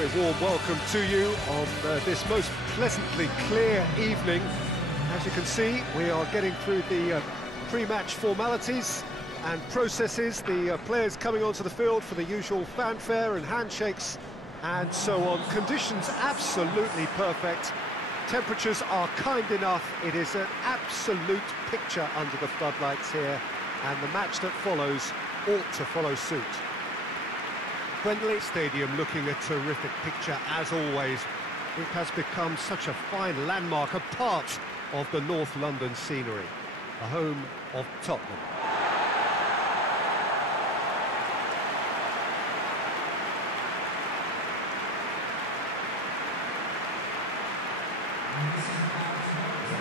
very warm welcome to you on this most pleasantly clear evening. As you can see, we are getting through the pre-match formalities and processes, the players coming onto the field for the usual fanfare and handshakes and so on. Conditions absolutely perfect. Temperatures are kind enough. It is an absolute picture under the floodlights here, and the match that follows ought to follow suit. Friendly Stadium looking a terrific picture as always. It has become such a fine landmark, a part of the North London scenery, the home of Tottenham.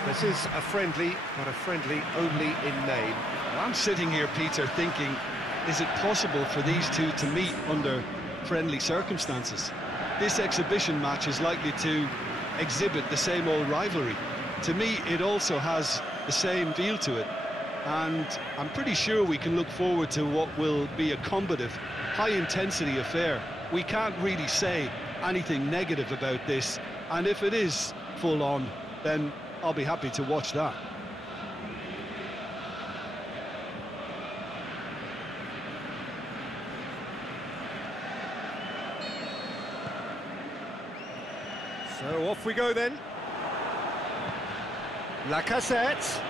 This is a friendly, but a friendly only in name. Well, I'm sitting here, Peter, thinking, is it possible for these two to meet under friendly circumstances? This exhibition match is likely to exhibit the same old rivalry. To me, it also has the same feel to it, and I'm pretty sure we can look forward to what will be a combative, high-intensity affair. We can't really say anything negative about this, and if it is full-on, then I'll be happy to watch that. So off we go then. Lacazette.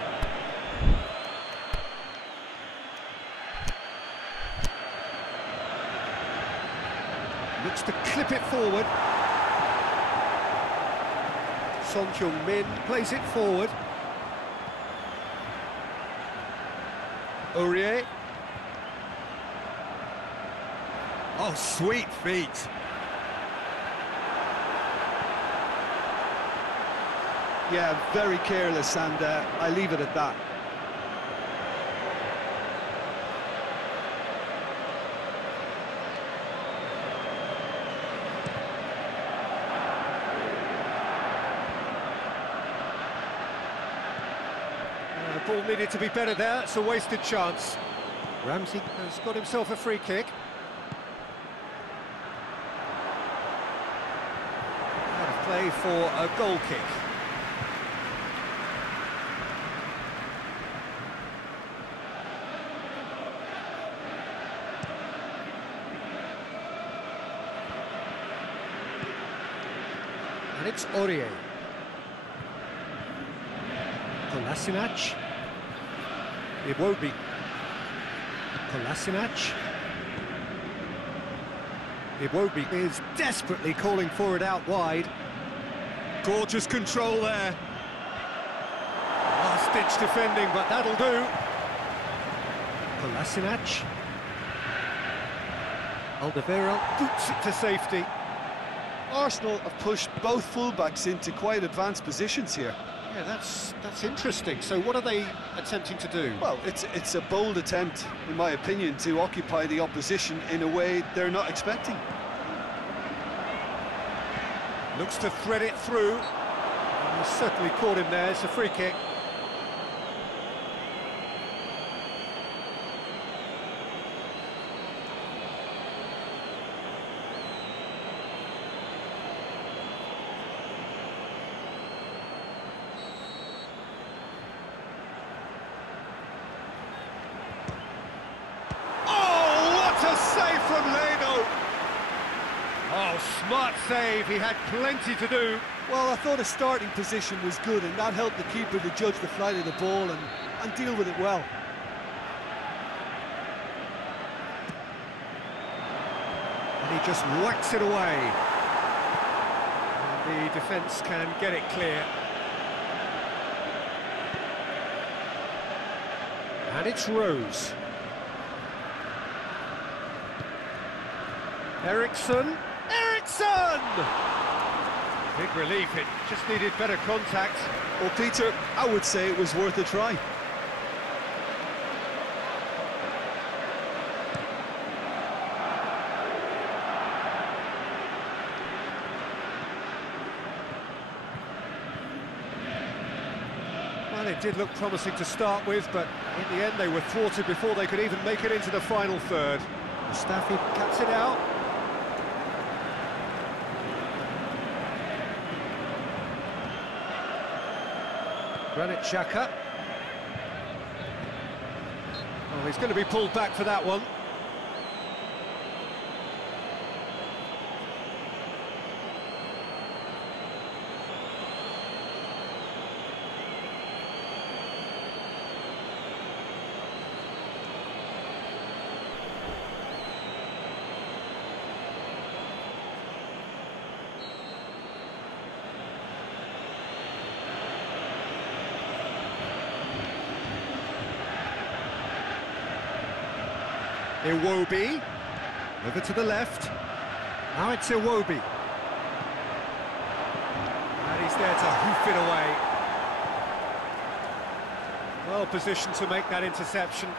Looks to clip it forward. Son Heung-min plays it forward. Aurier. Oh, sweet feet. Yeah, very careless, and I leave it at that. The ball needed to be better there, it's a wasted chance. Ramsey has got himself a free kick. Out of play for a goal kick. And it's Aurier. Kolasinac. It won't be. Kolasinac. It won't be. Is desperately calling for it out wide. Gorgeous control there. Last-ditch defending, but that'll do. Kolasinac. Alderweireld boots it to safety. Arsenal have pushed both fullbacks into quite advanced positions here. Yeah, that's interesting. So what are they attempting to do? Well, it's a bold attempt, in my opinion, to occupy the opposition in a way they're not expecting. Looks to thread it through. He's certainly caught him there. It's a free kick. Oh, smart save, he had plenty to do. Well, I thought his starting position was good, and that helped the keeper to judge the flight of the ball and deal with it well. And he just whacks it away. And the defence can get it clear. And it's Rose. Eriksson. Eriksson! Big relief, it just needed better contact. Well, Peter, I would say it was worth a try. Well, it did look promising to start with, but in the end they were thwarted before they could even make it into the final third. Mustafi cuts it out. Granit Xhaka. Oh, he's going to be pulled back for that one. Iwobi, over to the left. Now it's Iwobi. And he's there to hoof it away. Well positioned to make that interception.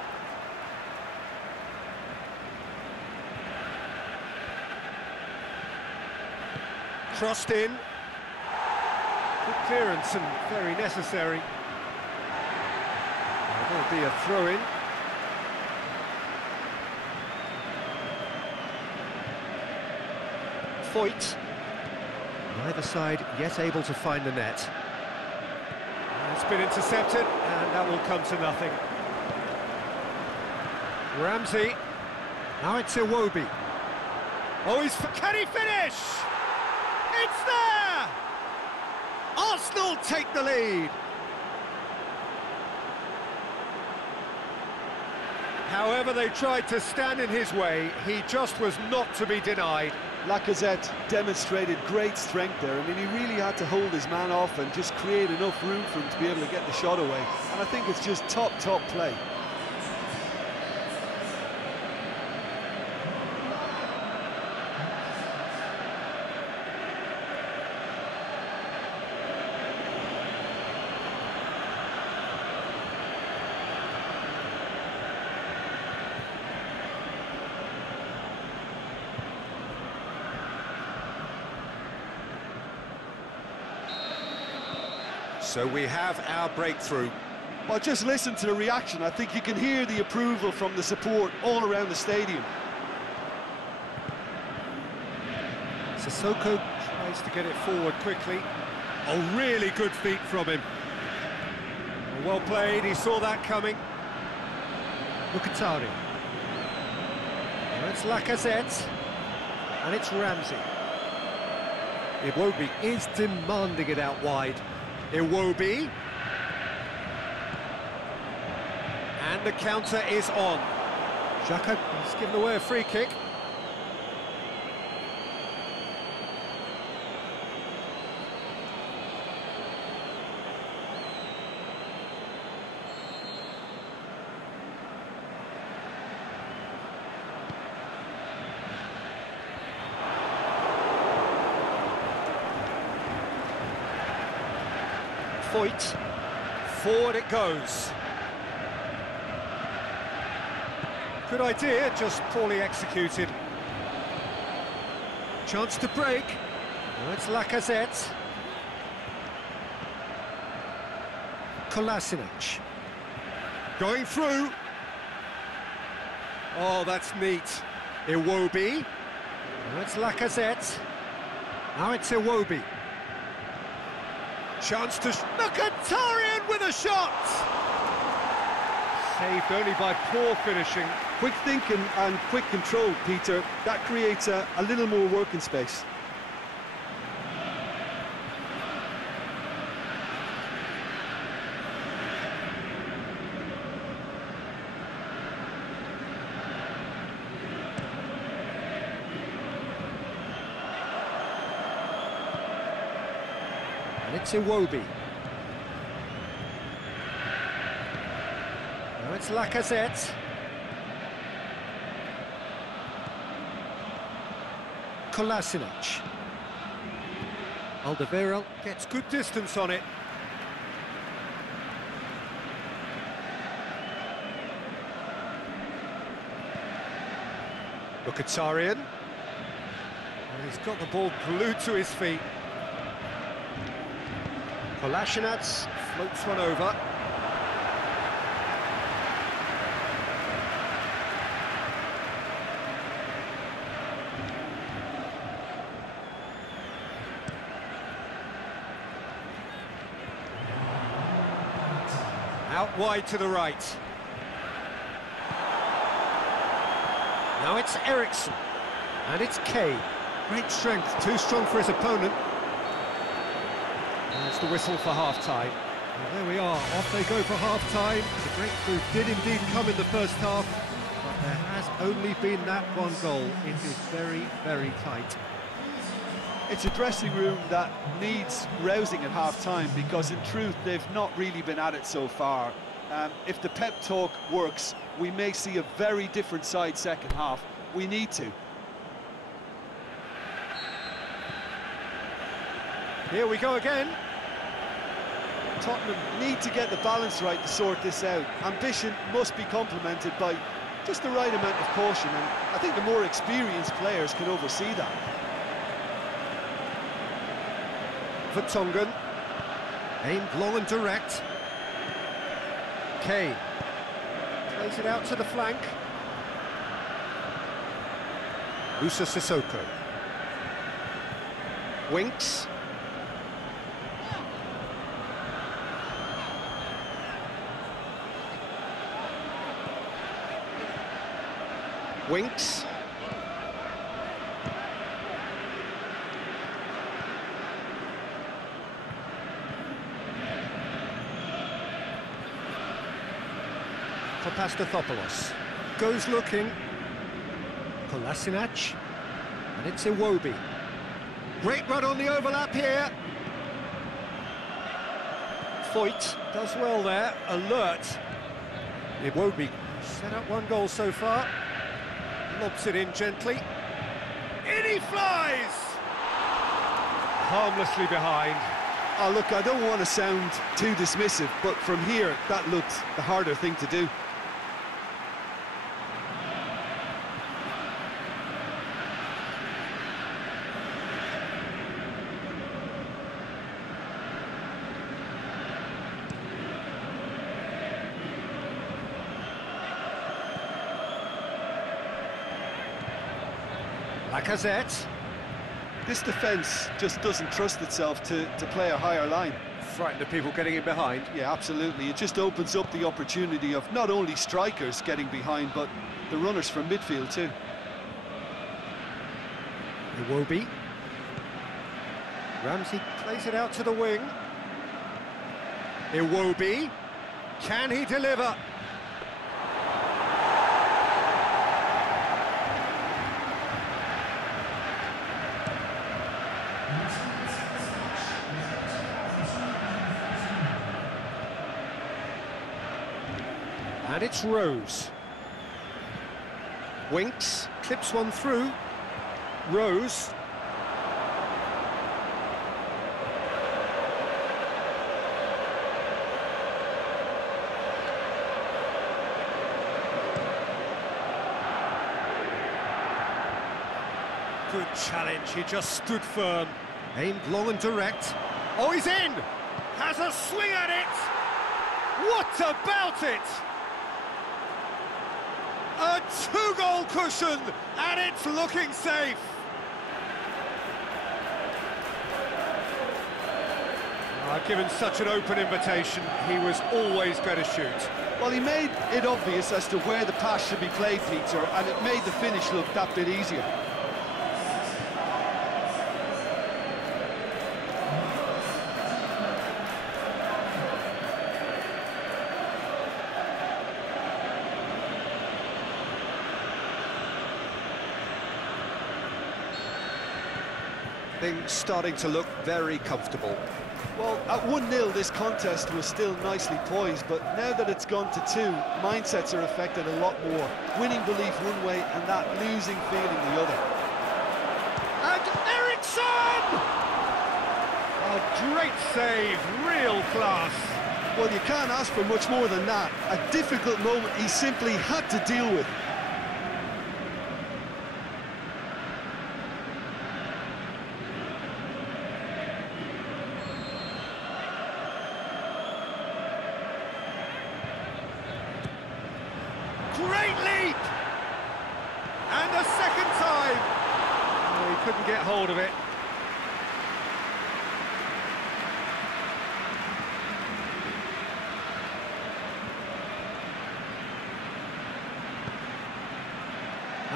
Crossed in. Good clearance and very necessary. There'll be a throw-in. Foyt, neither side yet able to find the net. It's been intercepted, and that will come to nothing. Ramsey, now it's Iwobi. Oh, can he finish? It's there! Arsenal take the lead. However they tried to stand in his way, he just was not to be denied. Lacazette demonstrated great strength there. I mean, he really had to hold his man off and just create enough room for him to be able to get the shot away. And I think it's just top play. So we have our breakthrough. Well, just listen to the reaction. I think you can hear the approval from the support all around the stadium. Sissoko tries to get it forward quickly. Oh, really good feet from him. Well played, he saw that coming. Mkhitaryan. It's Lacazette. And it's Ramsey. Iwobi is demanding it out wide. Iwobi. And the counter is on. Xhaka has given away a free kick. Foyt, forward it goes. Good idea, just poorly executed. Chance to break. Oh, it's Lacazette. Kolasinac. Going through. Oh, that's neat. Iwobi. Oh, it's Lacazette. Now it's Iwobi. Chance to... Mkhitaryan with a shot! Saved only by poor finishing. Quick thinking and quick control, Peter. That creates a little more working space. And it's Iwobi. Now it's Lacazette. Kolasinac. Alderweireld gets good distance on it. Mkhitaryan. And he's got the ball glued to his feet. Kolasinac floats one over. Out wide to the right. Now it's Eriksson. And it's Kane. Great strength, too strong for his opponent. That's the whistle for half-time. Well, there we are, off they go for half-time. The breakthrough did indeed come in the first half, but there has only been that one goal. It is very, very tight. It's a dressing room that needs rousing at half-time, because in truth they've not really been at it so far. If the pep talk works, we may see a very different side second half. We need to. Here we go again. Tottenham need to get the balance right to sort this out. Ambition must be complemented by just the right amount of caution, and I think the more experienced players can oversee that. Vertonghen, aimed long and direct. Kane plays it out to the flank. Musa Sissoko. Winks. Winks. For Pastathopoulos. Goes looking. Kolasinac. And it's Iwobi. Great run on the overlap here. Foyt does well there. Alert. Iwobi set up one goal so far. Lobs it in gently. In he flies! Harmlessly behind. Oh, look, I don't want to sound too dismissive, but from here, that looked the harder thing to do. Lacazette. This defence just doesn't trust itself to play a higher line. Frightened of people getting in behind. Yeah, absolutely. It just opens up the opportunity of not only strikers getting behind, but the runners from midfield too. Iwobi. Ramsey plays it out to the wing. Iwobi. Can he deliver? And it's Rose. Winks, clips one through. Rose. Good challenge, he just stood firm. Aimed long and direct. Oh, he's in! Has a swing at it! What about it? A two-goal cushion, and it's looking safe. Given such an open invitation, he was always going to shoot. Well, he made it obvious as to where the pass should be played, Peter, and it made the finish look that bit easier. Things starting to look very comfortable. Well, at 1-0 this contest was still nicely poised, but now that it's gone to 2, mindsets are affected a lot more. Winning belief one way and that losing feeling the other. And Eriksson! A great save, real class. Well, you can't ask for much more than that. A difficult moment he simply had to deal with. Great leap! And a second time! Oh, he couldn't get hold of it.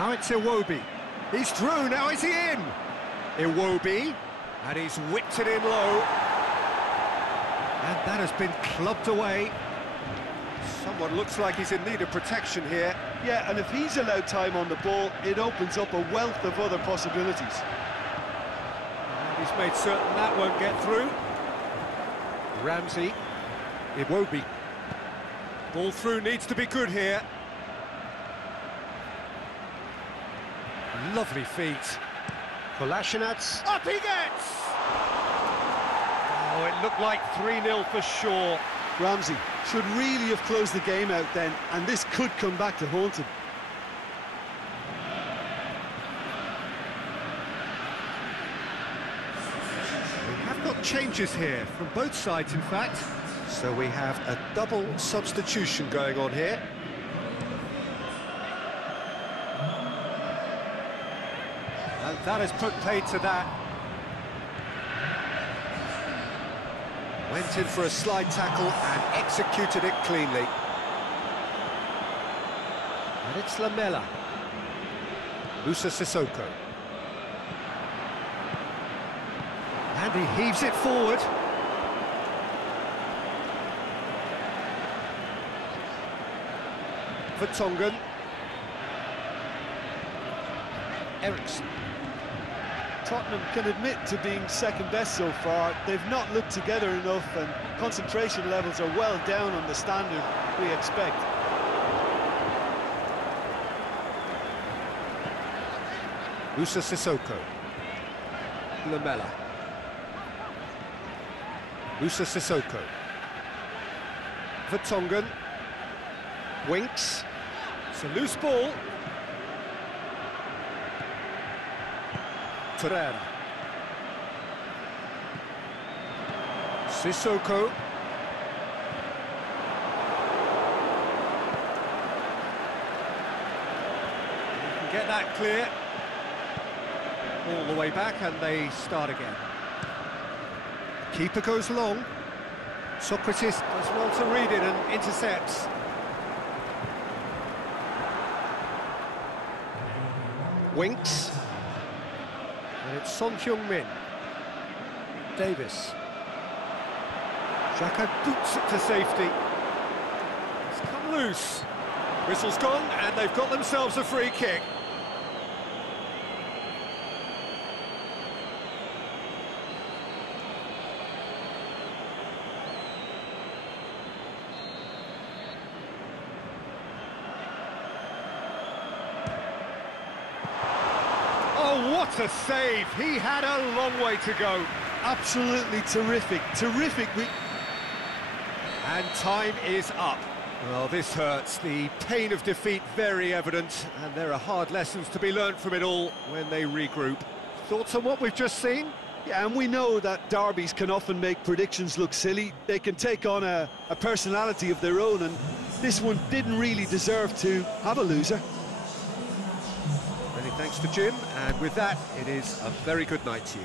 Now it's Iwobi. He's through, now is he in? Iwobi, and he's whipped it in low. And that has been clubbed away. Someone looks like he's in need of protection here. Yeah, and if he's allowed time on the ball, it opens up a wealth of other possibilities. And he's made certain that won't get through. Ramsey, Iwobi. Ball through needs to be good here. Lovely feet. Kolasinac. Up he gets! Oh, it looked like 3-0 for sure. Ramsey should really have closed the game out then, and this could come back to haunt him. We have got changes here, from both sides in fact. So we have a double substitution going on here. And that has put paid to that. Went in for a slide tackle and executed it cleanly. And it's Lamela. Musa Sissoko. And he heaves it forward. Vertonghen. Eriksson. Tottenham can admit to being second best so far. They've not looked together enough, and concentration levels are well down on the standard we expect. Musa Sissoko. Lamela. Musa Sissoko. Vertonghen. Winks. It's a loose ball. Torreira. Sissoko. You can get that clear. All the way back and they start again. Keeper goes long. Socrates does well to read it and intercepts. Winks. And it's Son Heung-min. Davis. Xhaka boots it to safety. It's come loose. Whistle's gone, and they've got themselves a free kick. Oh, what a save! He had a long way to go. Absolutely terrific, terrific. And time is up. Well, this hurts. The pain of defeat very evident, and there are hard lessons to be learned from it all when they regroup. Thoughts on what we've just seen? Yeah, and we know that derbies can often make predictions look silly. They can take on a personality of their own, and this one didn't really deserve to have a loser. Many thanks to Jim, and with that, it is a very good night to you.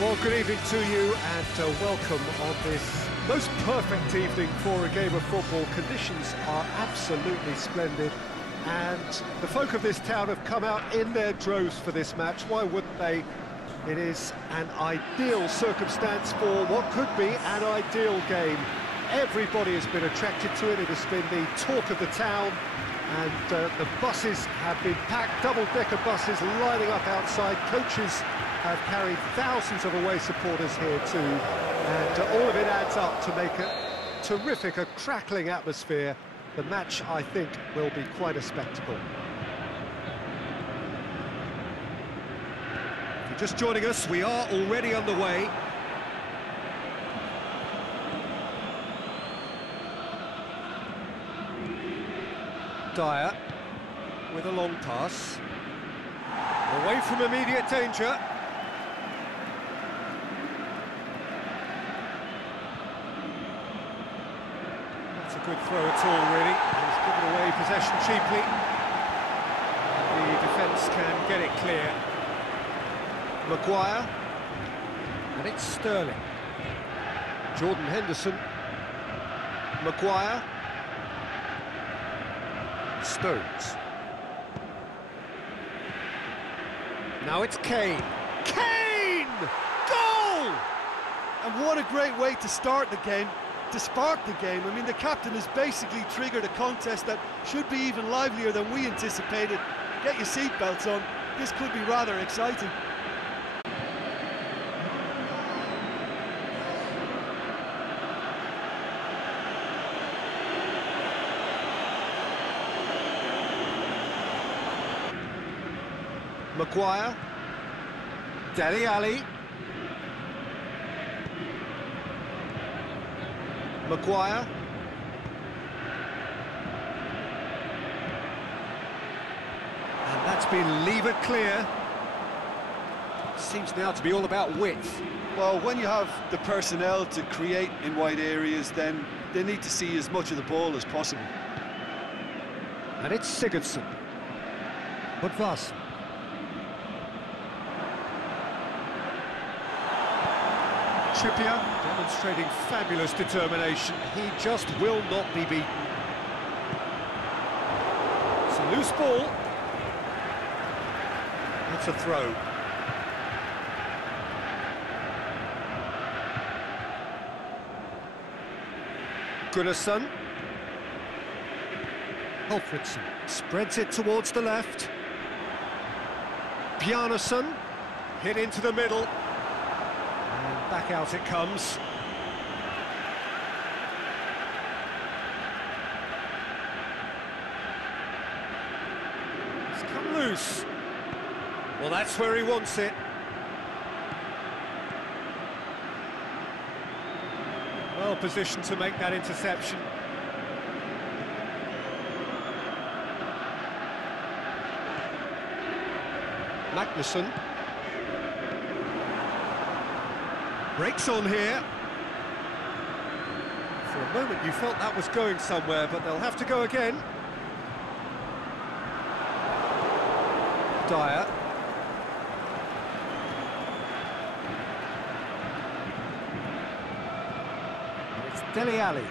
Well, good evening to you and welcome on this most perfect evening for a game of football. Conditions are absolutely splendid and the folk of this town have come out in their droves for this match. Why wouldn't they? It is an ideal circumstance for what could be an ideal game. Everybody has been attracted to it. It has been the talk of the town, and the buses have been packed, double-decker buses lining up outside. Coaches have carried thousands of away supporters here too, and all of it adds up to make a terrific, a crackling atmosphere. The match, I think, will be quite a spectacle. If you're just joining us, we are already underway. Dyer with a long pass, away from immediate danger. That's a good throw at all, really. He's given away possession cheaply. The defence can get it clear. Maguire, and it's Sterling. Jordan Henderson. Maguire. Stones. Now it's Kane. Kane! Goal! And what a great way to start the game, to spark the game. I mean, the captain has basically triggered a contest that should be even livelier than we anticipated. Get your seatbelts on, this could be rather exciting. Maguire, Dele Alli, Maguire, and that's been levered clear. Seems now to be all about width. Well, when you have the personnel to create in wide areas, then they need to see as much of the ball as possible. And it's Sigurdsson, Budvarsson. Trippier demonstrating fabulous determination. He just will not be beaten. It's a loose ball. That's a throw. Gunnarsson. Alfredsson spreads it towards the left. Bjarnason hit into the middle. And back out it comes. It's come loose. Well, that's where he wants it. Well positioned to make that interception. Magnusson. Breaks on here. For a moment you felt that was going somewhere, but they'll have to go again. Dyer. It's Dele Alli.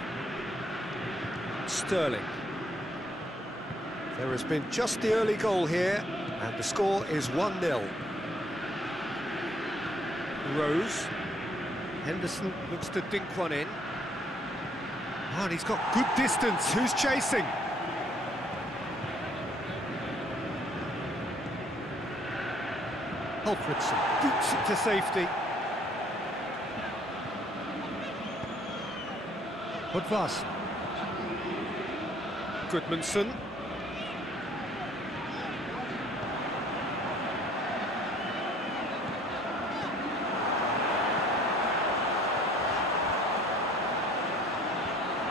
Sterling. There has been just the early goal here, and the score is 1-0. Rose. Henderson looks to dink one in. Oh, and he's got good distance. Who's chasing? Alfredsson boots it to safety. Budvarsson. Goodmanson.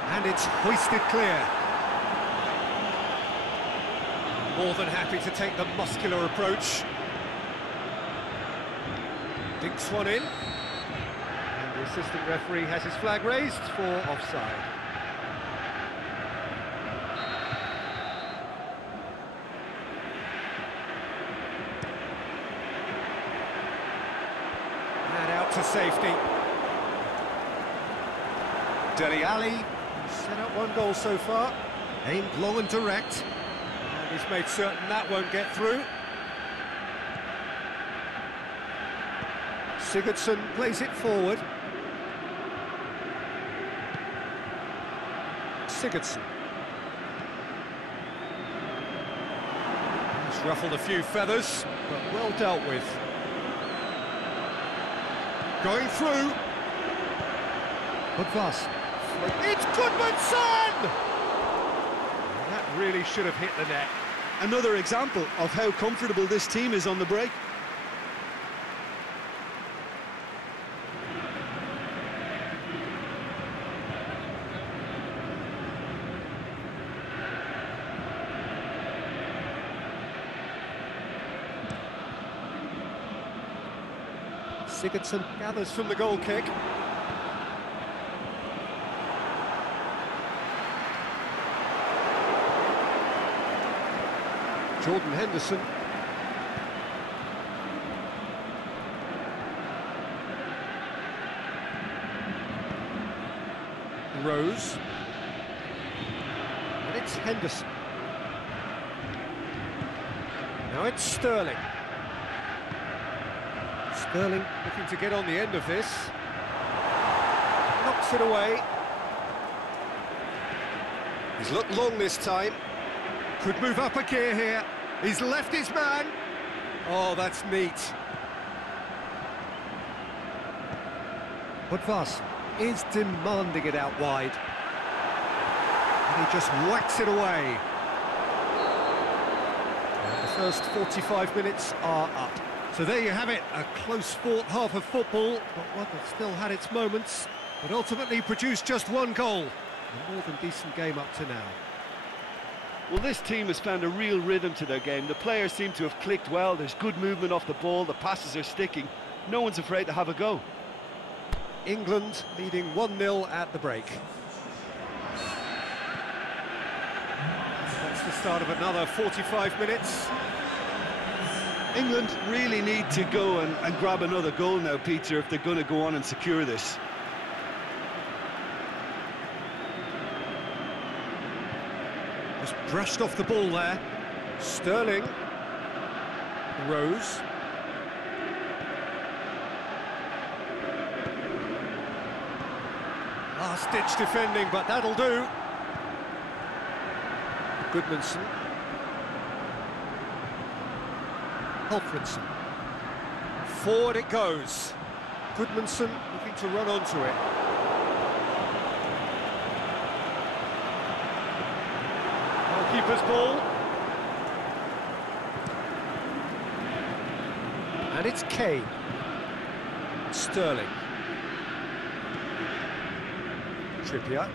And it's hoisted clear. More than happy to take the muscular approach. Dinks one in. And the assistant referee has his flag raised for offside. And out safety. Dele Alli set up one goal so far, aimed long and direct, and he's made certain that won't get through. Sigurdsson plays it forward. Sigurdsson. He's ruffled a few feathers, but well dealt with. Going through. Budvas. It's Goodmanson! That really should have hit the net. Another example of how comfortable this team is on the break. Sigurdsson gathers from the goal kick. Jordan Henderson. Rose. And it's Henderson. Now it's Sterling. Sterling looking to get on the end of this. Knocks it away. He's looked long this time. Could move up a gear here. He's left his man. Oh, that's neat. Budvas is demanding it out wide. And he just whacks it away. And the first 45 minutes are up. So there you have it, a close-fought half of football, but one that still had its moments, but ultimately produced just one goal. A more than decent game up to now. Well, this team has found a real rhythm to their game. The players seem to have clicked well. There's good movement off the ball. The passes are sticking. No one's afraid to have a go. England leading 1-0 at the break. That's the start of another 45 minutes. England really need to go and grab another goal now, Peter, if they're going to go on and secure this. Just brushed off the ball there. Sterling. Rose. Last-ditch defending, but that'll do. Goodmanson. Alfredson. Forward it goes. Goodmanson looking to run onto it. Goalkeeper's ball. And it's Kane. Sterling. Trippier.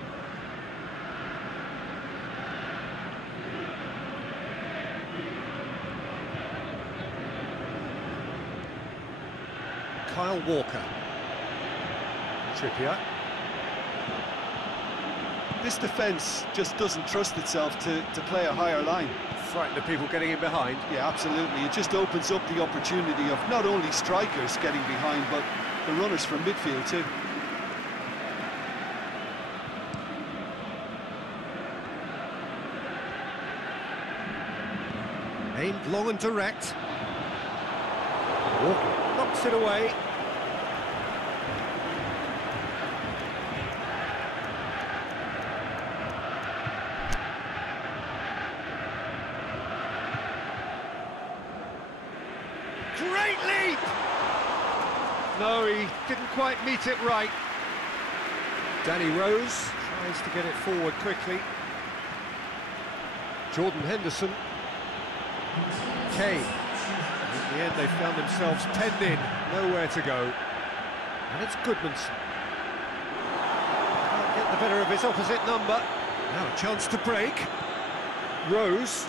Kyle Walker. Trippier. This defence just doesn't trust itself to play a higher line. Frightened of people getting in behind. Yeah, absolutely. It just opens up the opportunity of not only strikers getting behind, but the runners from midfield too. Aimed long and direct. Walker knocks it away. Great leap! No, he didn't quite meet it right. Danny Rose tries to get it forward quickly. Jordan Henderson. Kane. In the end, they found themselves penned in, nowhere to go. And it's Goodmanson. Can't get the better of his opposite number. Now a chance to break. Rose.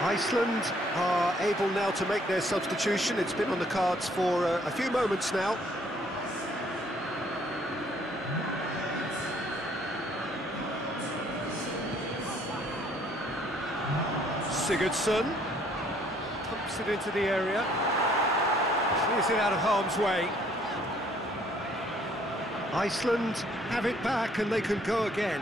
Iceland are able now to make their substitution. It's been on the cards for a few moments now. Sigurdsson pumps it into the area, clears it out of harm's way. Iceland have it back and they can go again.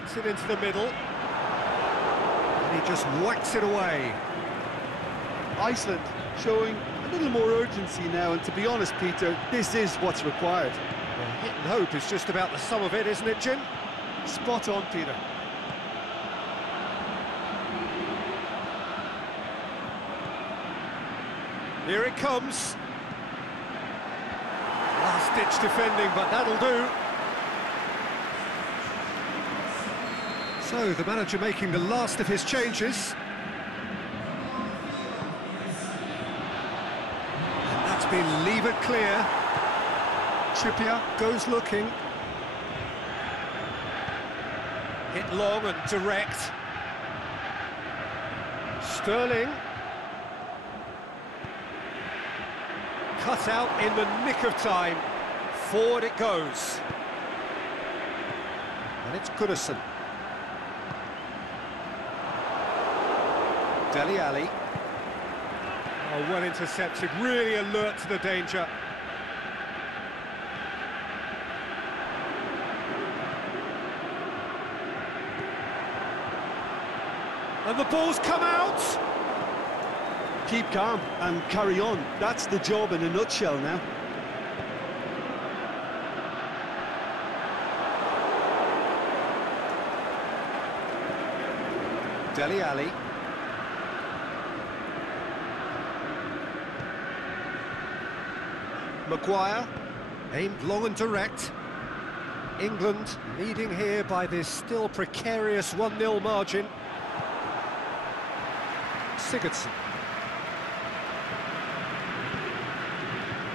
Gets it into the middle. And he just whacks it away. Iceland showing a little more urgency now, and to be honest, Peter, this is what's required. Well, hit and hope is just about the sum of it, isn't it, Jim? Spot on, Peter. Here it comes. Last-ditch defending, but that'll do. So, the manager making the last of his changes. And that's been levered clear. Trippier goes looking. Hit long and direct. Sterling. Cut out in the nick of time. Forward it goes. And it's Goodison. Dele Alli. Oh, well intercepted, really alert to the danger. And the ball's come out! Keep calm and carry on. That's the job in a nutshell now. Dele Alli. Maguire, aimed long and direct. England leading here by this still precarious 1-0 margin. Sigurdsson.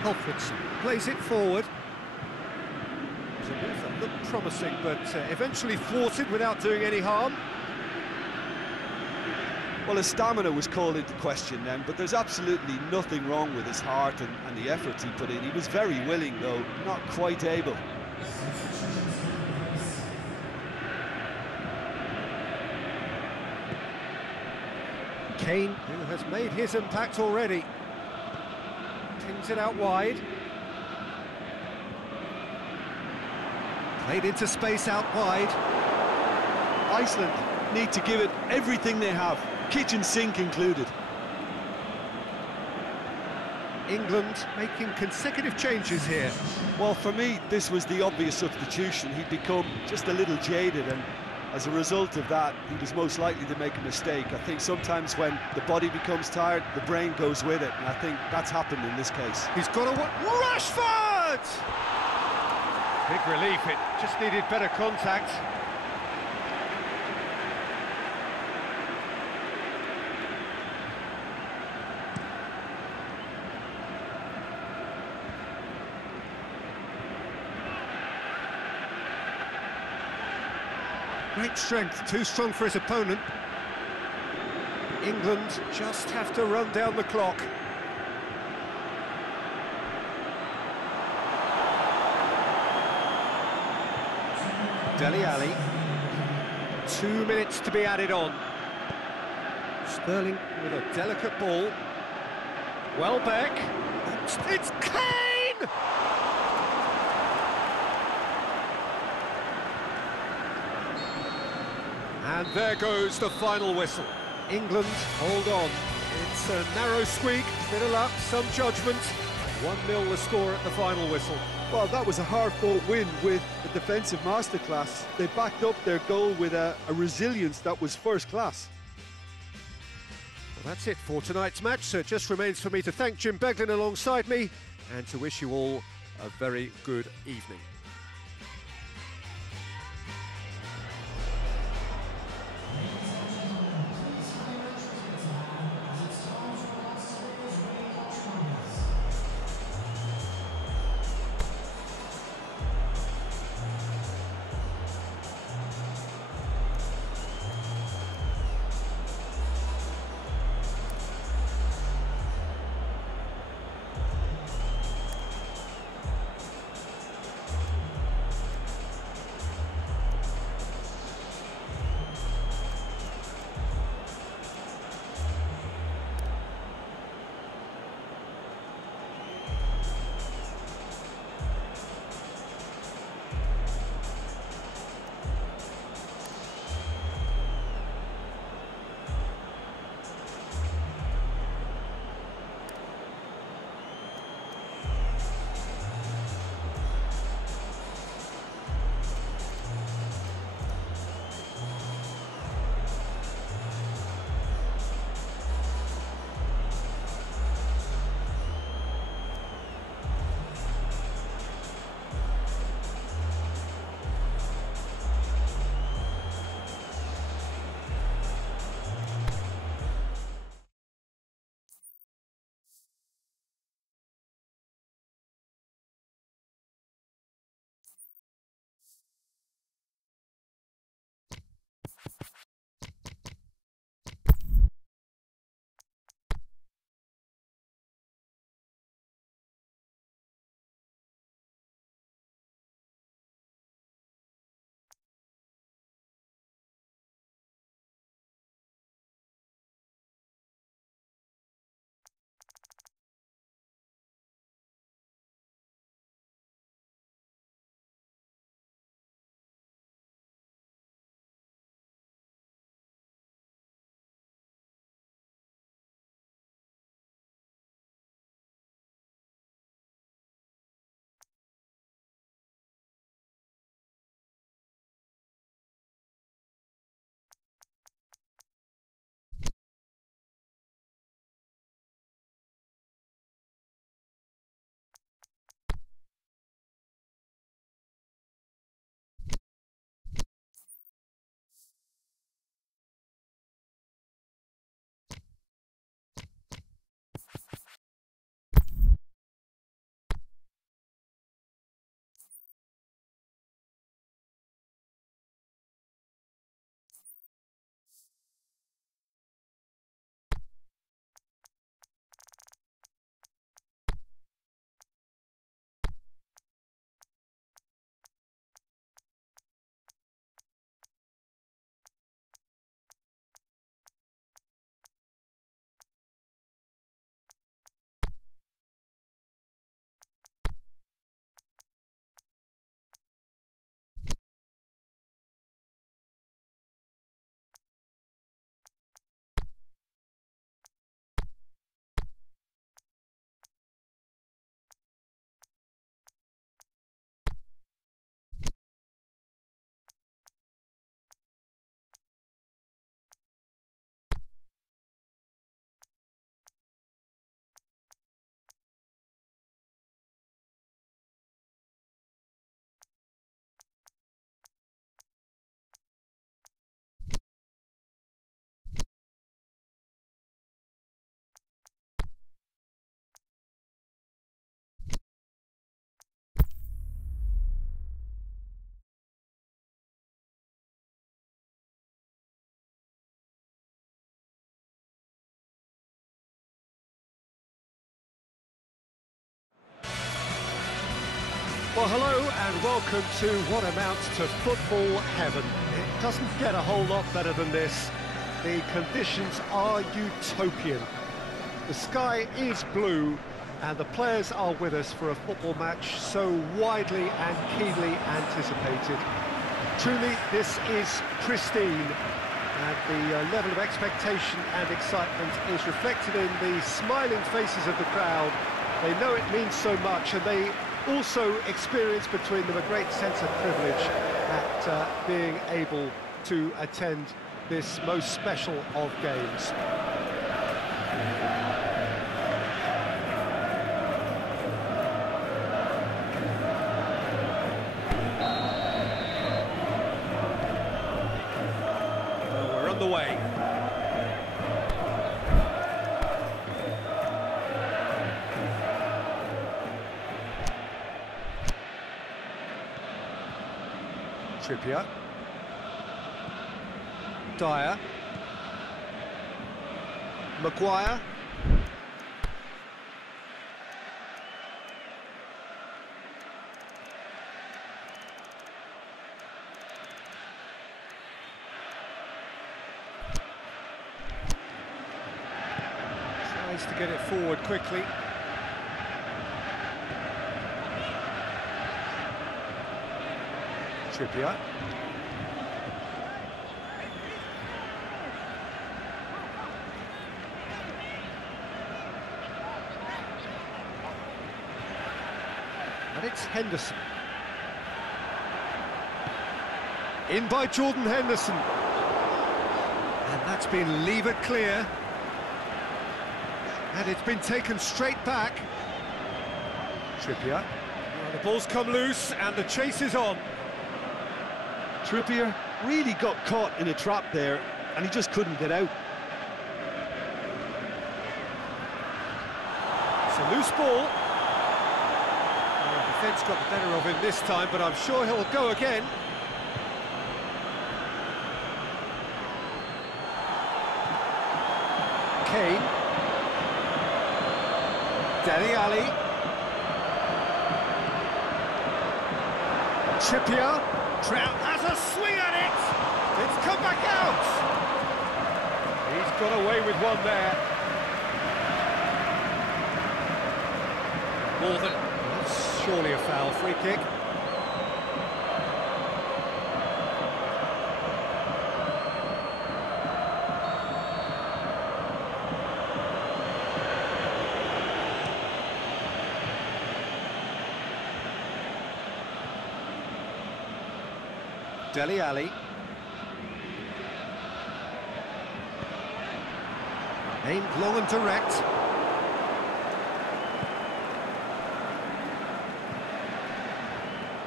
Alfredson plays it forward. It was a move that looked promising, but eventually thwarted without doing any harm. Well, his stamina was called into question then, but there's absolutely nothing wrong with his heart and the efforts he put in. He was very willing, though, not quite able. Kane, who has made his impact already. Pings it out wide. Played into space out wide. Iceland need to give it everything they have, kitchen sink included. England making consecutive changes here. Well, for me, this was the obvious substitution. He'd become just a little jaded, and as a result of that, he was most likely to make a mistake. I think sometimes when the body becomes tired, the brain goes with it, and I think that's happened in this case. He's got a... Rashford! Big relief, it just needed better contact. Great strength, too strong for his opponent. England just have to run down the clock. Dele Alli. 2 minutes to be added on. Sterling with a delicate ball. Welbeck. It's Kane! And there goes the final whistle. England hold on. It's a narrow squeak, bit of luck, some judgment. 1-0 the score at the final whistle. Well, that was a hard-fought win with a defensive masterclass. They backed up their goal with a resilience that was first class. Well, that's it for tonight's match, so it just remains for me to thank Jim Beglin alongside me and to wish you all a very good evening. Well, hello and welcome to what amounts to football heaven. It doesn't get a whole lot better than this. The conditions are utopian. The sky is blue and the players are with us for a football match so widely and keenly anticipated. Truly, this is pristine, and the level of expectation and excitement is reflected in the smiling faces of the crowd. They know it means so much, and they also experience between them a great sense of privilege at being able to attend this most special of games. Well, we're on the way. Trippier. Dyer. Maguire. Tries to get it forward quickly. Trippier. And it's Henderson. In by Jordan Henderson. And that's been levered clear. And it's been taken straight back. Trippier. Well, the ball's come loose and the chase is on. Trippier really got caught in a trap there, and he just couldn't get out. It's a loose ball. The defence got the better of him this time, but I'm sure he'll go again. Kane. Dele Alli. Trippier. Trout has a swing at it! It's come back out! He's got away with one there. More than... That's surely a foul. Free kick. Dele Alli. Aimed long and direct.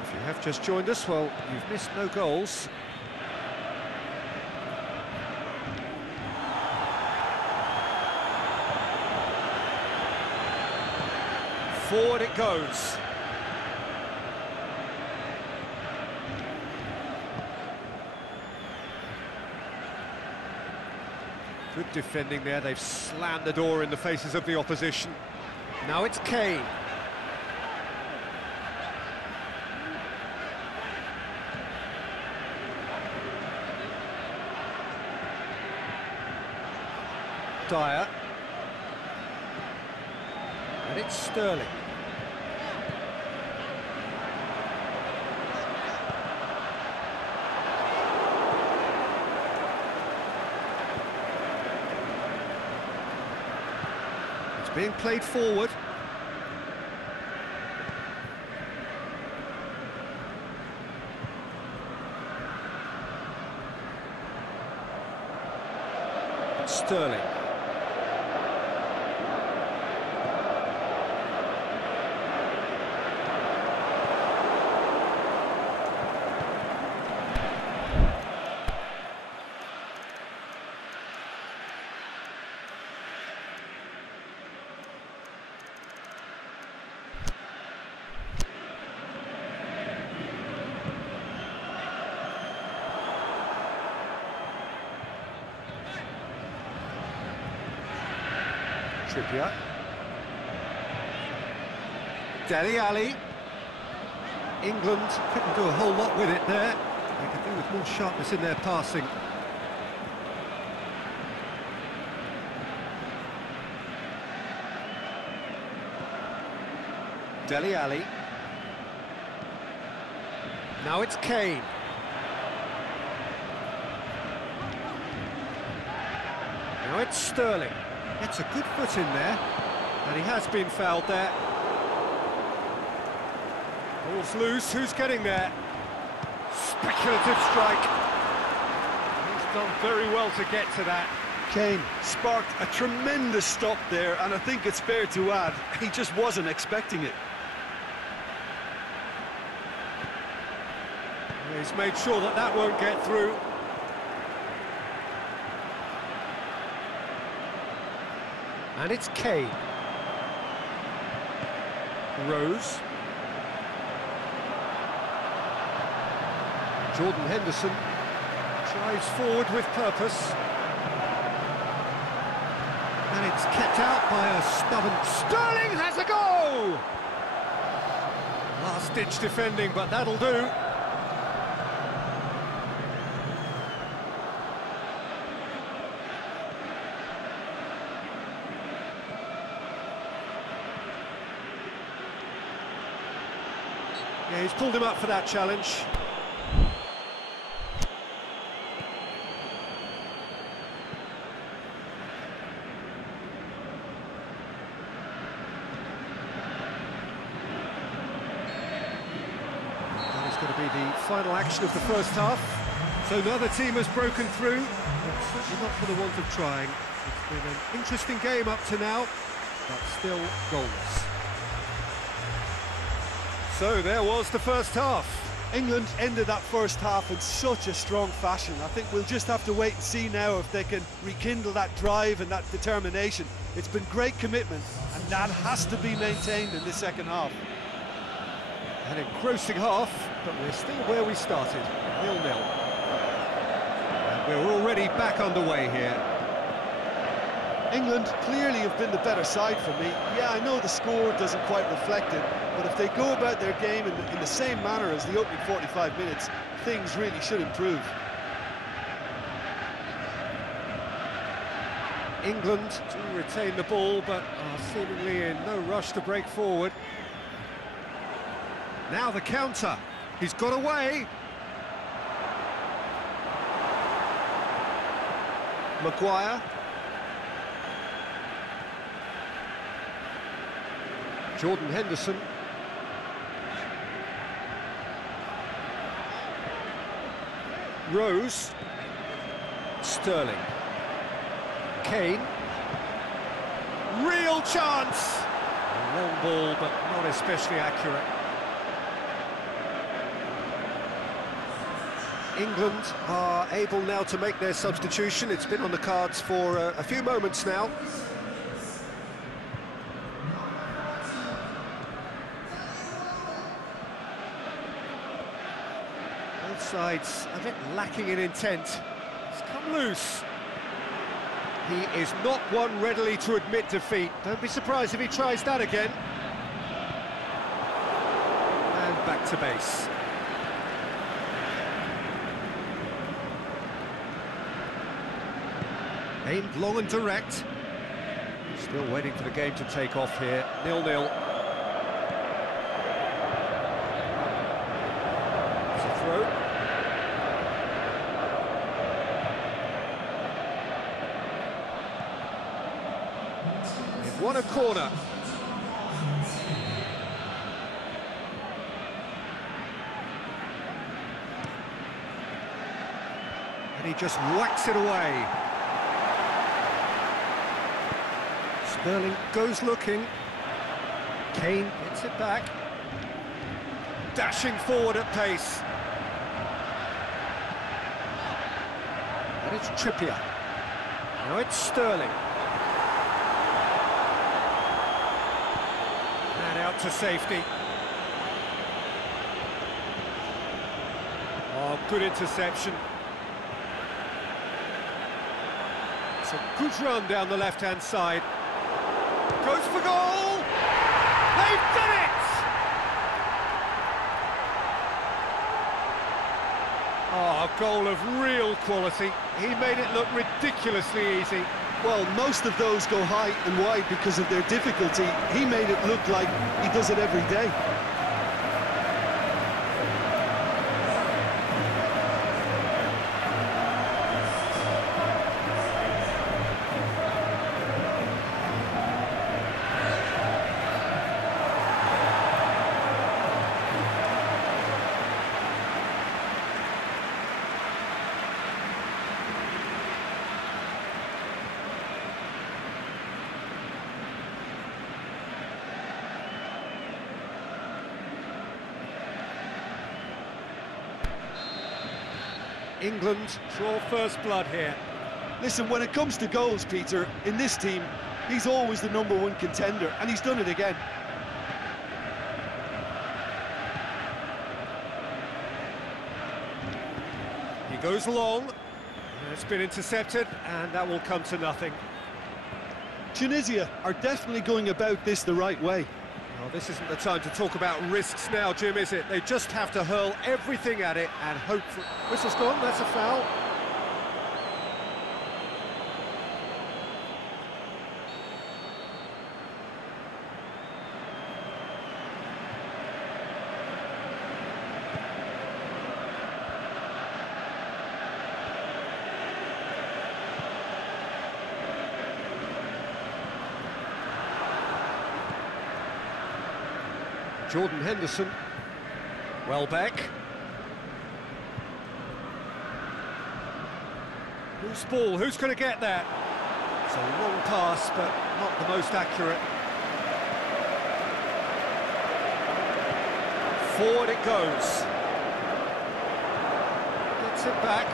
If you have just joined us, well, you've missed no goals. Forward it goes. Good defending there, they've slammed the door in the faces of the opposition. Now it's Kane. Dyer. And it's Sterling. Being played forward. Sterling. Trippier. Dele Alli. England couldn't do a whole lot with it there. They could do with more sharpness in their passing. Dele Alli. Now it's Kane. Now it's Sterling. It's a good foot in there, and he has been fouled there. Ball's loose, who's getting there? Speculative strike. He's done very well to get to that. Kane sparked a tremendous stop there, and I think it's fair to add, he just wasn't expecting it. He's made sure that that won't get through. And it's Kane. Rose. Jordan Henderson drives forward with purpose. And it's kept out by a stubborn... Sterling has a go! Last-ditch defending, but that'll do. Yeah, he's pulled him up for that challenge. That is going to be the final action of the first half. So neither team has broken through, but certainly not for the want of trying. It's been an interesting game up to now, but still goalless. So there was the first half. England ended that first half in such a strong fashion. I think we'll just have to wait and see now if they can rekindle that drive and that determination. It's been great commitment, and that has to be maintained in the second half. An engrossing half, but we're still where we started, 0-0. And we're already back underway here. England clearly have been the better side for me. Yeah, I know the score doesn't quite reflect it, but if they go about their game in the same manner as the opening 45 minutes, things really should improve. England do retain the ball, but are seemingly in no rush to break forward. Now the counter. He's got away. Maguire. Jordan Henderson. Rose. Sterling. Kane. Real chance! A long ball, but not especially accurate. England are able now to make their substitution. It's been on the cards for a few moments now. Both sides a bit lacking in intent. It's come loose. He is not one readily to admit defeat. Don't be surprised if he tries that again. And back to base. Aimed long and direct. Still waiting for the game to take off here. 0-0. It's a throw. They've won a corner. And he just whacks it away. Sterling goes looking. Kane gets it back. Dashing forward at pace. And it's Trippier. Now it's Sterling. And out to safety. Oh, good interception. It's a good run down the left-hand side. Goes for goal! They've done it! goal of real quality. He made it look ridiculously easy. Well, most of those go high and wide because of their difficulty. He made it look like he does it every day. England draw first blood here. Listen, when it comes to goals, Peter, in this team, he's always the #1 contender, and he's done it again. He goes long, it's been intercepted, and that will come to nothing. Tunisia are definitely going about this the right way. Well, this isn't the time to talk about risks now, Jim, is it? They just have to hurl everything at it and hope for... Whistle's gone, that's a foul. Jordan Henderson, Welbeck. Loose ball, who's going to get that? It's a long pass, but not the most accurate. Forward it goes. Gets it back.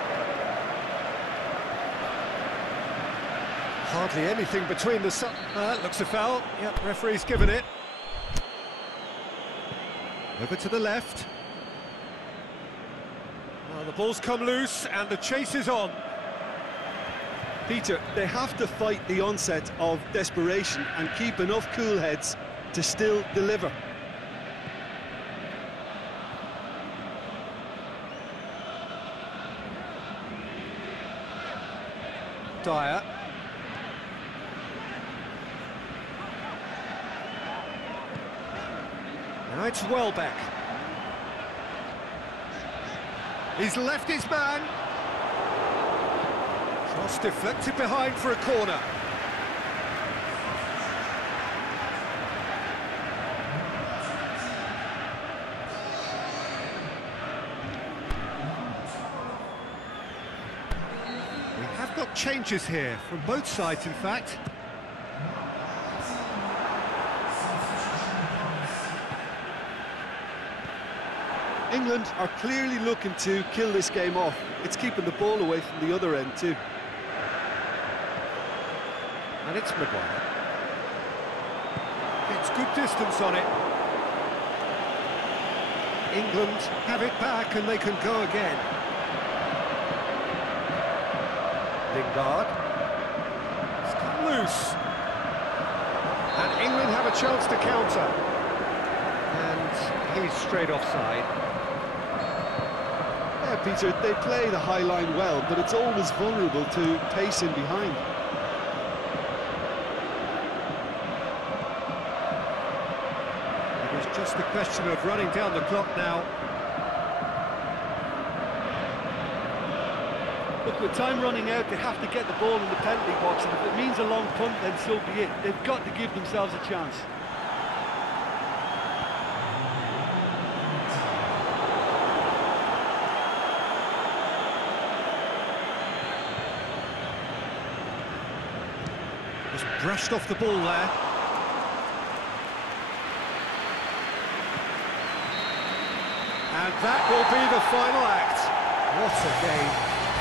Hardly anything between the... looks a foul. Yep, referee's given it. Over to the left. Well, the ball's come loose and the chase is on. Peter, they have to fight the onset of desperation and keep enough cool heads to still deliver. Dyer. Now it's Welbeck. He's left his man. Cross deflected behind for a corner. We have got changes here from both sides, in fact. England are clearly looking to kill this game off. It's keeping the ball away from the other end too. And it's Maguire. It's good distance on it. England have it back and they can go again. Lingard. It's come loose. And England have a chance to counter. And he's straight offside. Yeah, Peter, they play the high line well, but it's always vulnerable to pace in behind. It was just a question of running down the clock now. Look, with time running out, they have to get the ball in the penalty box, and if it means a long punt, then so be it. They've got to give themselves a chance. Just brushed off the ball there. And that will be the final act. What a game.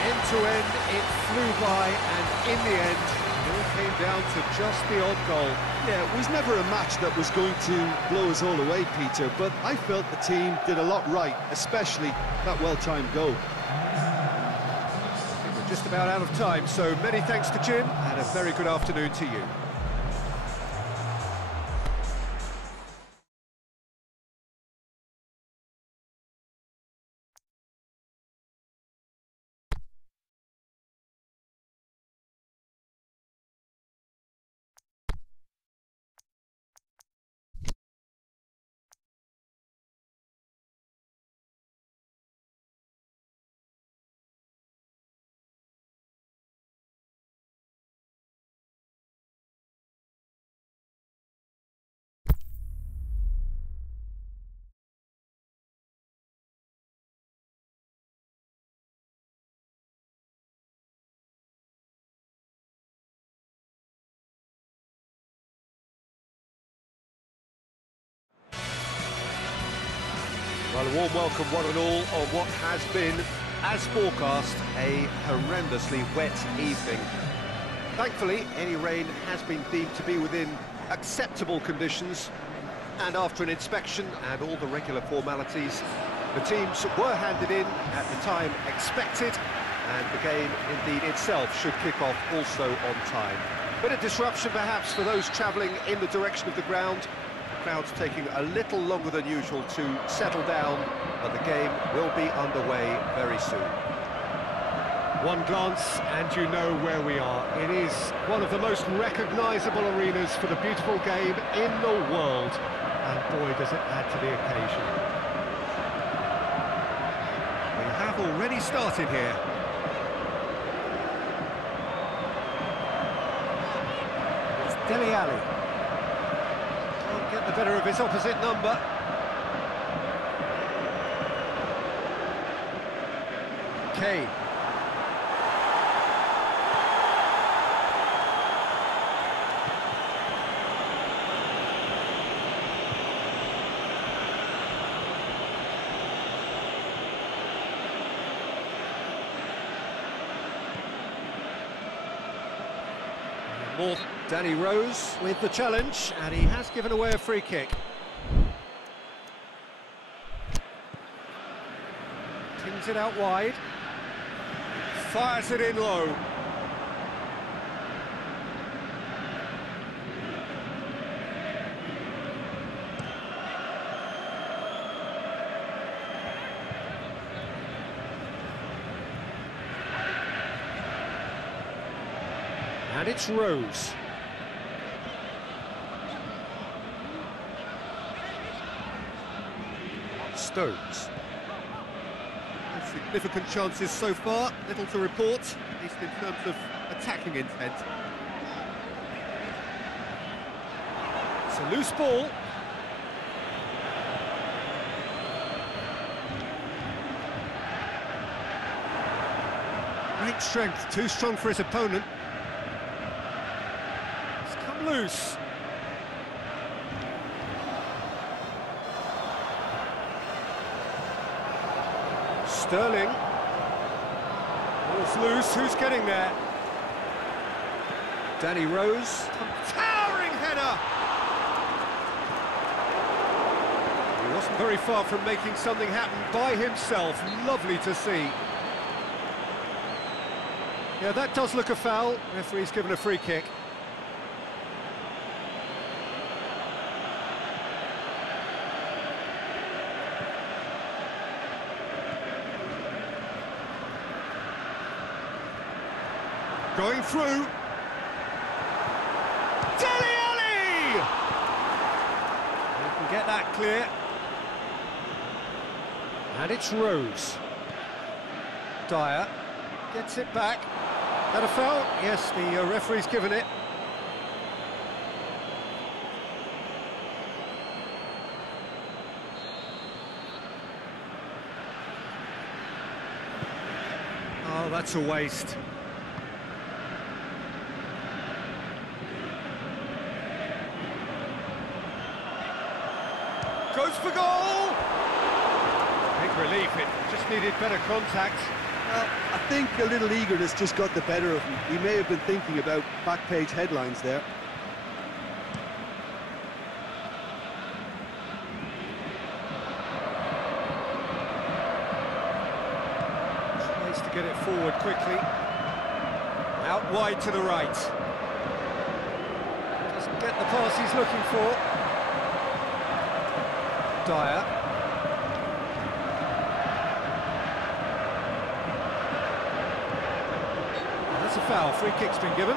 End to end, it flew by, and in the end, it all came down to just the odd goal. Yeah, it was never a match that was going to blow us all away, Peter, but I felt the team did a lot right, especially that well-timed goal. I think we're just about out of time, so many thanks to Jim, and a very good afternoon to you. Well, a warm welcome, one and all, on what has been, as forecast, a horrendously wet evening. Thankfully, any rain has been deemed to be within acceptable conditions, and after an inspection and all the regular formalities, the teams were handed in at the time expected, and the game indeed itself should kick off also on time. Bit of disruption perhaps for those travelling in the direction of the ground. The crowd's taking a little longer than usual to settle down, but the game will be underway very soon. One glance and you know where we are. It is one of the most recognisable arenas for the beautiful game in the world, and boy does it add to the occasion. We have already started here. It's Dele Alli. Can't get the better of his opposite number. Kane. More Danny Rose with the challenge, and he has given away a free kick. Tins it out wide. Fires it in low. And it's Rose. Stones. Significant chances so far, little to report, at least in terms of attacking intent. It's a loose ball. Great strength, too strong for his opponent. Loose. Sterling. Ball's loose, who's getting there? Danny Rose. Towering header! He wasn't very far from making something happen by himself. Lovely to see. Yeah, that does look a foul. Referee's given a free kick. Going through. Dele Alli! He can get that clear. And it's Rose. Dyer gets it back. That a foul? Yes, the referee's given it. Oh, that's a waste. Goes for goal! Big relief, it just needed better contact. Well, I think a little eagerness just got the better of him. He may have been thinking about back-page headlines there. Tries to get it forward quickly. Out wide to the right. Doesn't get the pass he's looking for. Dyer. That's a foul, free kick's been given.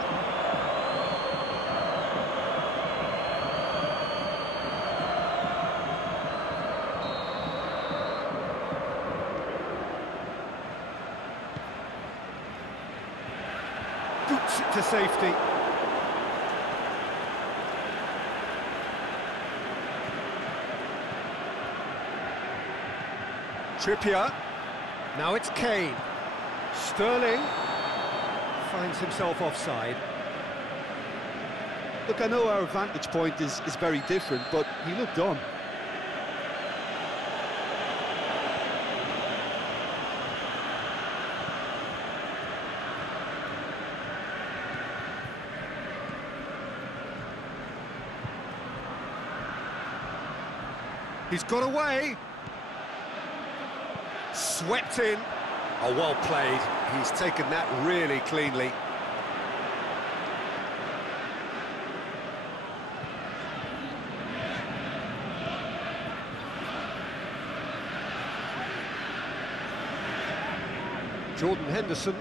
Boots it to safety. Trippier, now it's Kane. Sterling finds himself offside. Look, I know our vantage point is very different, but he looked on. He's got away. Swept in. Oh, well played. He's taken that really cleanly. Jordan Henderson.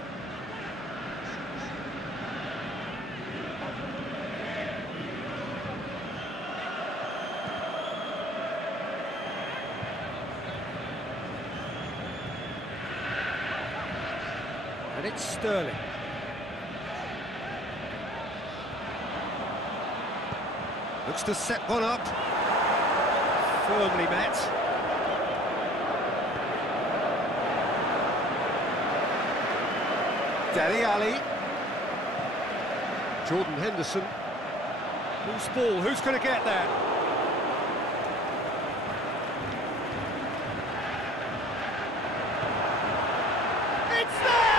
And it's Sterling. Looks to set one up. Firmly met. Dele Alli. Jordan Henderson. Loose ball, who's going to get that? It's there!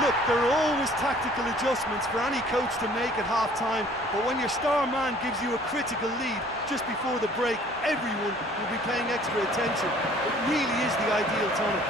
Look, there are always tactical adjustments for any coach to make at half-time, but when your star man gives you a critical lead just before the break, everyone will be paying extra attention. It really is the ideal tonic.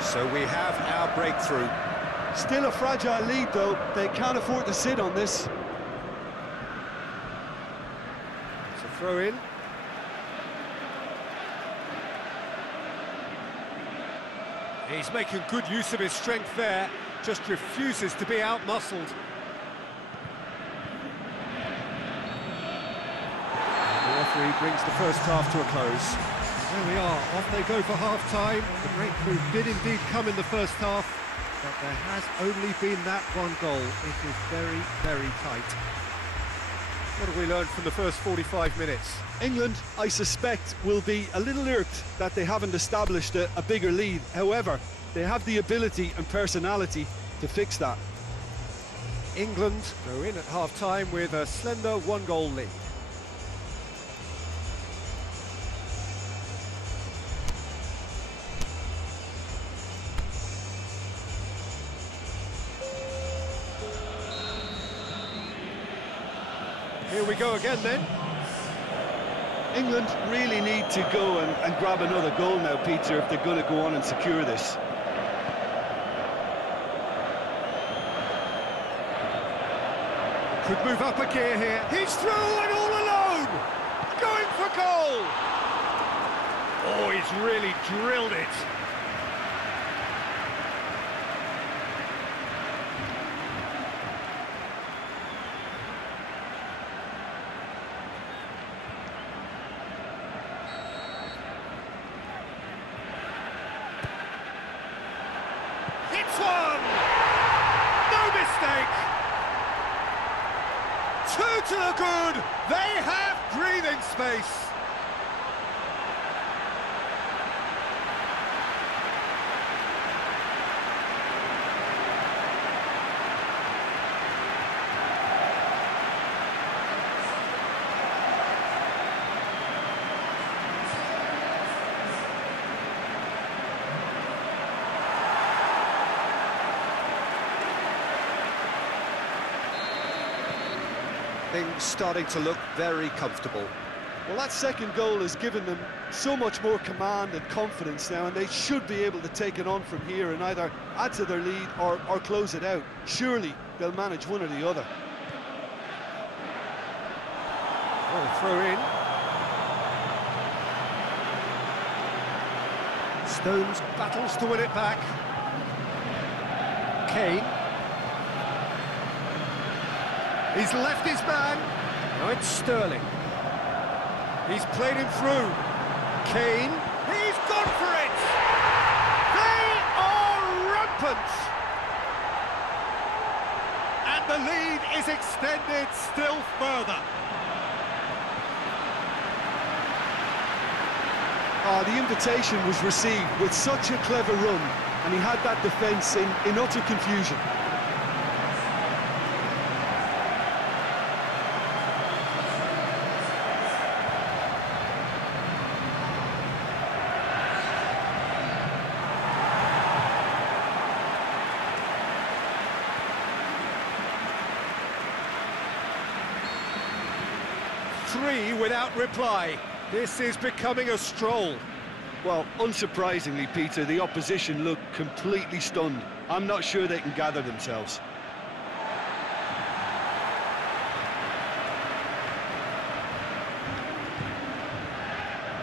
So we have our breakthrough. Still a fragile lead, though. They can't afford to sit on this. It's a throw in. He's making good use of his strength there, just refuses to be out-muscled. The referee brings the first half to a close. There we are, off they go for half-time. The breakthrough did indeed come in the first half, but there has only been that one goal. It is very, very tight. What have we learned from the first 45 minutes? England, I suspect, will be a little irked that they haven't established a bigger lead. However, they have the ability and personality to fix that. England go in at half-time with a slender one-goal lead. Here we go again then. England really need to go and grab another goal now, Peter, if they're going to go on and secure this. Could move up a gear here. He's through and all alone! Going for goal! Oh, he's really drilled it. Hits one! No mistake! Two to the good! They have breathing space! Things starting to look very comfortable. Well, that second goal has given them so much more command and confidence now, and they should be able to take it on from here and either add to their lead or close it out. Surely they'll manage one or the other. Oh, throw in. Stones battles to win it back. Kane. He's left his man. Now it's Sterling. He's played him through. Kane. He's gone for it! They are rampant! And the lead is extended still further. The invitation was received with such a clever run, and he had that defence in utter confusion. Three without reply. This is becoming a stroll. Well, unsurprisingly, Peter, the opposition look completely stunned. I'm not sure they can gather themselves.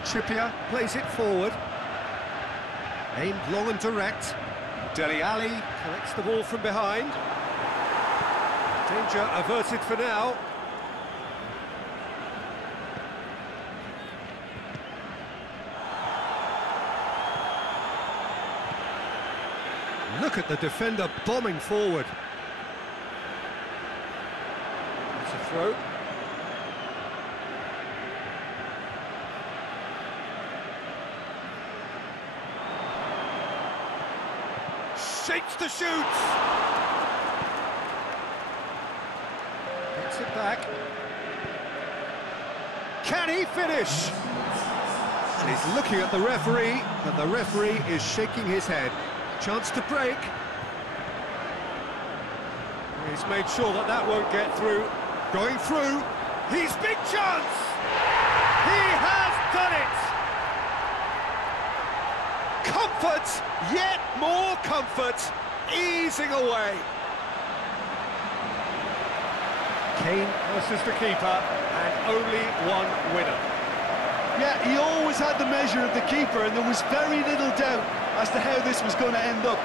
Trippier plays it forward. Aimed long and direct. Dele Alli collects the ball from behind. Danger averted for now. Look at the defender bombing forward. It's a throw. Shakes to shoot. Gets it back. Can he finish? And he's looking at the referee, and the referee is shaking his head. Chance to break. He's made sure that that won't get through. Going through. He's big chance! He has done it! Comfort, yet more comfort, easing away. Kane versus the keeper, and only one winner. Yeah, he always had the measure of the keeper, and there was very little doubt as to how this was going to end up.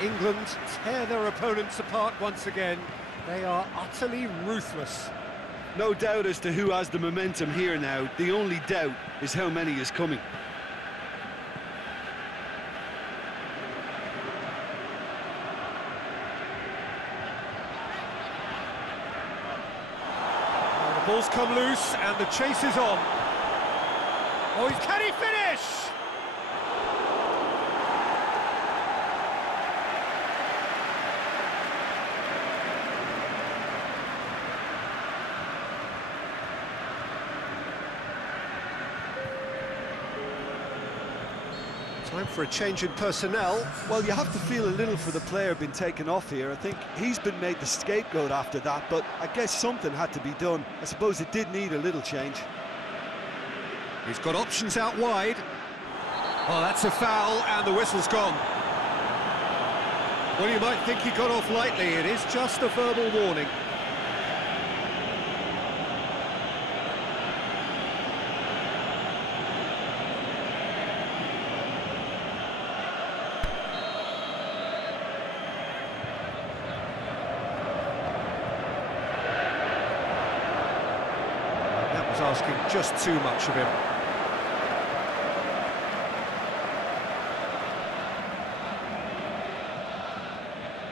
England tear their opponents apart once again. They are utterly ruthless. No doubt as to who has the momentum here now. The only doubt is how many is coming. The ball's come loose and the chase is on. Oh, can he finish? Time for a change in personnel. Well, you have to feel a little for the player being taken off here. I think he's been made the scapegoat after that, but I guess something had to be done. I suppose it did need a little change. He's got options out wide. Oh, that's a foul, and the whistle's gone. Well, you might think he got off lightly. It is just a verbal warning. Asking just too much of him.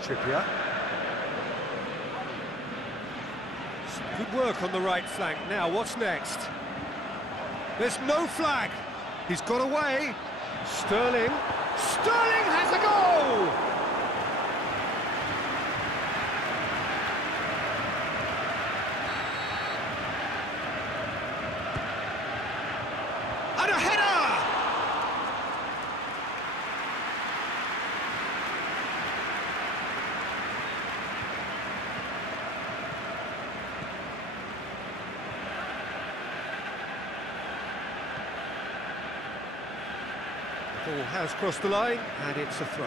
Trippier. Good work on the right flank. Now, what's next? There's no flag. He's got away. Sterling. Sterling has a goal! And a header! The ball has crossed the line, and it's a throw.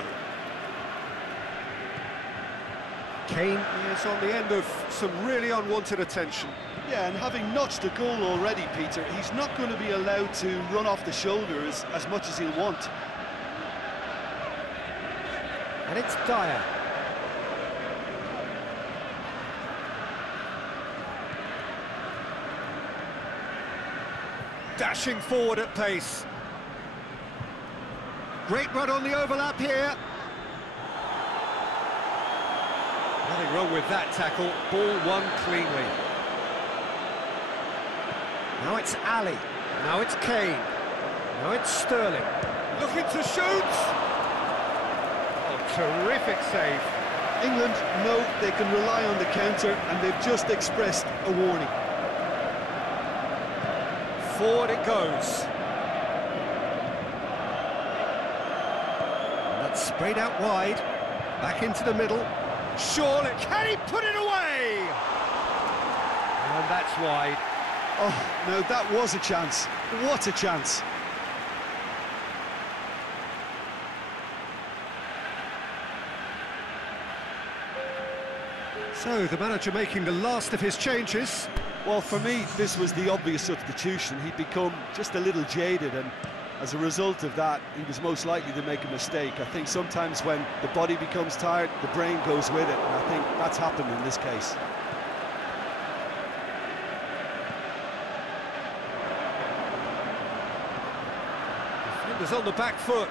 Kane is on the end of some really unwanted attention. Yeah, and having notched a goal already, Peter, he's not going to be allowed to run off the shoulder as much as he'll want. And it's Dyer. Dashing forward at pace. Great run on the overlap here. Nothing wrong with that tackle. Ball won cleanly. Now it's Ali. Now it's Kane. Now it's Sterling. Looking to shoot! Oh, terrific save. England know they can rely on the counter, and they've just expressed a warning. Forward it goes. And that's sprayed out wide. Back into the middle. Surely, can he put it away? And that's wide. Oh, no, that was a chance. What a chance. So, the manager making the last of his changes. Well, for me, this was the obvious substitution. He'd become just a little jaded, and as a result of that, he was most likely to make a mistake. I think sometimes when the body becomes tired, the brain goes with it, and I think that's happened in this case. Defenders on the back foot.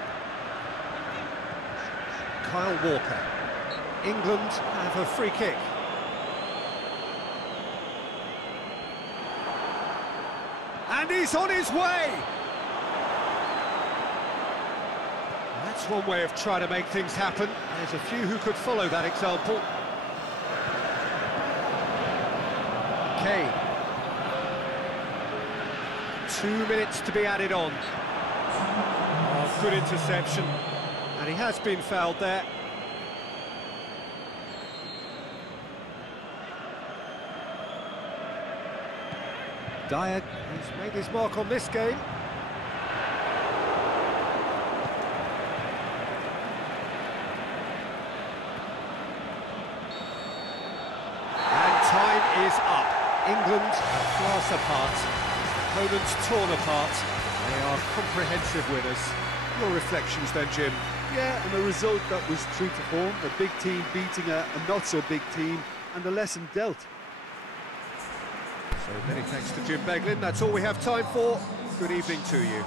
Kyle Walker. England have a free kick. And he's on his way! That's one way of trying to make things happen. There's a few who could follow that example. Kane. 2 minutes to be added on. Oh, good interception. And he has been fouled there. Dyer has made his mark on this game. And time is up. England are class apart. Opponents torn apart. They are comprehensive winners. Your reflections then, Jim? Yeah, and a result that was true to form. A big team beating a not-so-big team, and the lesson dealt. So many thanks to Jim Beglin. That's all we have time for. Good evening to you.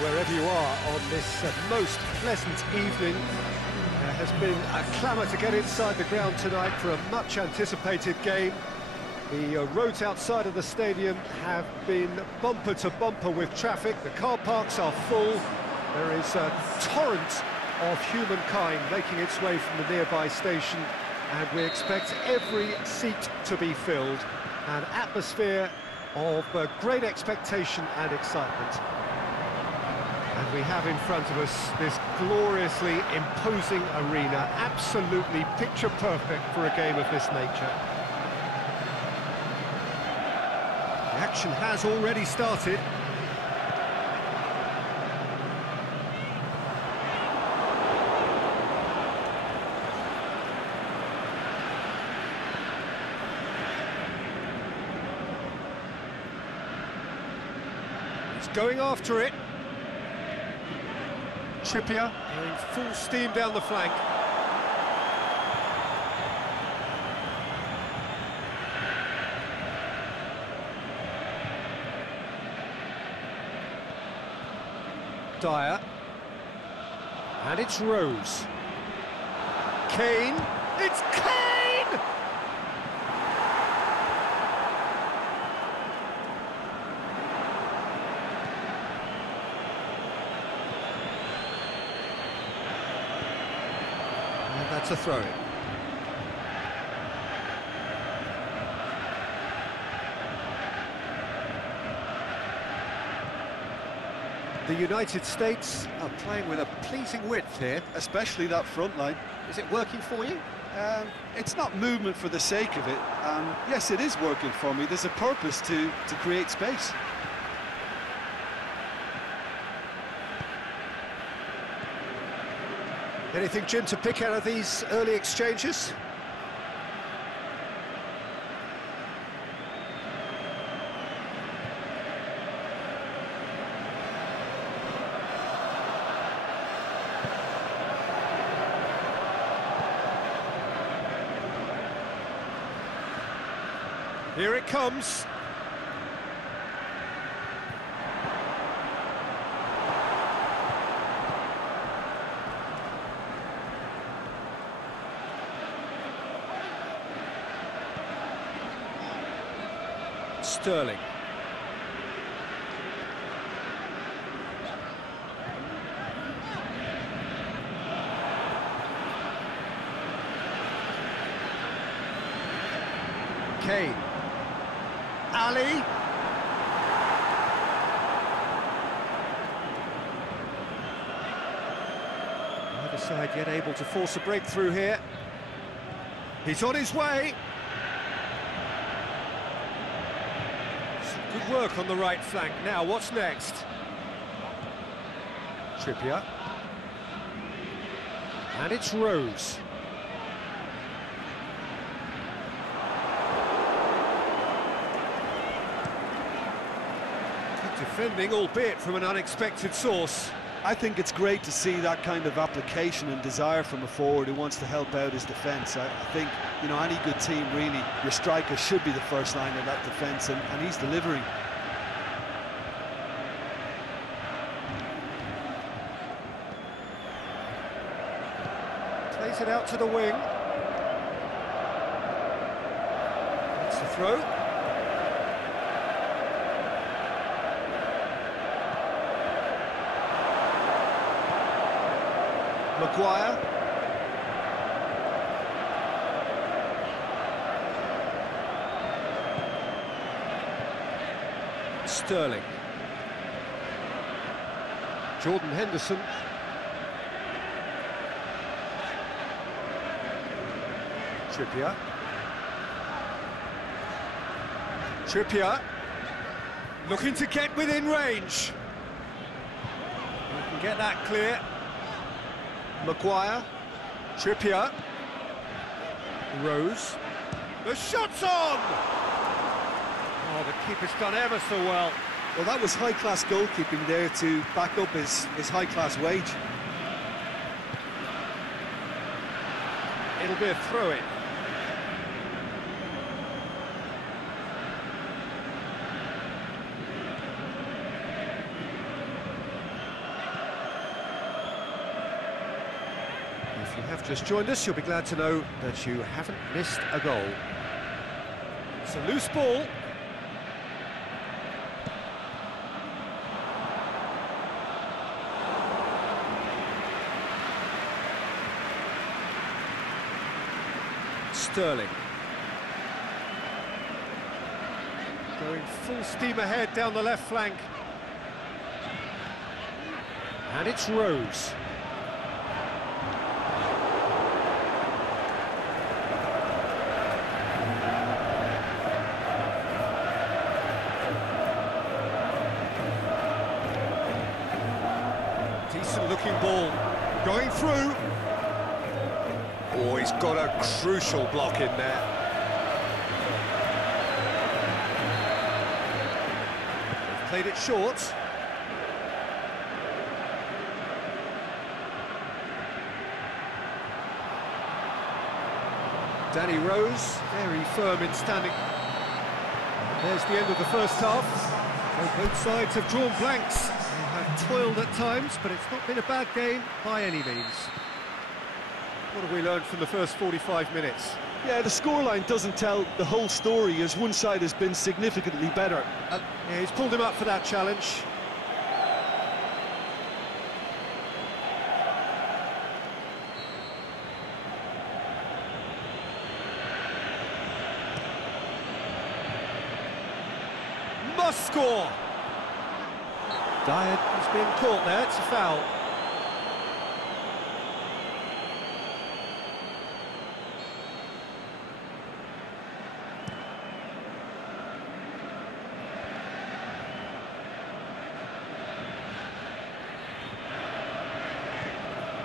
Wherever you are on this most pleasant evening, there has been a clamour to get inside the ground tonight for a much anticipated game. The roads outside of the stadium have been bumper to bumper with traffic. The car parks are full. There is a torrent of humankind making its way from the nearby station, and we expect every seat to be filled. An atmosphere of great expectation and excitement. And we have in front of us this gloriously imposing arena, absolutely picture perfect for a game of this nature. The action has already started. He's going after it. Trippier going full steam down the flank. Dyer. And it's Rose. Kane. It's Kane! And that's a throw-in. The United States are playing with a pleasing width here. Especially that front line. Is it working for you? It's not movement for the sake of it, and yes, it is working for me. There's a purpose to create space. Anything, Jim, to pick out of these early exchanges? Here it comes. Sterling. Kane. Ali. Neither side yet able to force a breakthrough here. He's on his way. Some good work on the right flank. Now, what's next? Trippier. And it's Rose. Defending, albeit from an unexpected source. I think it's great to see that kind of application and desire from a forward who wants to help out his defence. I think, you know, any good team, really, your striker should be the first line of that defence, and he's delivering. Plays it out to the wing. That's the throw. Maguire. Sterling. Jordan Henderson. Trippier. Trippier. Looking to get within range. You can get that clear. Maguire, Trippier, Rose, the shot's on! Oh, the keeper's done ever so well. Well, that was high-class goalkeeping there to back up his high-class wage. It'll be a throw-in. If you have just joined us, you'll be glad to know that you haven't missed a goal. It's a loose ball. Sterling. Going full steam ahead down the left flank. And it's Rose. Decent looking ball. Going through. Oh, he's got a crucial block in there. They've played it short. Danny Rose, very firm in standing. There's the end of the first half. So both sides have drawn blanks. They have toiled at times, but it's not been a bad game by any means. What have we learned from the first 45 minutes? Yeah, the scoreline doesn't tell the whole story, as one side has been significantly better. Yeah, he's pulled him up for that challenge. Must score! Dyer has been caught there, it's a foul.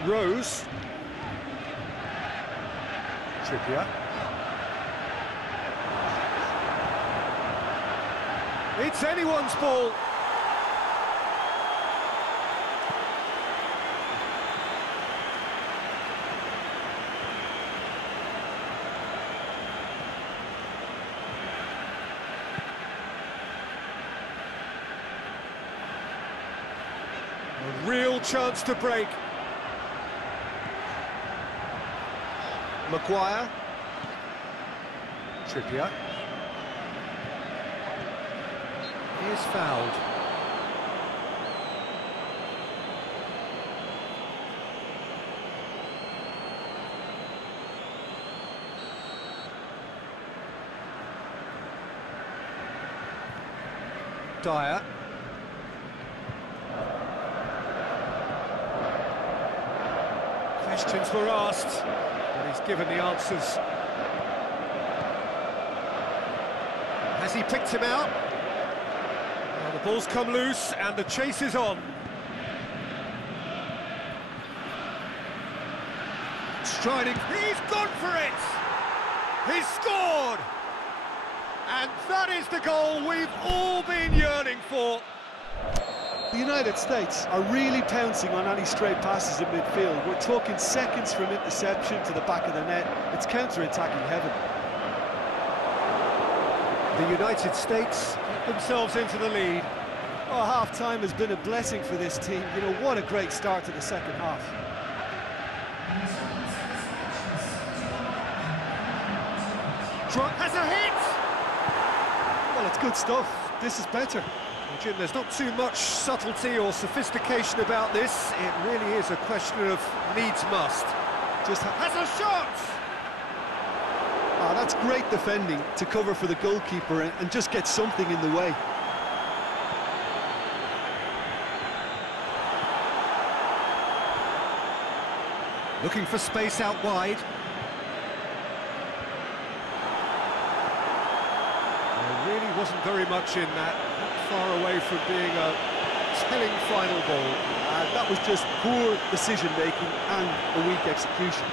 Rose. Trippier. It's anyone's ball. A real chance to break. Maguire. Trippier. He is fouled. Dyer. Questions were asked, but he's given the answers. Has he picked him out? Well, the ball's come loose and the chase is on. Striding, he's gone for it! He's scored! And that is the goal we've all been yearning for. The United States are really pouncing on any stray passes in midfield. We're talking seconds from interception to the back of the net. It's counter-attacking heaven. The United States get themselves into the lead. Oh, half-time has been a blessing for this team. You know, what a great start to the second half. Has a hit! Well, it's good stuff. This is better. Well, Jim, there's not too much subtlety or sophistication about this. It really is a question of needs must. Just has a shot! Ah, that's great defending to cover for the goalkeeper and just get something in the way. Looking for space out wide. There really wasn't very much in that. Not far away from being a telling final ball. That was just poor decision-making and a weak execution.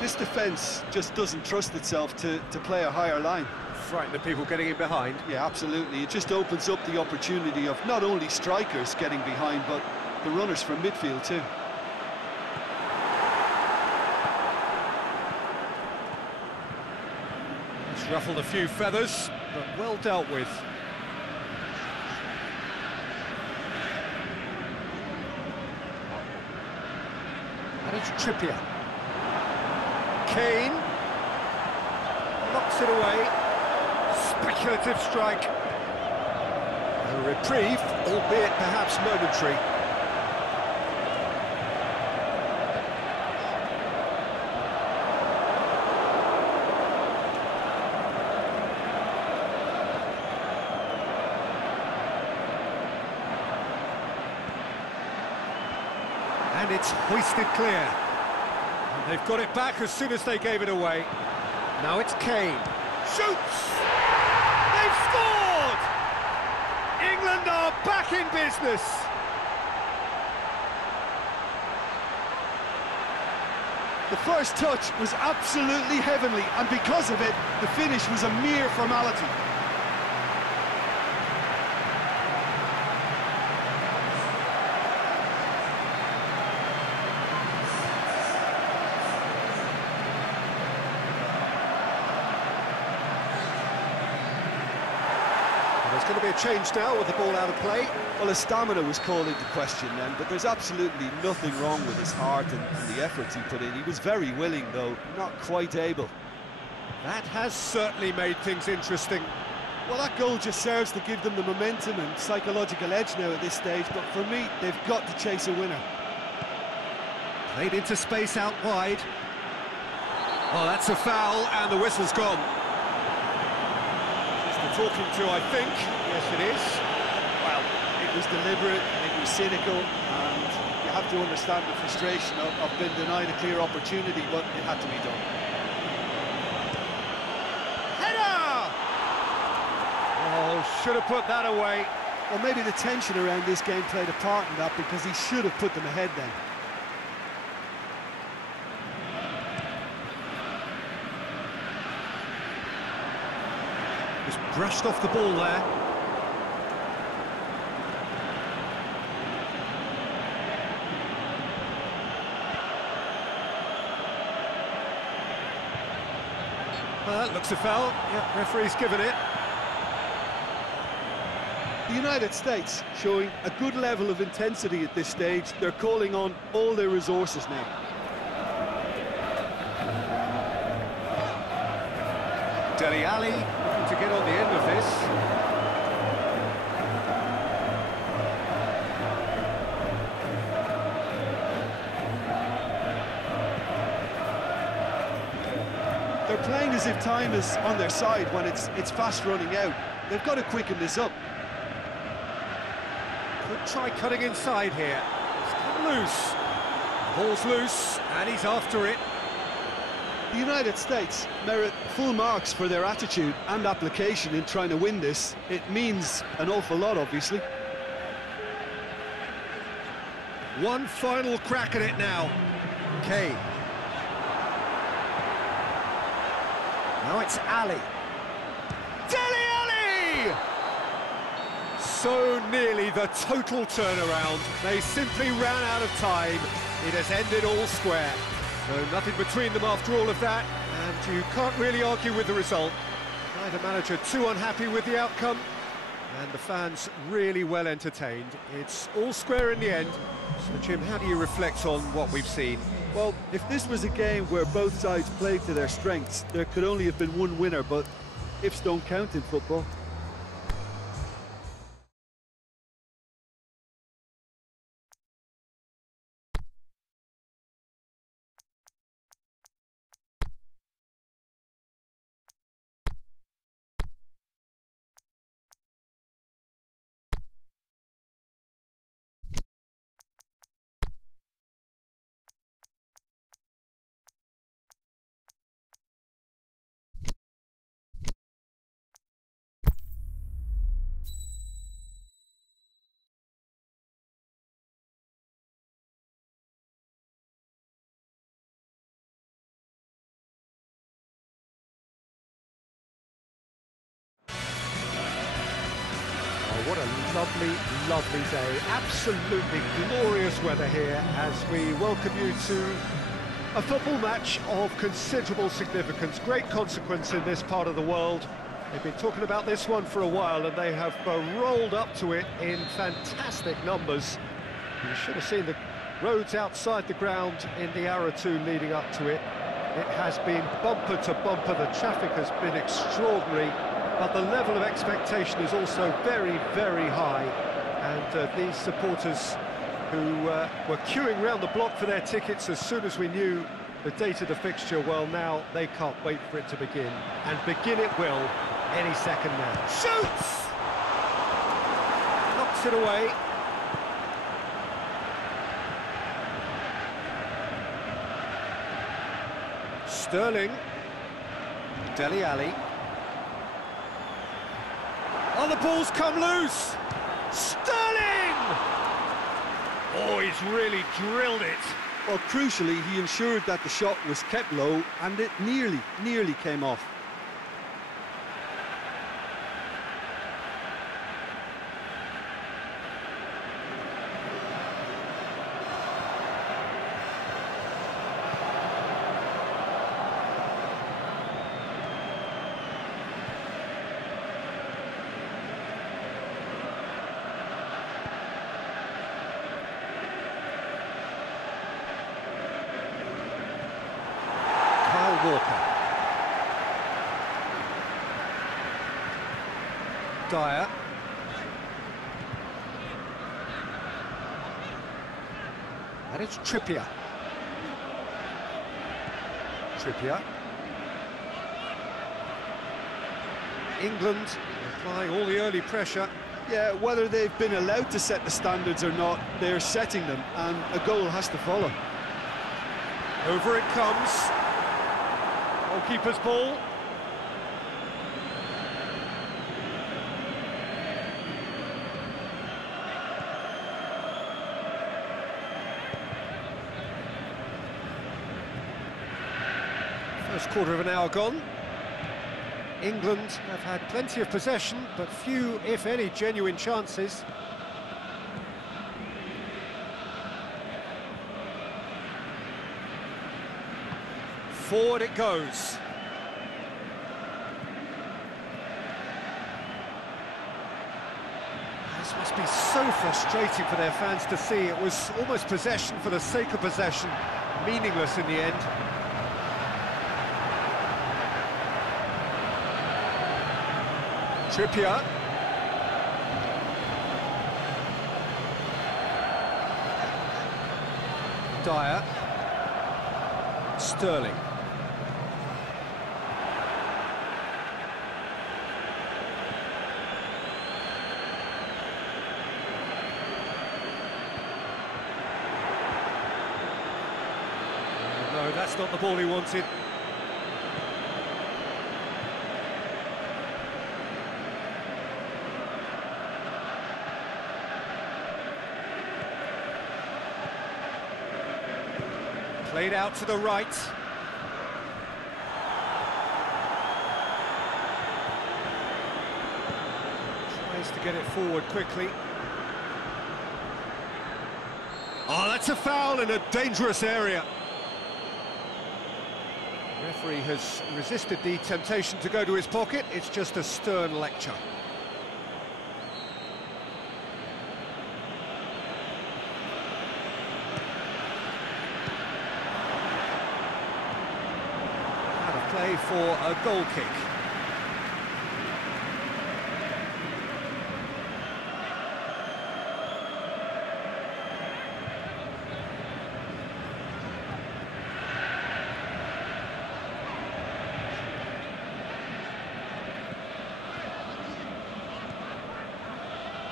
This defence just doesn't trust itself to play a higher line. Frighten the people getting in behind. Yeah, absolutely. It just opens up the opportunity of not only strikers getting behind, but the runners from midfield too. It's ruffled a few feathers, but well dealt with. And it's Trippier. Kane knocks it away. Speculative strike. A reprieve, albeit perhaps momentary. And it's hoisted clear. And they've got it back as soon as they gave it away. Now it's Kane. Shoots! They've scored! England are back in business. The first touch was absolutely heavenly, and because of it, the finish was a mere formality. There's going to be a change now with the ball out of play. Well, his stamina was called into question then, but there's absolutely nothing wrong with his heart and the efforts he put in. He was very willing, though, not quite able. That has certainly made things interesting. Well, that goal just serves to give them the momentum and psychological edge now at this stage, but for me, they've got to chase a winner. Played into space out wide. Oh, that's a foul, and the whistle's gone. It's the talking to, I think. Yes, it is. Well, it was deliberate, it was cynical, and you have to understand the frustration of being denied a clear opportunity, but it had to be done. Header! Oh, should have put that away. Well, maybe the tension around this game played a part in that, because he should have put them ahead then. Just brushed off the ball there. Well, that looks a foul. Yeah, referee's given it. The United States showing a good level of intensity at this stage. They're calling on all their resources now. Dele Alli to get on the end of this. They're playing as if time is on their side when it's fast running out. They've got to quicken this up. Could try cutting inside here. It's come loose. Ball's loose, and he's after it. The United States merit full marks for their attitude and application in trying to win this. It means an awful lot, obviously. One final crack at it now. Kane. Now it's Ali. Dele Alli! So nearly the total turnaround. They simply ran out of time. It has ended all square. So nothing between them after all of that, and you can't really argue with the result. Neither manager too unhappy with the outcome, and the fans really well entertained. It's all square in the end. So Jim, how do you reflect on what we've seen? Well, if this was a game where both sides played to their strengths, there could only have been one winner, but ifs don't count in football. What a lovely, lovely day. Absolutely glorious weather here as we welcome you to a football match of considerable significance, great consequence in this part of the world. They've been talking about this one for a while, and they have rolled up to it in fantastic numbers. You should have seen the roads outside the ground in the hour or two leading up to it. It has been bumper to bumper. The traffic has been extraordinary. But the level of expectation is also very, very high. And these supporters who were queuing round the block for their tickets as soon as we knew the date of the fixture, well, now they can't wait for it to begin. And begin it will any second now. Shoots! Knocks it away. Sterling. Dele Alli. Oh, the ball's come loose! Sterling! Oh, he's really drilled it. Well, crucially, he ensured that the shot was kept low, and it nearly came off. Walker. Dyer. And it's Trippier. Trippier. England applying all the early pressure. Yeah, whether they've been allowed to set the standards or not, they're setting them, and a goal has to follow. Over it comes. Goalkeeper's ball. First quarter of an hour gone. England have had plenty of possession, but few, if any, genuine chances. Forward it goes. This must be so frustrating for their fans to see. It was almost possession for the sake of possession, meaningless in the end. Trippier. Dyer. Sterling. No, that's not the ball he wanted. Played out to the right. Tries to get it forward quickly. Oh, that's a foul in a dangerous area. The referee has resisted the temptation to go to his pocket. It's just a stern lecture. Play for a goal kick.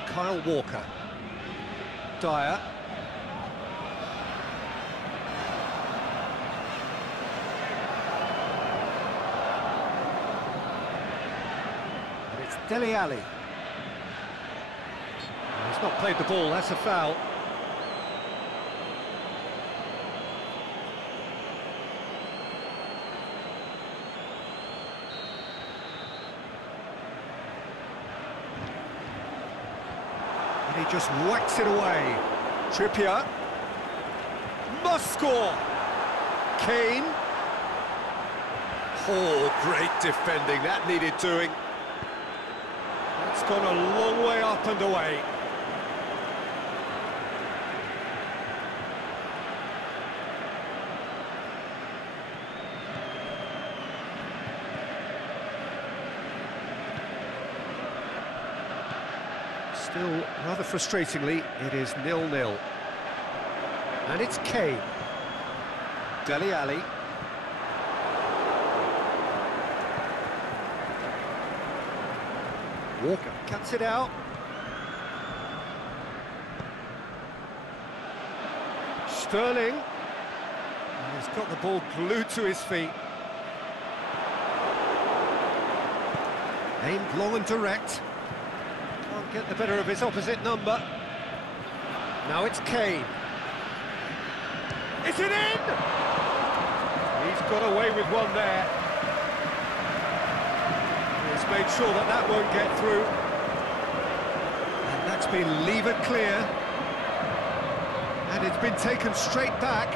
Kyle Walker. Dyer. Dele Alli. He's not played the ball, that's a foul. And he just whacks it away. Trippier. Must score! Kane. Oh, great defending, that needed doing. It's gone a long way up and away. Still, rather frustratingly, it is 0-0. And it's Kane. Dele Alli. Walker cuts it out. Sterling. He's got the ball glued to his feet. Aimed long and direct. Can't get the better of his opposite number. Now it's Kane. Is it in? He's got away with one there. He's made sure that that won't get through. And that's been levered clear. And it's been taken straight back.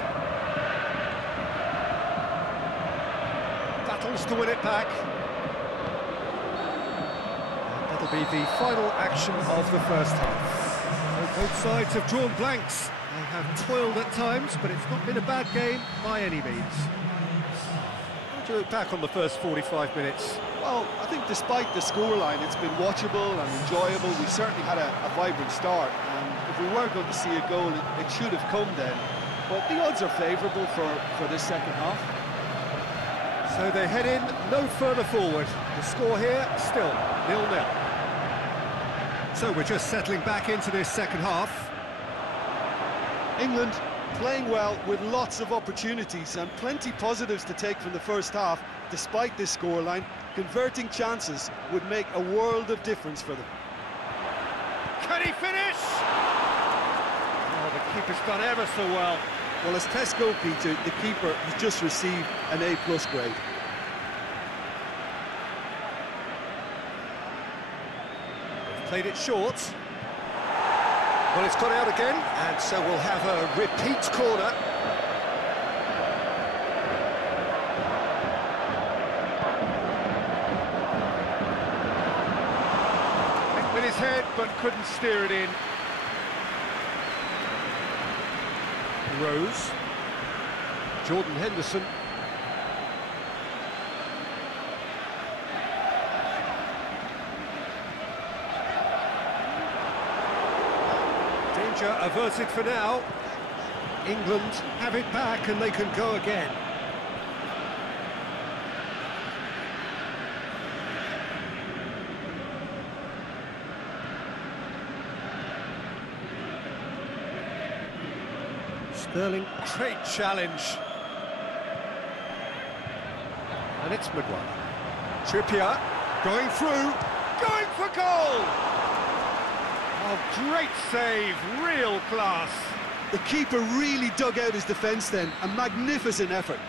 Battles to win it back. And that'll be the final action of the first half. So both sides have drawn blanks. They have toiled at times, but it's not been a bad game by any means. do you look back on the first 45 minutes? Well, I think despite the scoreline, it's been watchable and enjoyable. We certainly had a vibrant start, and if we were going to see a goal, it should have come then. But the odds are favourable for this second half. So they head in no further forward. The score here, still 0-0. So we're just settling back into this second half. England playing well with lots of opportunities and plenty positives to take from the first half. Despite this scoreline, converting chances would make a world of difference for them. Can he finish? Oh, the keeper's done ever so well. Well, as test goalkeeper, the keeper has just received an A+ grade. They've played it short. Well, it's gone out again, and so we'll have a repeat corner. With his head, but couldn't steer it in. Rose. Jordan Henderson. Danger averted for now. England have it back and they can go again. Sterling, great challenge. And it's Maguire. Trippier, going through, going for goal! Oh, great save, real class. The keeper really dug out his defence then, a magnificent effort.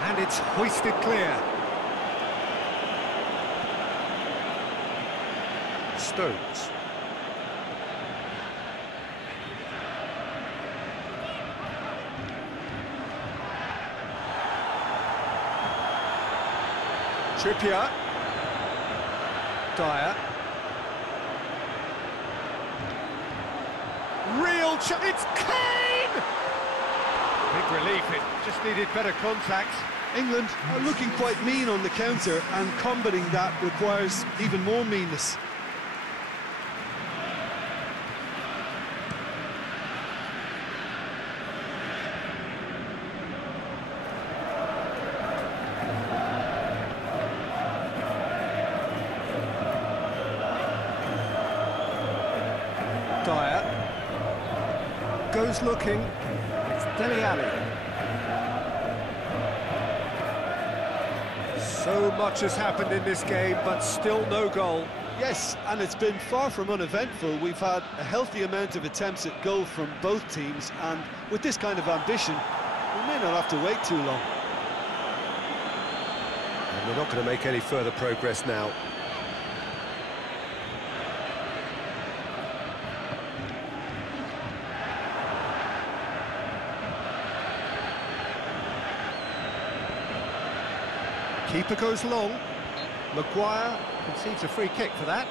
And it's hoisted clear. Stones. Trippier. Dyer. Real it's Kane! Big relief, it just needed better contact. England are looking quite mean on the counter, and combating that requires even more meanness. Dyer goes looking, it's Dele Alli. So much has happened in this game, but still no goal. Yes, and it's been far from uneventful. We've had a healthy amount of attempts at goal from both teams, and with this kind of ambition, we may not have to wait too long. And we're not going to make any further progress now. Keeper goes long. Maguire concedes a free kick for that.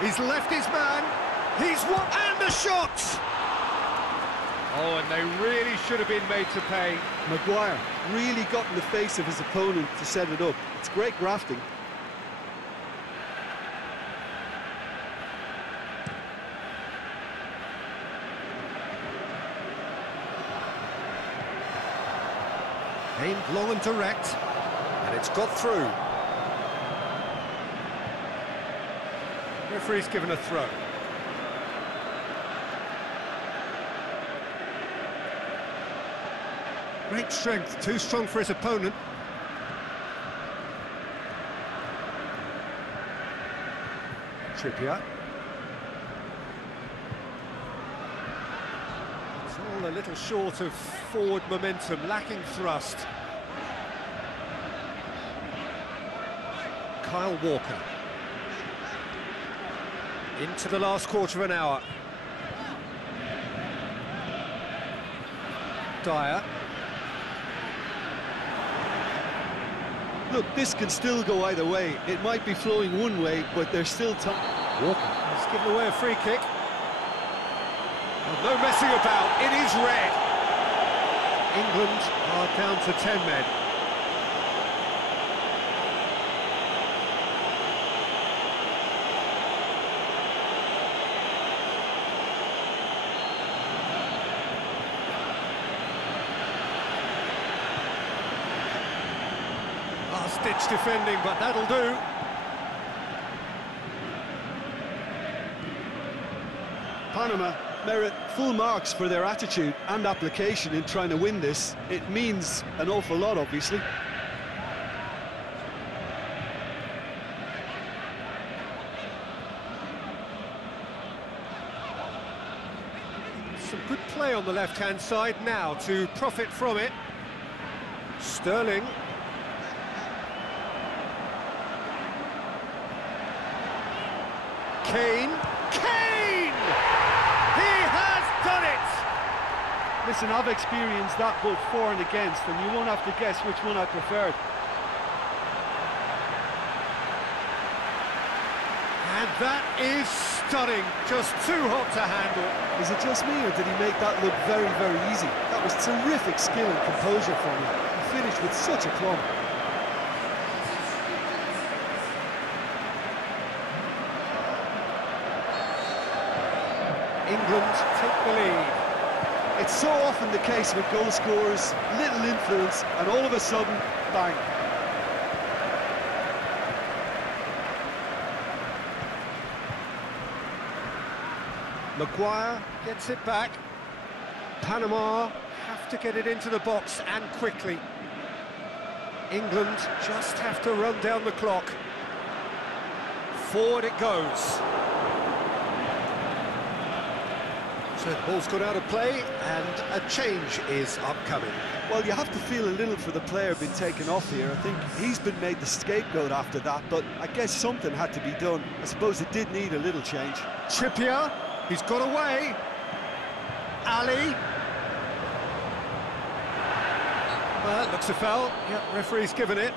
He's left his man. He's won, and the shot! Oh, and they really should have been made to pay. Maguire really got in the face of his opponent to set it up. It's great grafting. Aimed long and direct, and it's got through. Referee's given a throw. Great strength, too strong for his opponent. Trippier. It's all a little short of forward momentum, lacking thrust. Kyle Walker. Into the last quarter of an hour. Dyer. Look, this can still go either way. It might be flowing one way, but there's still time. Walker has given away a free kick. No messing about, it is red. England are down to 10 men. Last-ditch defending, but that'll do. Panama merit full marks for their attitude and application in trying to win this. It means an awful lot, obviously. Some good play on the left-hand side now to profit from it. Sterling. Kane. Listen, I've experienced that both for and against, and you won't have to guess which one I preferred. And that is stunning, just too hot to handle. Is it just me, or did he make that look very, very easy? That was terrific skill and composure from him. He finished with such aplomb. England take the lead. It's so often the case with goal scorers, little influence, and all of a sudden, bang. Maguire gets it back. Panama have to get it into the box and quickly. England just have to run down the clock. Forward it goes. So the ball's gone out of play and a change is upcoming. Well, you have to feel a little for the player being taken off here. I think he's been made the scapegoat after that, but I guess something had to be done. I suppose it did need a little change. Trippier, he's got away. Ali. Well, that looks a foul. Yep, referee's given it.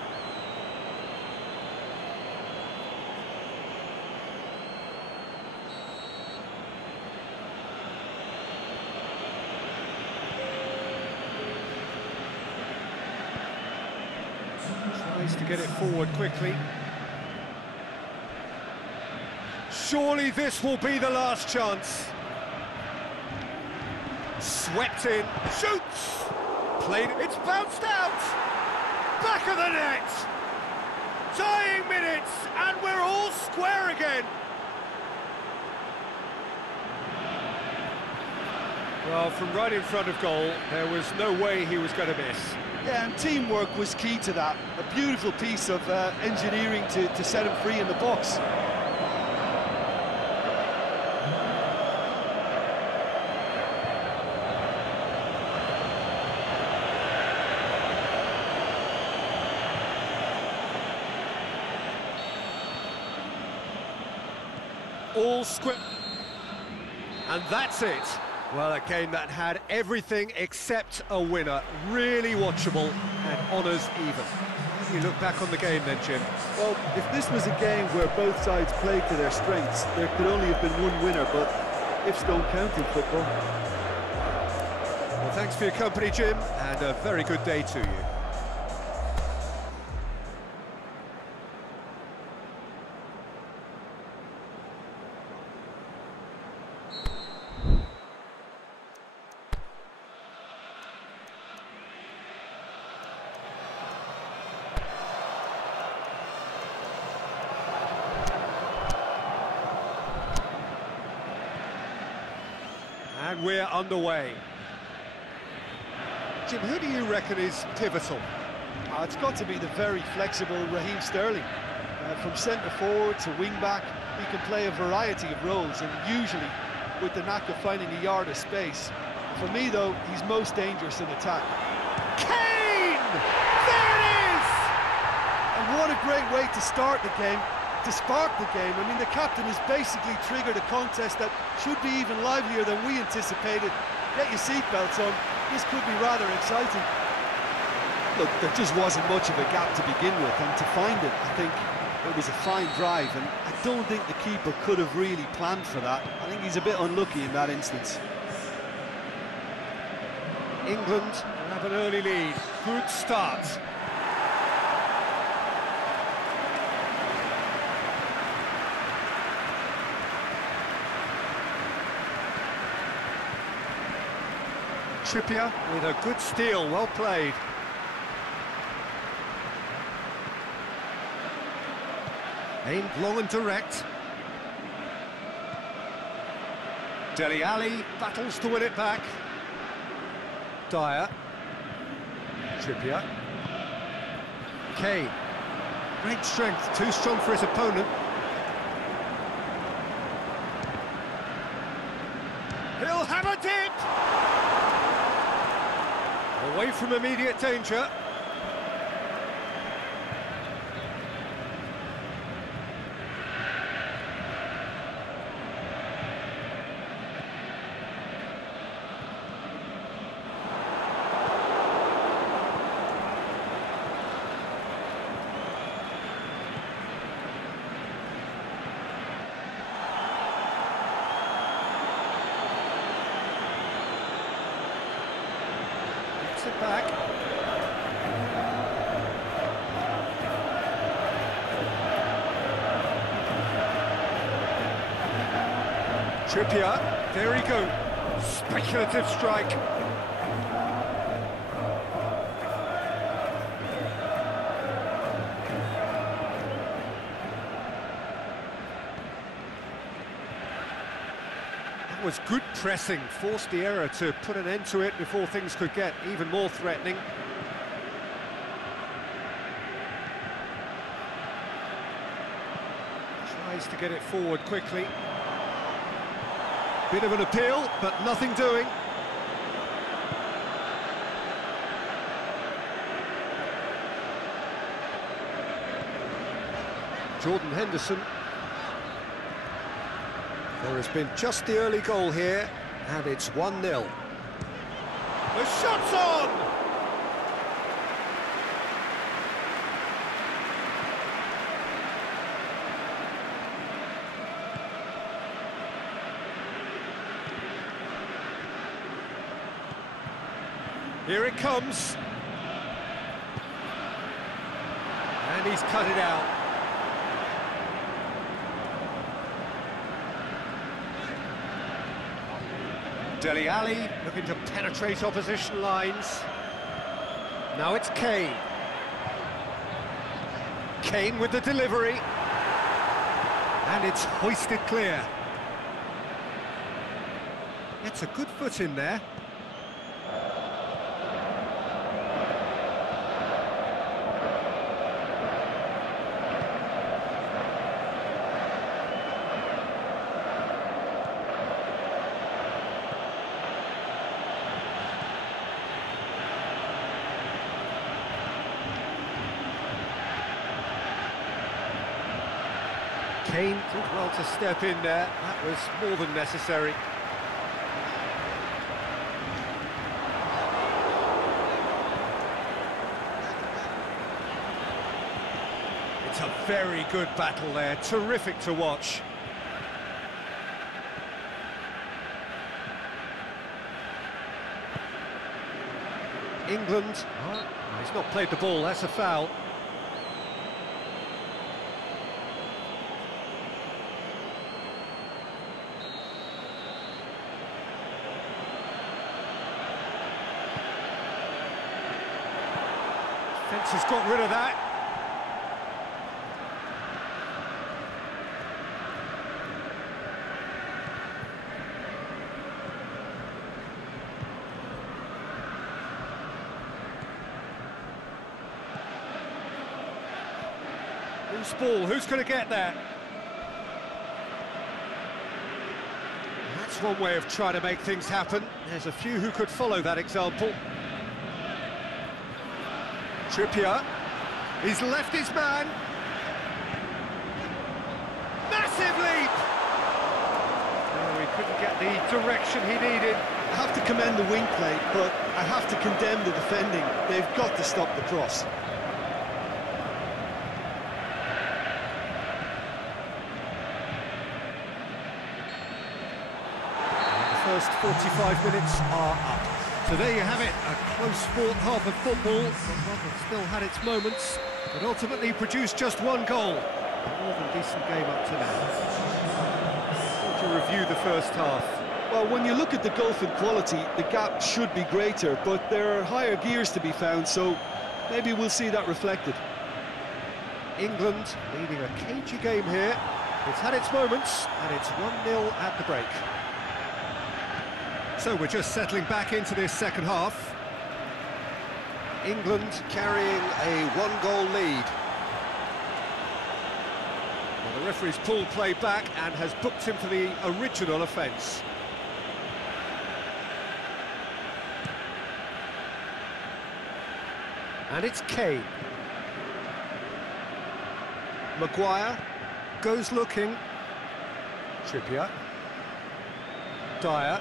Tries to get it forward quickly. Surely this will be the last chance. Swept in, shoots! Played, it's bounced out! Back of the net! Dying minutes, and we're all square again! Well, from right in front of goal, there was no way he was going to miss. Yeah, and teamwork was key to that. A beautiful piece of engineering to set him free in the box. All square. And that's it. Well, a game that had everything except a winner. Really watchable and honours even. You look back on the game then, Jim. Well, if this was a game where both sides played to their strengths, there could only have been one winner, but ifs don't count in football. Well, thanks for your company, Jim, and a very good day to you. And we're underway. Jim, who do you reckon is pivotal? It's got to be the very flexible Raheem Sterling. From centre forward to wing back, he can play a variety of roles, and usually with the knack of finding a yard of space. For me, though, he's most dangerous in attack. Kane! There it is! And what a great way to start the game, to spark the game. I mean, the captain has basically triggered a contest that should be even livelier than we anticipated. Get your seatbelts on. This could be rather exciting. Look, there just wasn't much of a gap to begin with, and to find it, I think it was a fine drive, and I don't think the keeper could have really planned for that. I think he's a bit unlucky in that instance. England have an early lead. Good start. Trippier with a good steal, well played. Aimed long and direct. Dele Alli battles to win it back. Dyer. Trippier. Kane. Great strength, too strong for his opponent. He'll hammer it! Away from immediate danger. It back. Trippier, there he goes. Speculative strike. Was good pressing, forced the error to put an end to it before things could get even more threatening. Tries to get it forward quickly. Bit of an appeal, but nothing doing. Jordan Henderson. There has been just the early goal here, and it's 1-0. The shot's on! Here it comes. And he's cut it out. Dele Alli looking to penetrate opposition lines. Now it's Kane. Kane with the delivery. And it's hoisted clear. It's a good foot in there. Kane did well to step in there, that was more than necessary. It's a very good battle there, terrific to watch. England, he's not played the ball, that's a foul. Fence has got rid of that. Loose ball, who's going to get that? That's one way of trying to make things happen. There's a few who could follow that example. Trippier, he's left his man. Massive leap! Oh, he couldn't get the direction he needed. I have to commend the wing play, but I have to condemn the defending. They've got to stop the cross. First 45 minutes are up. So there you have it, a close fought half of football. That still had its moments, but ultimately produced just one goal. A more than decent game up to now. How do you review the first half? Well, when you look at the gulf in quality, the gap should be greater, but there are higher gears to be found, so maybe we'll see that reflected. England leading a cagey game here. It's had its moments, and it's 1-0 at the break. So we're just settling back into this second half. England carrying a one-goal lead. Well, the referee's pulled play back and has booked him for the original offence. And it's Kane. Maguire goes looking. Trippier. Dyer.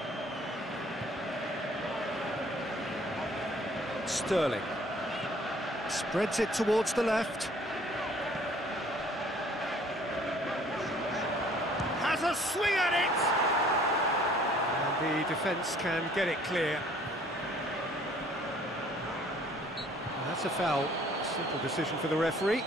Sterling spreads it towards the left. Has a swing at it! And the defence can get it clear. That's a foul. Simple decision for the referee.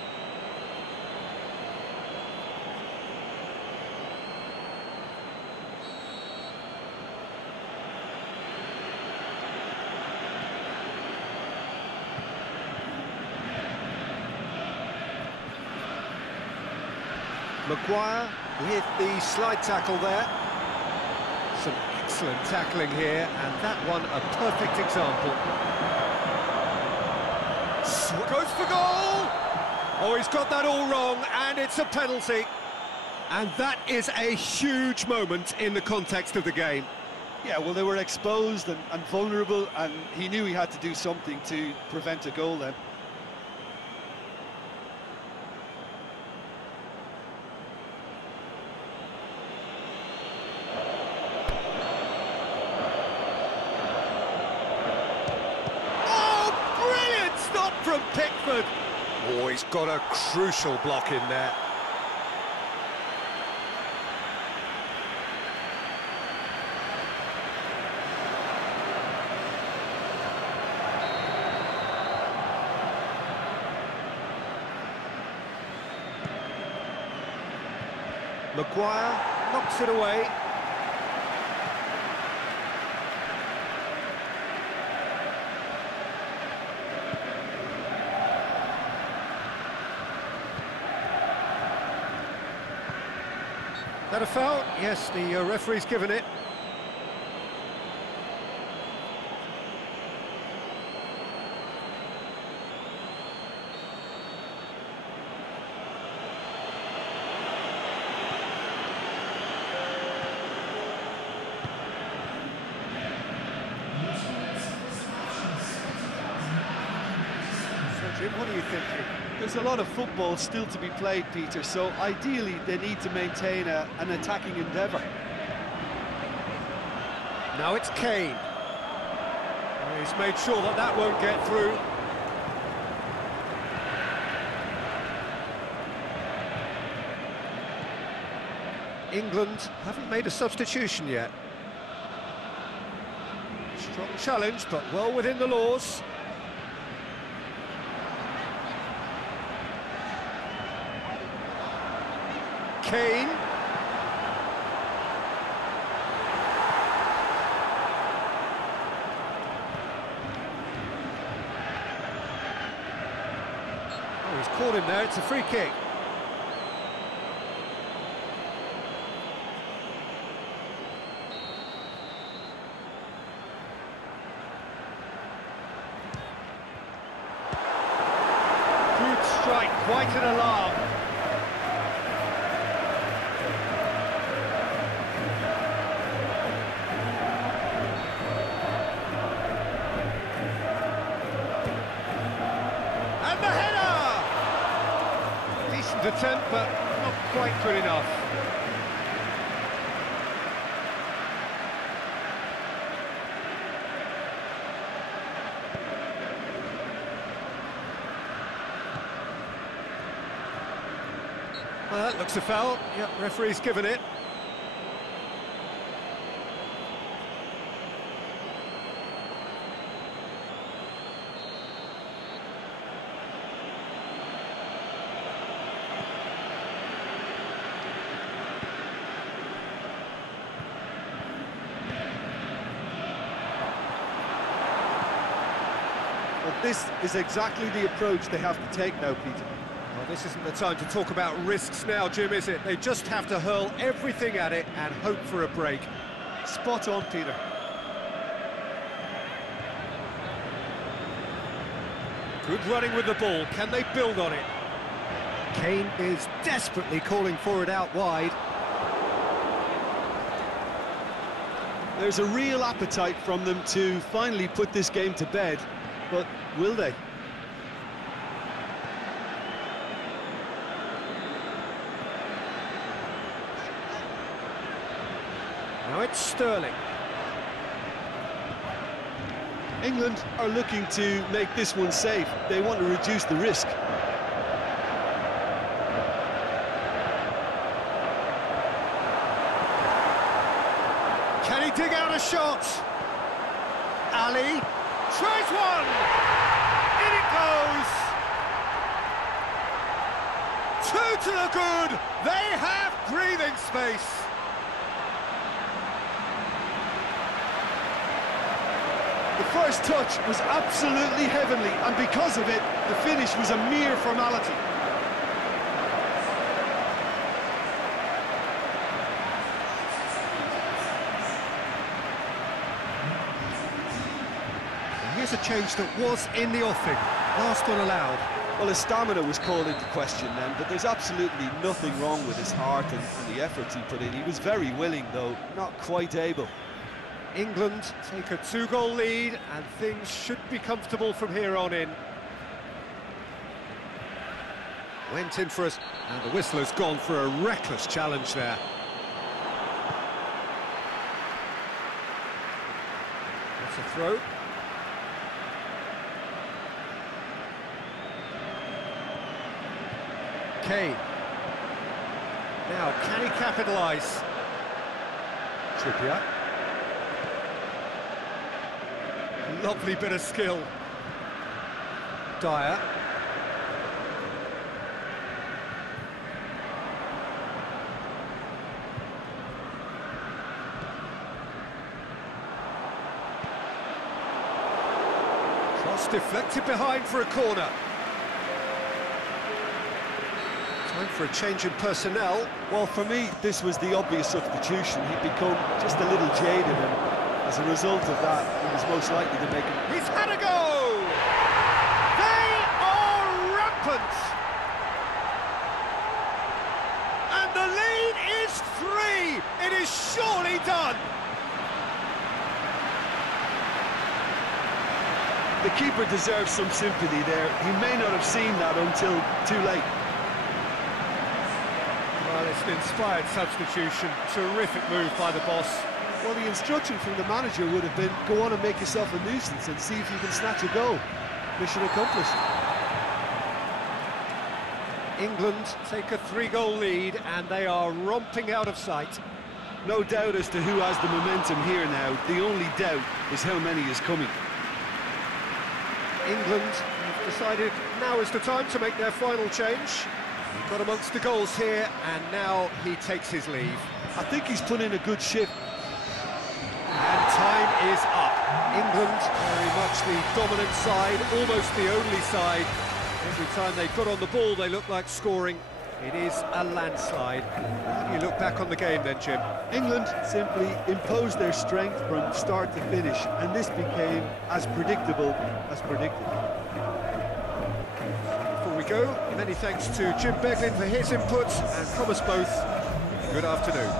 Maguire with the slide tackle there. Some excellent tackling here, and that one a perfect example. Goes for goal! Oh, he's got that all wrong, and it's a penalty. And that is a huge moment in the context of the game. Yeah, well, they were exposed and vulnerable, and he knew he had to do something to prevent a goal then. From Pickford. Oh, he's got a crucial block in there. Maguire knocks it away. That a foul? Yes, the referee's given it. So, Jim, what are you thinking? There's a lot of football still to be played, Peter, so ideally they need to maintain an attacking endeavour. Now it's Kane. He's made sure that that won't get through. England haven't made a substitution yet. Strong challenge, but well within the laws. Kane. Oh, he's caught him there, it's a free kick. Good strike, quite an alarm. Attempt, but not quite good enough. Well, that looks a foul. Yep, referee's given it. Well, this is exactly the approach they have to take now, Peter. Well, this isn't the time to talk about risks now, Jim, is it? They just have to hurl everything at it and hope for a break. Spot on, Peter. Good running with the ball. Can they build on it? Kane is desperately calling for it out wide. There's a real appetite from them to finally put this game to bed, but will they? Now it's Sterling. England are looking to make this one safe. They want to reduce the risk. Can he dig out a shot? Ali tries one! In it goes! Two to the good! They have breathing space! The first touch was absolutely heavenly, and because of it, the finish was a mere formality. Here's a change that was in the offing. Last one allowed. Well, his stamina was called into question then, but there's absolutely nothing wrong with his heart and the efforts he put in. He was very willing, though, not quite able. England take a 2-goal lead, and things should be comfortable from here on in. Went in for us, and the whistler's gone for a reckless challenge there. That's a throw. Kane. Now, can he capitalise? Trippier. Lovely bit of skill. Dyer. Cross deflected behind for a corner. Time for a change in personnel. Well, for me, this was the obvious substitution. He'd become just a little jaded, and as a result of that, he was most likely to make it. He's had a go! They are rampant! And the lead is 3! It is surely done! The keeper deserves some sympathy there. He may not have seen that until too late. Well, it's an inspired substitution. Terrific move by the boss. Well, the instruction from the manager would have been, go on and make yourself a nuisance and see if you can snatch a goal. Mission accomplished. England take a 3-goal lead, and they are romping out of sight. No doubt as to who has the momentum here now. The only doubt is how many is coming. England have decided now is the time to make their final change. He got amongst the goals here, and now he takes his leave. I think he's put in a good shift. And time is up. England, very much the dominant side, almost the only side. Every time they got on the ball, they look like scoring. It is a landslide. How do you look back on the game then, Jim? England simply imposed their strength from start to finish, and this became as predictable as predicted. Before we go, many thanks to Jim Beglin for his inputs, and from us both, good afternoon.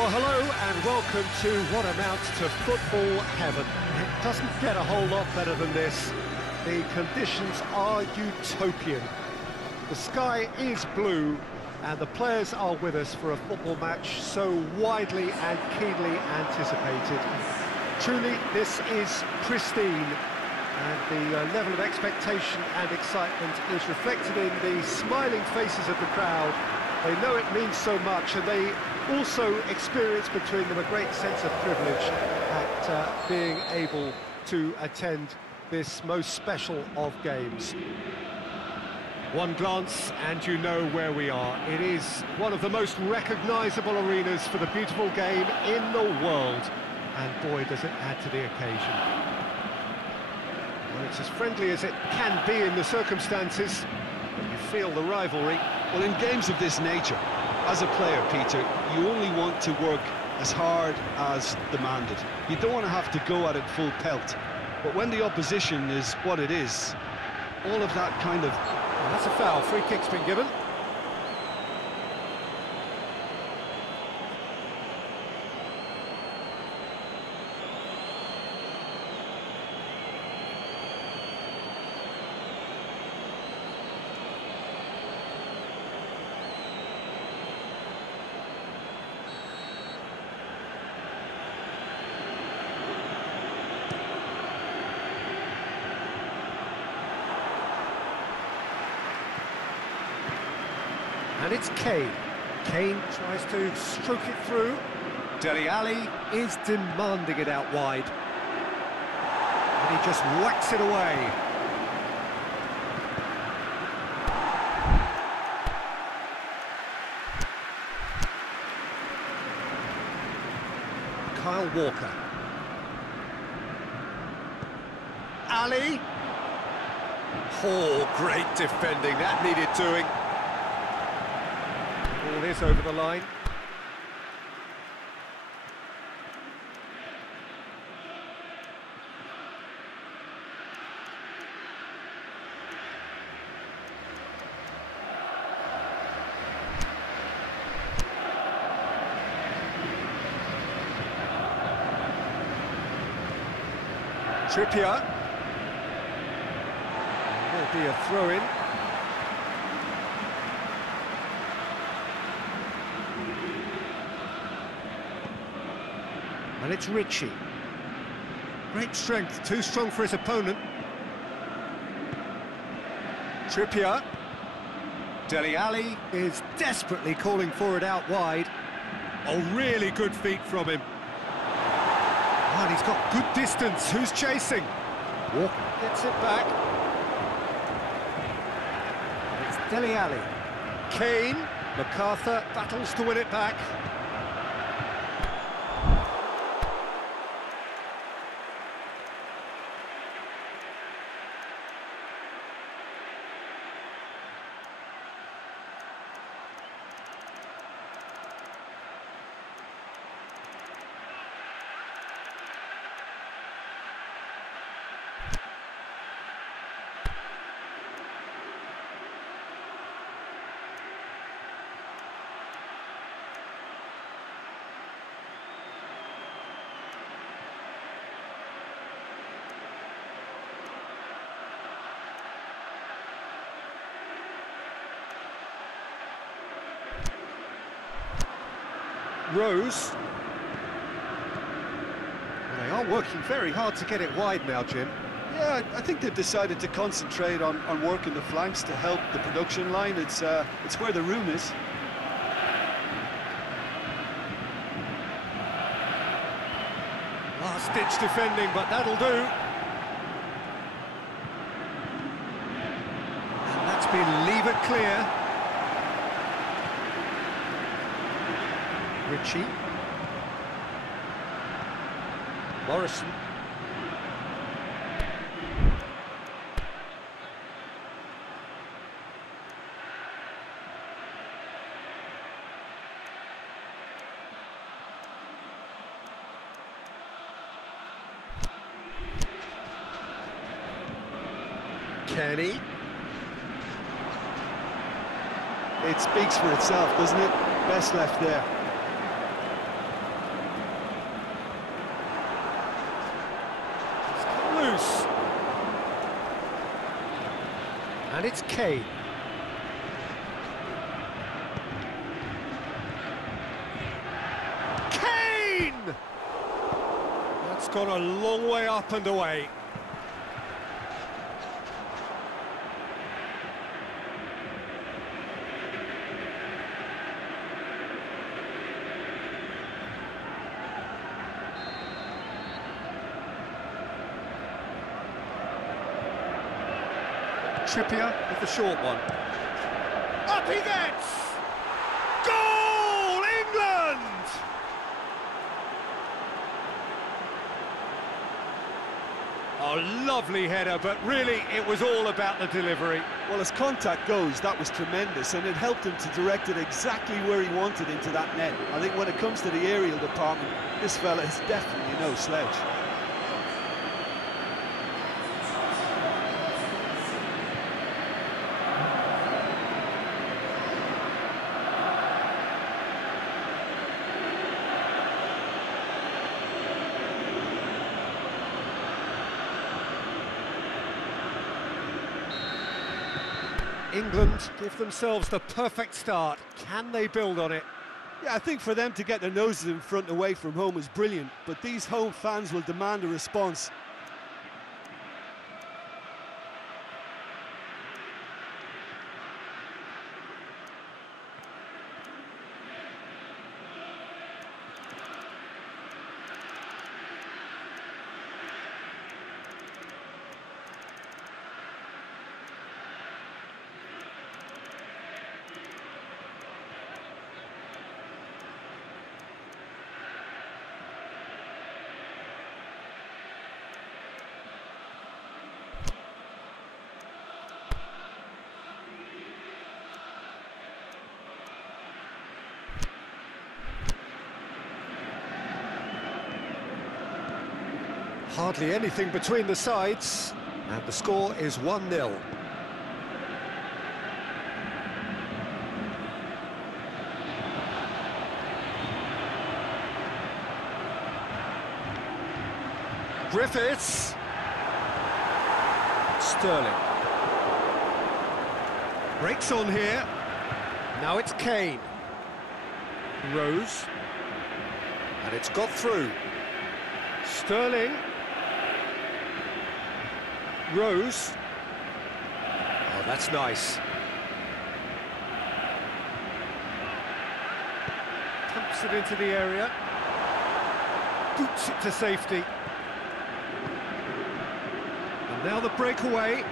Well, hello and welcome to what amounts to football heaven. It doesn't get a whole lot better than this. The conditions are utopian. The sky is blue and the players are with us for a football match so widely and keenly anticipated. Truly, this is pristine, and the level of expectation and excitement is reflected in the smiling faces of the crowd. They know it means so much, and they also experience between them a great sense of privilege at being able to attend this most special of games. One glance and you know where we are. It is one of the most recognisable arenas for the beautiful game in the world, and boy does it add to the occasion. Well, it's as friendly as it can be in the circumstances, but you feel the rivalry. Well, in games of this nature, as a player, Peter, you only want to work as hard as demanded. You don't want to have to go at it full pelt. But when the opposition is what it is, all of that kind of... Well, that's a foul. Free kick's been given. And it's Kane. Kane tries to stroke it through. Dele Alli is demanding it out wide. And he just whacks it away. Kyle Walker. Ali. Oh, great defending. That needed doing. Ball is over the line. Trippier. Will be a throw-in. And it's Ritchie. Great strength, too strong for his opponent. Trippier. Dele Alli is desperately calling for it out wide. Oh, really good feet from him. Oh, and he's got good distance. Who's chasing? Walker gets it back. It's Dele Alli. Kane. MacArthur battles to win it back. Rose. Well, they are working very hard to get it wide now, Jim. Yeah, I think they've decided to concentrate on working the flanks to help the production line. It's where the room is. Last-ditch defending, but that'll do. And that's been levered clear. Ritchie. Morrison. Kenny. It speaks for itself, doesn't it? Best left there. And it's Kane. Kane! That's gone a long way up and away. Trippier with the short one. Up he gets! Goal! England! A lovely header, but really it was all about the delivery. Well, as contact goes, that was tremendous, and it helped him to direct it exactly where he wanted into that net. I think when it comes to the aerial department, this fella is definitely no slouch. England give themselves the perfect start. Can they build on it? Yeah, I think for them to get their noses in front away from home is brilliant, but these home fans will demand a response. Hardly anything between the sides, and the score is 1-0. Griffiths. Sterling. Breaks on here. Now it's Kane. Rose. And it's got through. Sterling. Rose. Oh, that's nice. Pumps it into the area. Boots it to safety. And now the breakaway.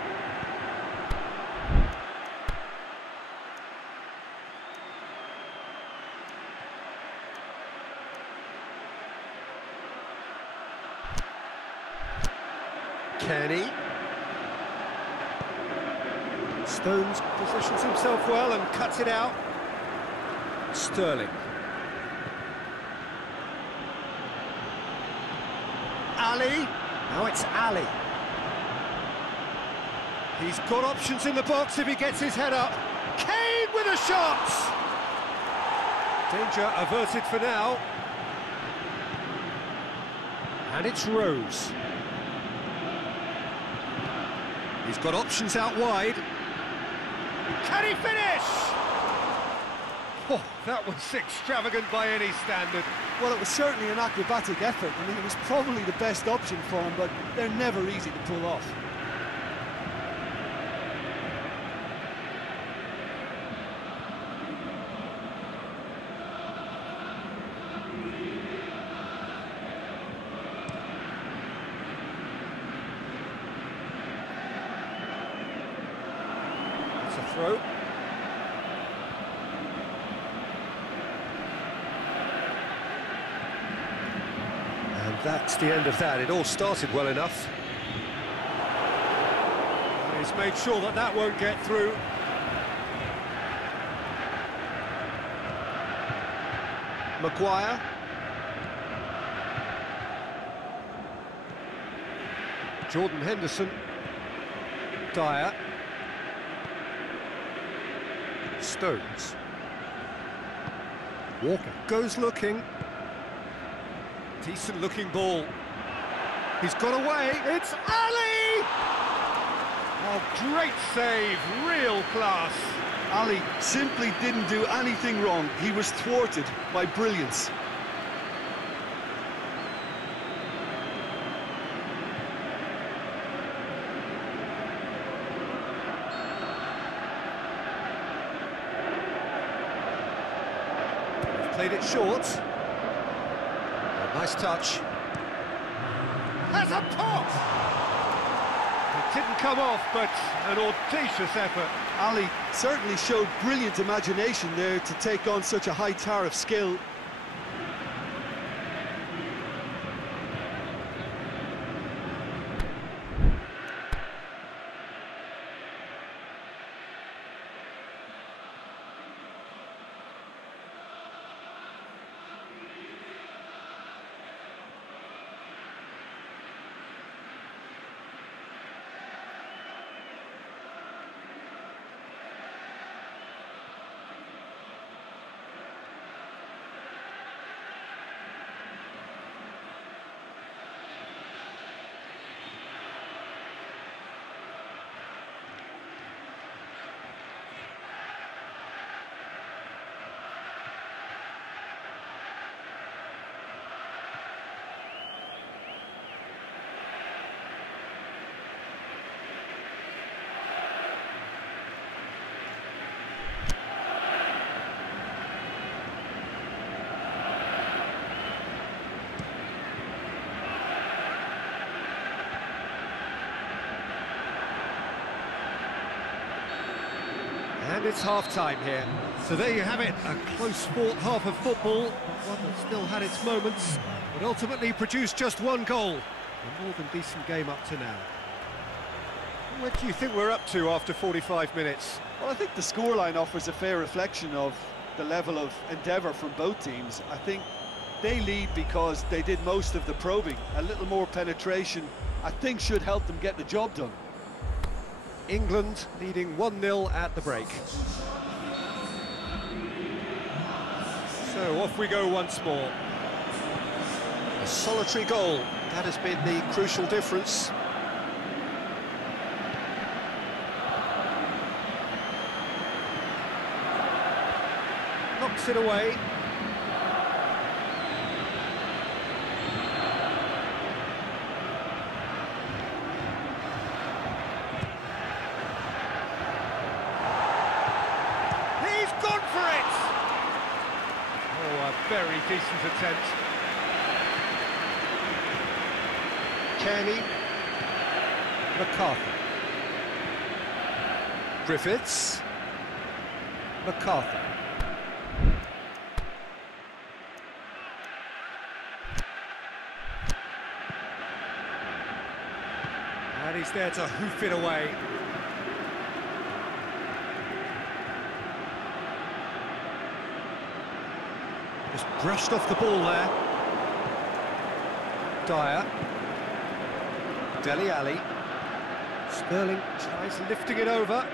Kenny. Stones positions himself well and cuts it out. Sterling. Ali. Now it's Ali. He's got options in the box if he gets his head up. Kane with a shot! Danger averted for now. And it's Rose. He's got options out wide. Can he finish? Oh, that was extravagant by any standard. Well, it was certainly an acrobatic effort. I mean, it was probably the best option for him, but they're never easy to pull off. Throw. And that's the end of that. It all started well enough. And he's made sure that that won't get through. Maguire. Jordan Henderson. Dyer. Stones. Walker goes looking. Decent looking ball. He's got away. It's Ali! Oh, great save, real class. Ali simply didn't do anything wrong. He was thwarted by brilliance. Played it short. A nice touch. Has a pot! It didn't come off, but an audacious effort. Ali certainly showed brilliant imagination there to take on such a high tower of skill. And it's half-time here. So there you have it, a close-fought half of football, one that still had its moments, but ultimately produced just one goal. A more than decent game up to now. What do you think we're up to after 45 minutes? Well, I think the scoreline offers a fair reflection of the level of endeavour from both teams. I think they lead because they did most of the probing. A little more penetration, I think, should help them get the job done. England leading 1-0 at the break. So off we go once more. A solitary goal, that has been the crucial difference. Knocks it away. Very decent attempt. Kearney. McCarthy. Griffiths. McCarthy. And he's there to hoof it away. Just brushed off the ball there. Dyer. Dele Alli. Sterling tries lifting it over.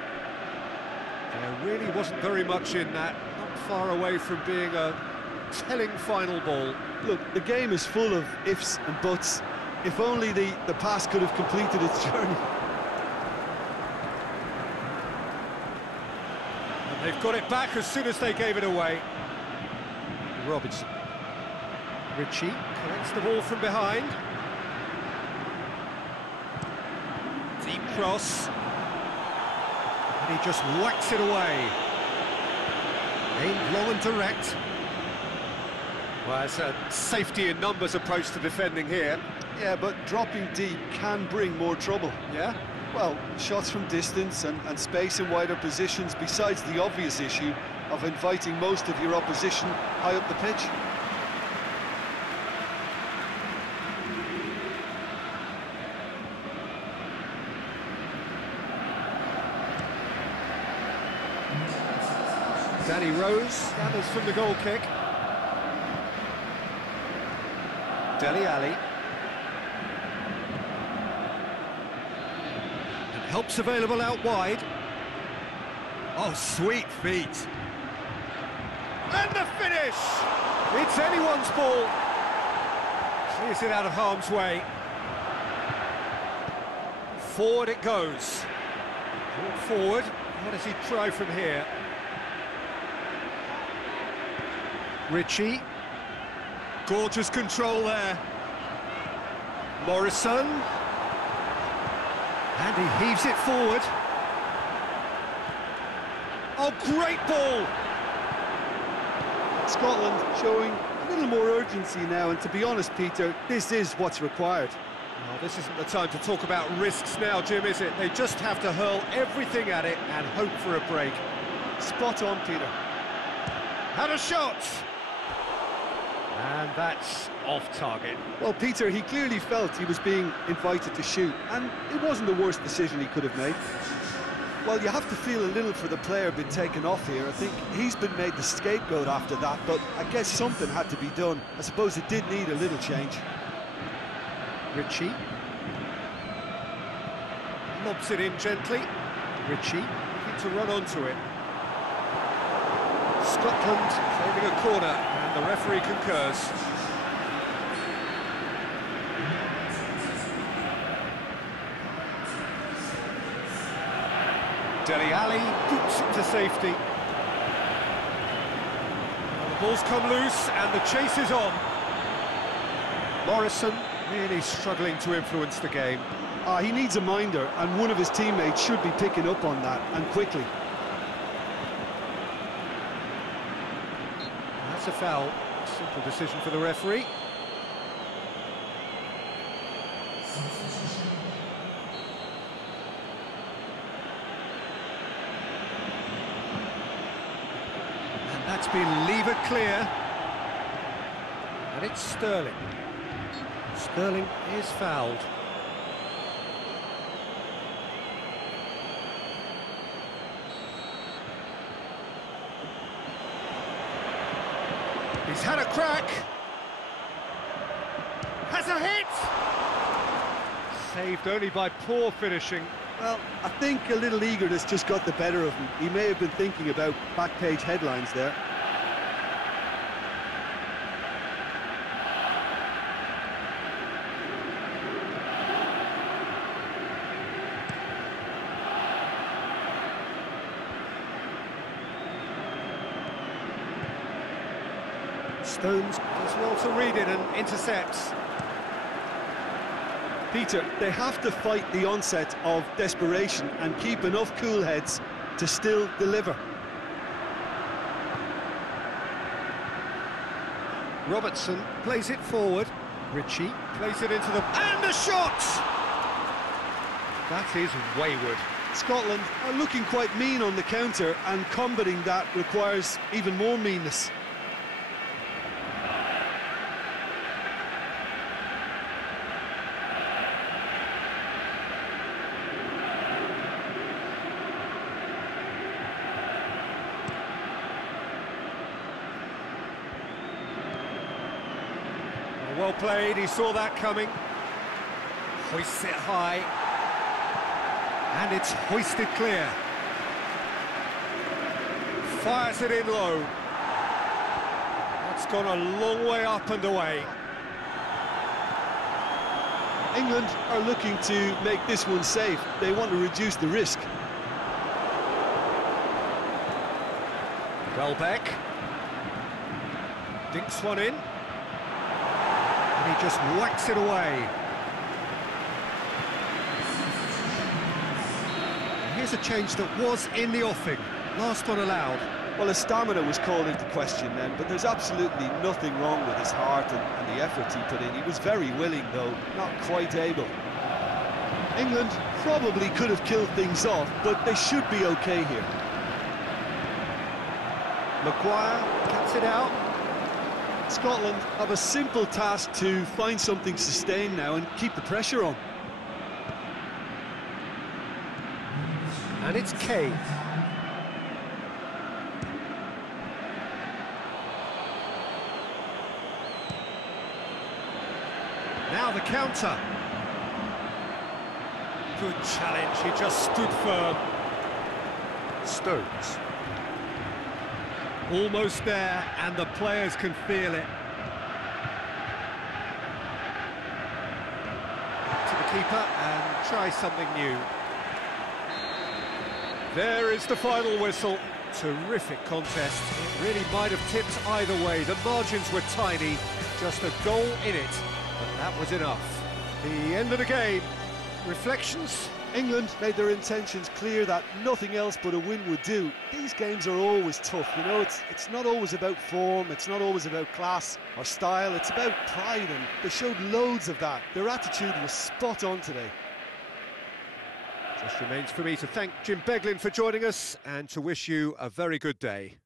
There really wasn't very much in that. Not far away from being a telling final ball. Look, the game is full of ifs and buts. If only the pass could have completed its journey. And they've got it back as soon as they gave it away. Robinson. Ritchie collects the ball from behind. Deep cross. And he just whacks it away. Aimed long and direct. Well, it's a safety in numbers approach to defending here. Yeah, but dropping deep can bring more trouble. Yeah? Well, shots from distance and space in wider positions, besides the obvious issue of inviting most of your opposition high up the pitch. Danny Rose gathers from the goal kick. Dele Alli. And help's available out wide. Oh, sweet feet. And the finish! It's anyone's ball. Clears it out of harm's way. Forward it goes. Walk forward. What does he try from here? Ritchie. Gorgeous control there. Morrison. And he heaves it forward. Oh, great ball! Scotland showing a little more urgency now, and to be honest, Peter, this is what's required. Well, this isn't the time to talk about risks now, Jim, is it? They just have to hurl everything at it and hope for a break. Spot on, Peter. Had a shot! And that's off target. Well, Peter, he clearly felt he was being invited to shoot, and it wasn't the worst decision he could have made. Well, you have to feel a little for the player being taken off here. I think he's been made the scapegoat after that, but I guess something had to be done. I suppose it did need a little change. Ritchie. Lobs it in gently. Ritchie looking to run onto it. Scotland claiming a corner, and the referee concurs. Dele Alli boots it to safety. Well, the ball's come loose and the chase is on. Morrison really struggling to influence the game. He needs a minder, and one of his teammates should be picking up on that, and quickly. That's a foul. Simple decision for the referee. And that's been levered clear. And it's Sterling. Sterling is fouled. He's had a crack. Has a hit. Saved only by poor finishing. Well, I think a little eagerness just got the better of him. He may have been thinking about back-page headlines there. Stones does well to read it and intercepts. Peter, they have to fight the onset of desperation and keep enough cool heads to still deliver. Robertson plays it forward. Ritchie plays it into the... And a shot! That is wayward. Scotland are looking quite mean on the counter, and combating that requires even more meanness. Well played, he saw that coming. Hoists it high. And it's hoisted clear. Fires it in low. That's gone a long way up and away. England are looking to make this one safe. They want to reduce the risk. Welbeck. Dinks one in. And he just whacks it away. And here's a change that was in the offing. Last one allowed. Well, his stamina was called into question then, but there's absolutely nothing wrong with his heart and the effort he put in. He was very willing, though, not quite able. England probably could have killed things off, but they should be okay here. Maguire cuts it out. Scotland have a simple task to find something sustained now and keep the pressure on. And it's Kane. Now the counter. Good challenge, he just stood firm. Stones. Almost there, and the players can feel it. To the keeper, and try something new. There is the final whistle. Terrific contest. It really might have tipped either way. The margins were tiny, just a goal in it, but that was enough. The end of the game. Reflections? England made their intentions clear that nothing else but a win would do. These games are always tough, you know, it's not always about form, it's not always about class or style, it's about pride, and they showed loads of that. Their attitude was spot on today. Just remains for me to thank Jim Beglin for joining us and to wish you a very good day.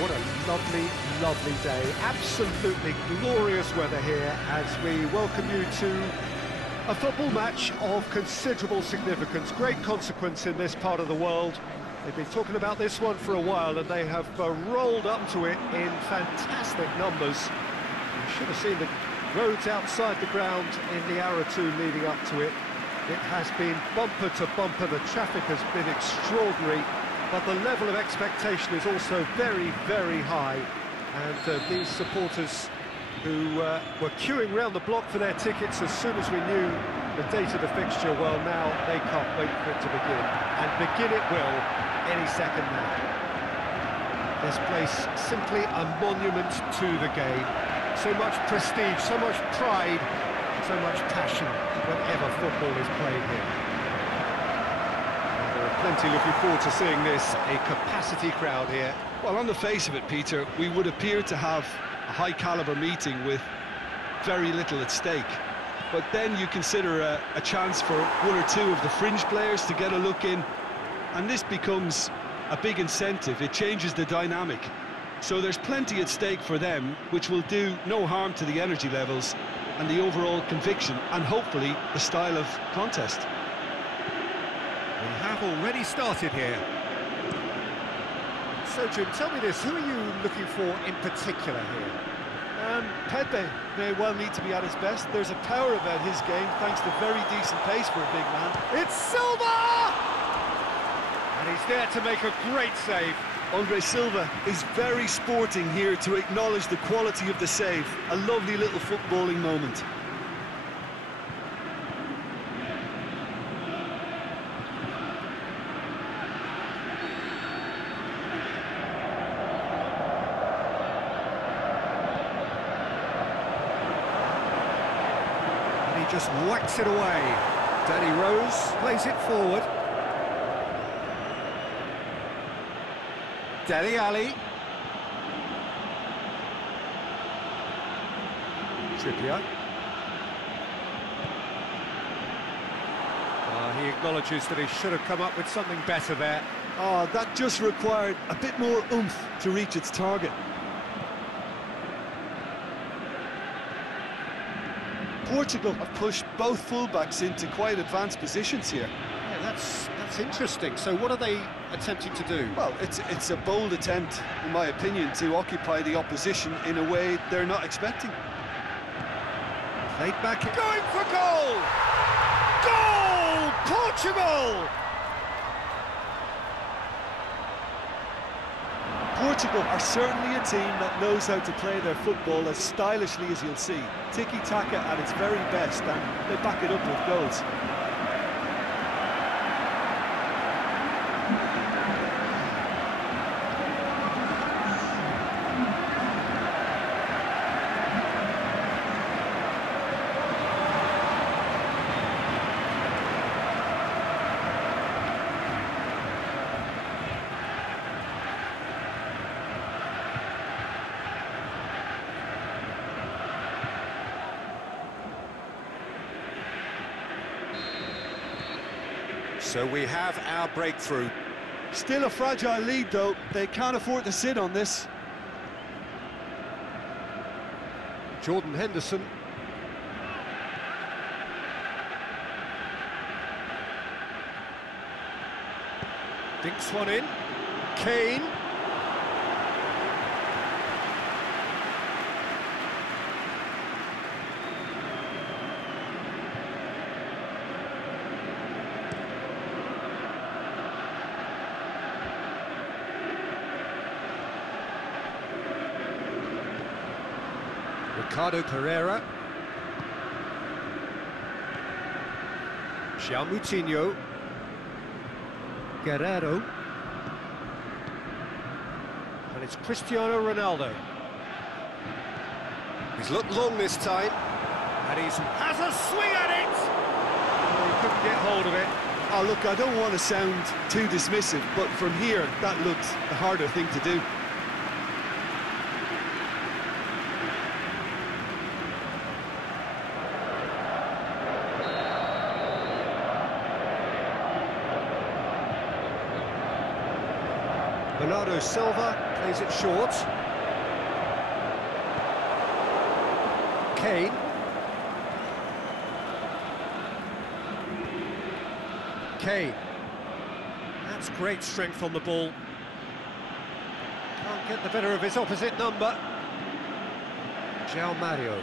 What a lovely, lovely day. Absolutely glorious weather here as we welcome you to a football match of considerable significance, great consequence in this part of the world. They've been talking about this one for a while and they have rolled up to it in fantastic numbers. You should have seen the roads outside the ground in the hour or two leading up to it. It has been bumper to bumper, the traffic has been extraordinary. But the level of expectation is also very, very high. And these supporters who were queuing round the block for their tickets as soon as we knew the date of the fixture, well, now they can't wait for it to begin. And begin it will any second now. This place simply a monument to the game. so much prestige, so much pride, so much passion whenever football is played here. There are plenty looking forward to seeing this, a capacity crowd here. Well, on the face of it, Peter, we would appear to have a high-caliber meeting with very little at stake. But then you consider a chance for one or two of the fringe players to get a look in, and this becomes a big incentive. It changes the dynamic. So there's plenty at stake for them, which will do no harm to the energy levels and the overall conviction, and hopefully the style of contest. We have already started here. So, Jim, tell me this, who are you looking for in particular here? Pepe may well need to be at his best. There's a power about his game, thanks to very decent pace for a big man. It's Silva! And he's there to make a great save. Andre Silva is very sporting here to acknowledge the quality of the save. A lovely little footballing moment. And he just whacks it away. Danny Rose plays it forward. Dele Alli. Trippier. He acknowledges that he should have come up with something better there. Oh, that just required a bit more oomph to reach its target. Portugal have pushed both fullbacks into quite advanced positions here. Yeah, that's interesting. So what are they attempting to do? Well, it's a bold attempt, in my opinion, to occupy the opposition in a way they're not expecting. Played back, going for goal! Goal! Portugal! Portugal are certainly a team that knows how to play their football as stylishly as you'll see. Tiki-taka at its very best, and they back it up with goals. So we have our breakthrough. Still a fragile lead, though. They can't afford to sit on this. Jordan Henderson. Dinks one in. Kane. Ricardo Pereira. João Moutinho. Guerrero. And it's Cristiano Ronaldo. He's looked long this time. And he has a swing at it! Oh, he couldn't get hold of it. Oh, look, I don't want to sound too dismissive, but from here, that looked the harder thing to do. Bernardo Silva plays it short. Kane. Kane. That's great strength on the ball. Can't get the better of his opposite number. João Mario.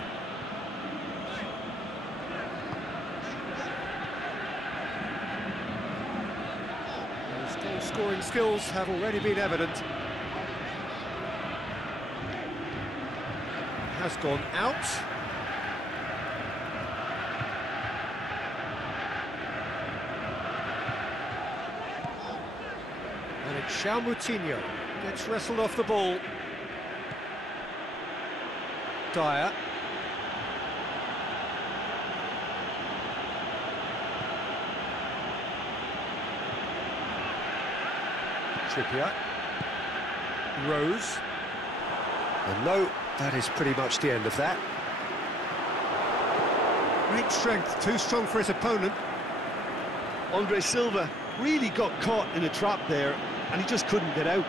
Scoring skills have already been evident. Has gone out. And it's João Moutinho. Gets wrestled off the ball. Dyer. Trippier. Rose. And no, that is pretty much the end of that. Great strength, too strong for his opponent. Andre Silva really got caught in a trap there, and he just couldn't get out.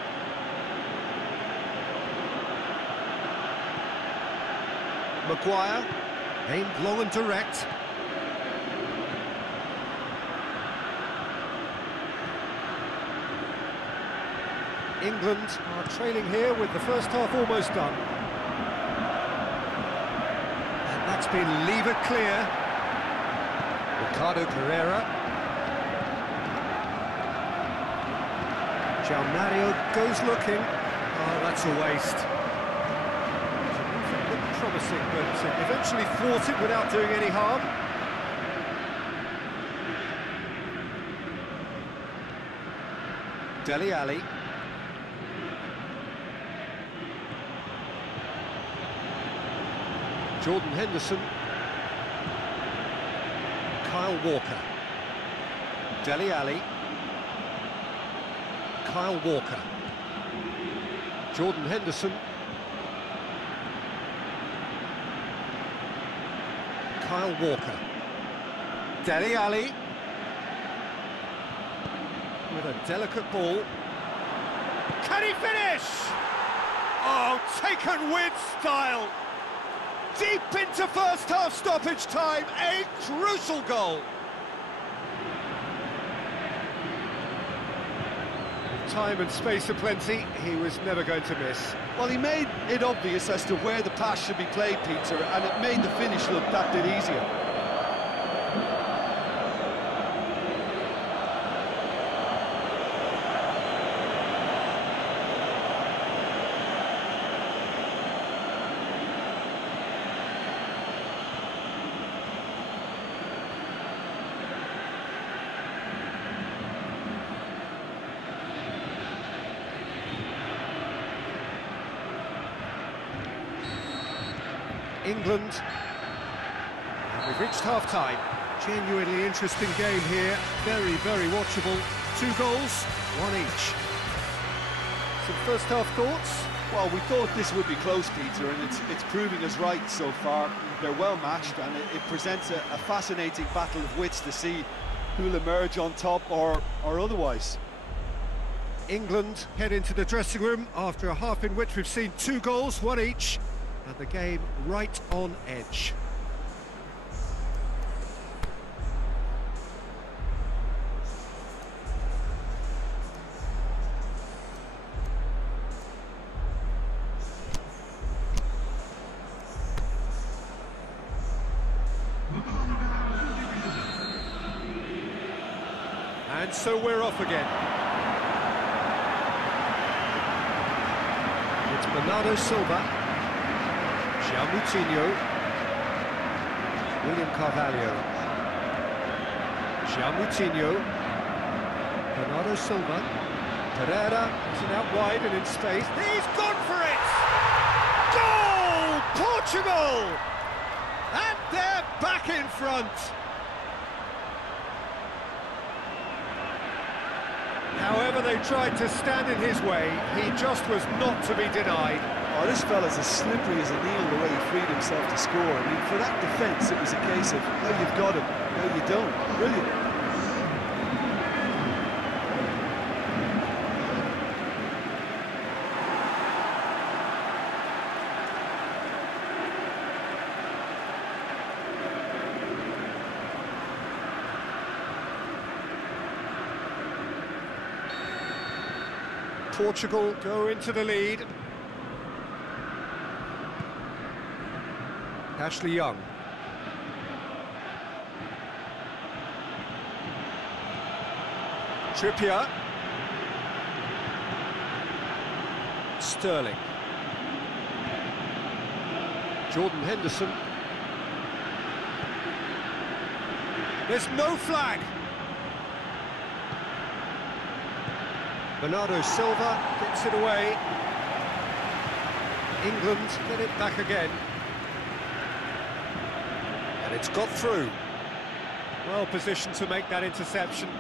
Maguire, aimed long and direct. England are trailing here with the first half almost done. And that's been levered clear. Ricardo Pereira. João Mario goes looking. Oh, that's a waste. It looked promising, but eventually thwarted without doing any harm. Dele Alli. Jordan Henderson. Kyle Walker. Dele Alli. Kyle Walker. Jordan Henderson. Kyle Walker. Dele Alli. With a delicate ball. Can he finish? Oh, taken with style. Deep into first half stoppage time, a crucial goal. With time and space aplenty, he was never going to miss. Well, he made it obvious as to where the pass should be played, Peter, and it made the finish look that bit easier. England. And we've reached half-time. Genuinely interesting game here. Very, very watchable. 2 goals, 1 each. Some first-half thoughts? Well, we thought this would be close, Peter, and it's proving us right so far. They're well matched, and it presents a fascinating battle of wits to see who'll emerge on top or otherwise. England head into the dressing room after a half in which we've seen 2 goals, 1 each. And the game right on edge. And so we're off again. It's Bernardo Silva. Moutinho, William Carvalho, Moutinho, Bernardo Silva, Pereira, isn't out wide and in space. He's gone for it! Goal! Portugal! And they're back in front. However they tried to stand in his way, he just was not to be denied. Oh, this fella's as slippery as a needle the way he freed himself to score. I mean, for that defence, it was a case of how you've got him, how you don't. Brilliant. Portugal go into the lead. Ashley Young. Trippier. Sterling. Jordan Henderson. There's no flag. Bernardo Silva gets it away. England get it back again. And it's got through. Well positioned to make that interception.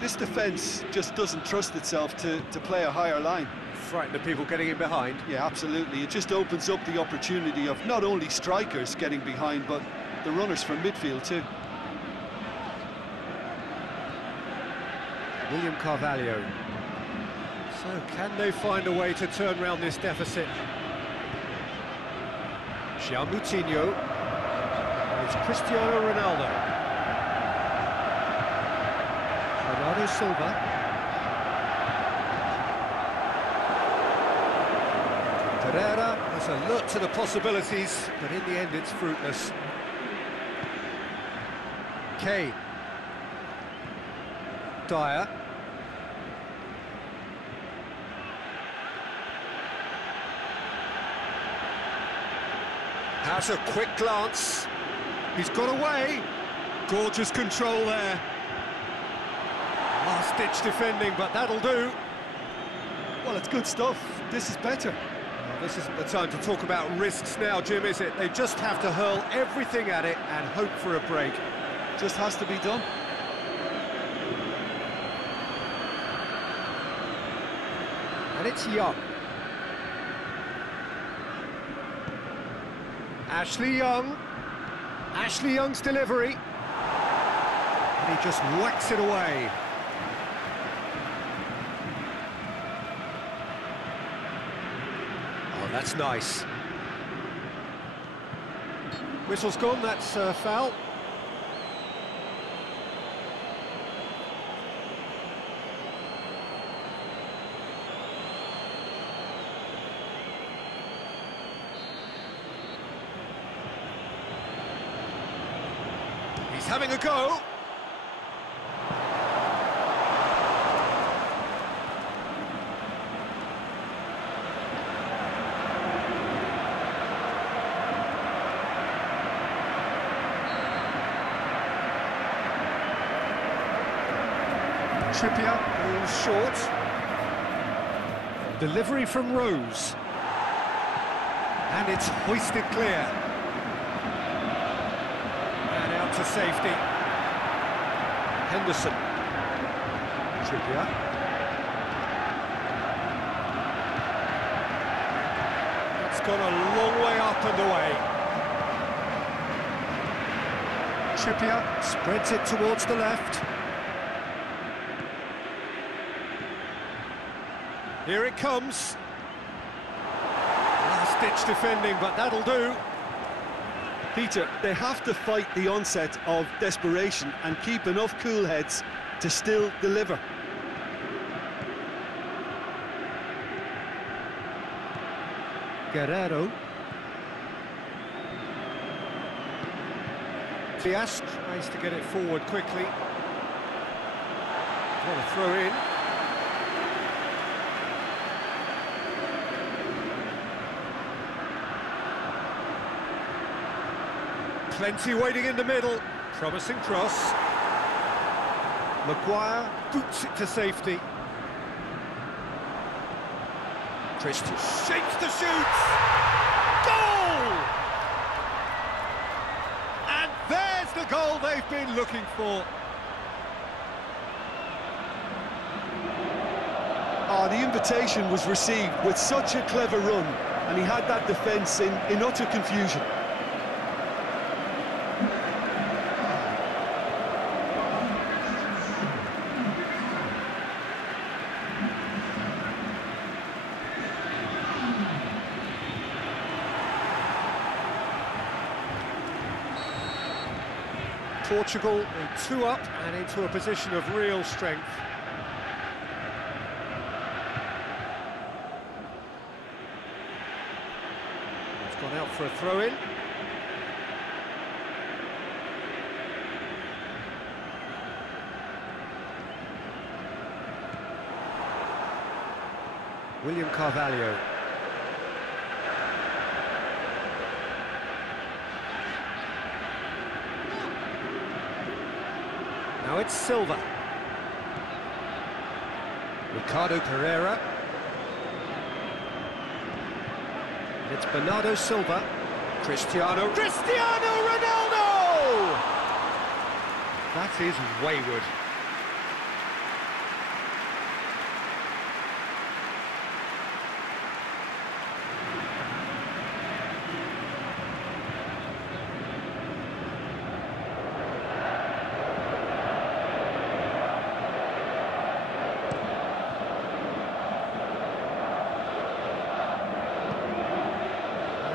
This defence just doesn't trust itself to play a higher line. Frighten the people getting in behind. Yeah, absolutely. It just opens up the opportunity of not only strikers getting behind, but the runners from midfield too. William Carvalho. So can they find a way to turn around this deficit? João Moutinho. And it's Cristiano Ronaldo. Bernardo Silva. Pereira has alert to the possibilities, but in the end it's fruitless. Kane. Dyer. Has a quick glance. He's got away. Gorgeous control there. Last-ditch defending, but that'll do. Well, it's good stuff. This is better. Well, this isn't the time to talk about risks now, Jim, is it? They just have to hurl everything at it and hope for a break. Just has to be done. And it's Young. Ashley Young. Ashley Young's delivery. And he just whacks it away. Oh, that's nice. Whistle's gone, that's foul. He's having a go. Trippier goes short. Delivery from Rose. And it's hoisted clear. And out to safety. Henderson. Trippier. That's gone a long way up and away. Trippier spreads it towards the left. Here it comes. Last-ditch defending, but that'll do. Peter, they have to fight the onset of desperation and keep enough cool heads to still deliver. Guerrero. Diaz tries to get it forward quickly. Want to throw in. Plenty waiting in the middle. Promising cross. Maguire boots it to safety. Christian shapes to shoot. Goal! And there's the goal they've been looking for. Oh, the invitation was received with such a clever run, and he had that defence in utter confusion. Portugal in 2 up and into a position of real strength. It's gone out for a throw-in. William Carvalho. Now it's Silva. Ricardo Pereira. And it's Bernardo Silva. Cristiano Ronaldo! That is wayward.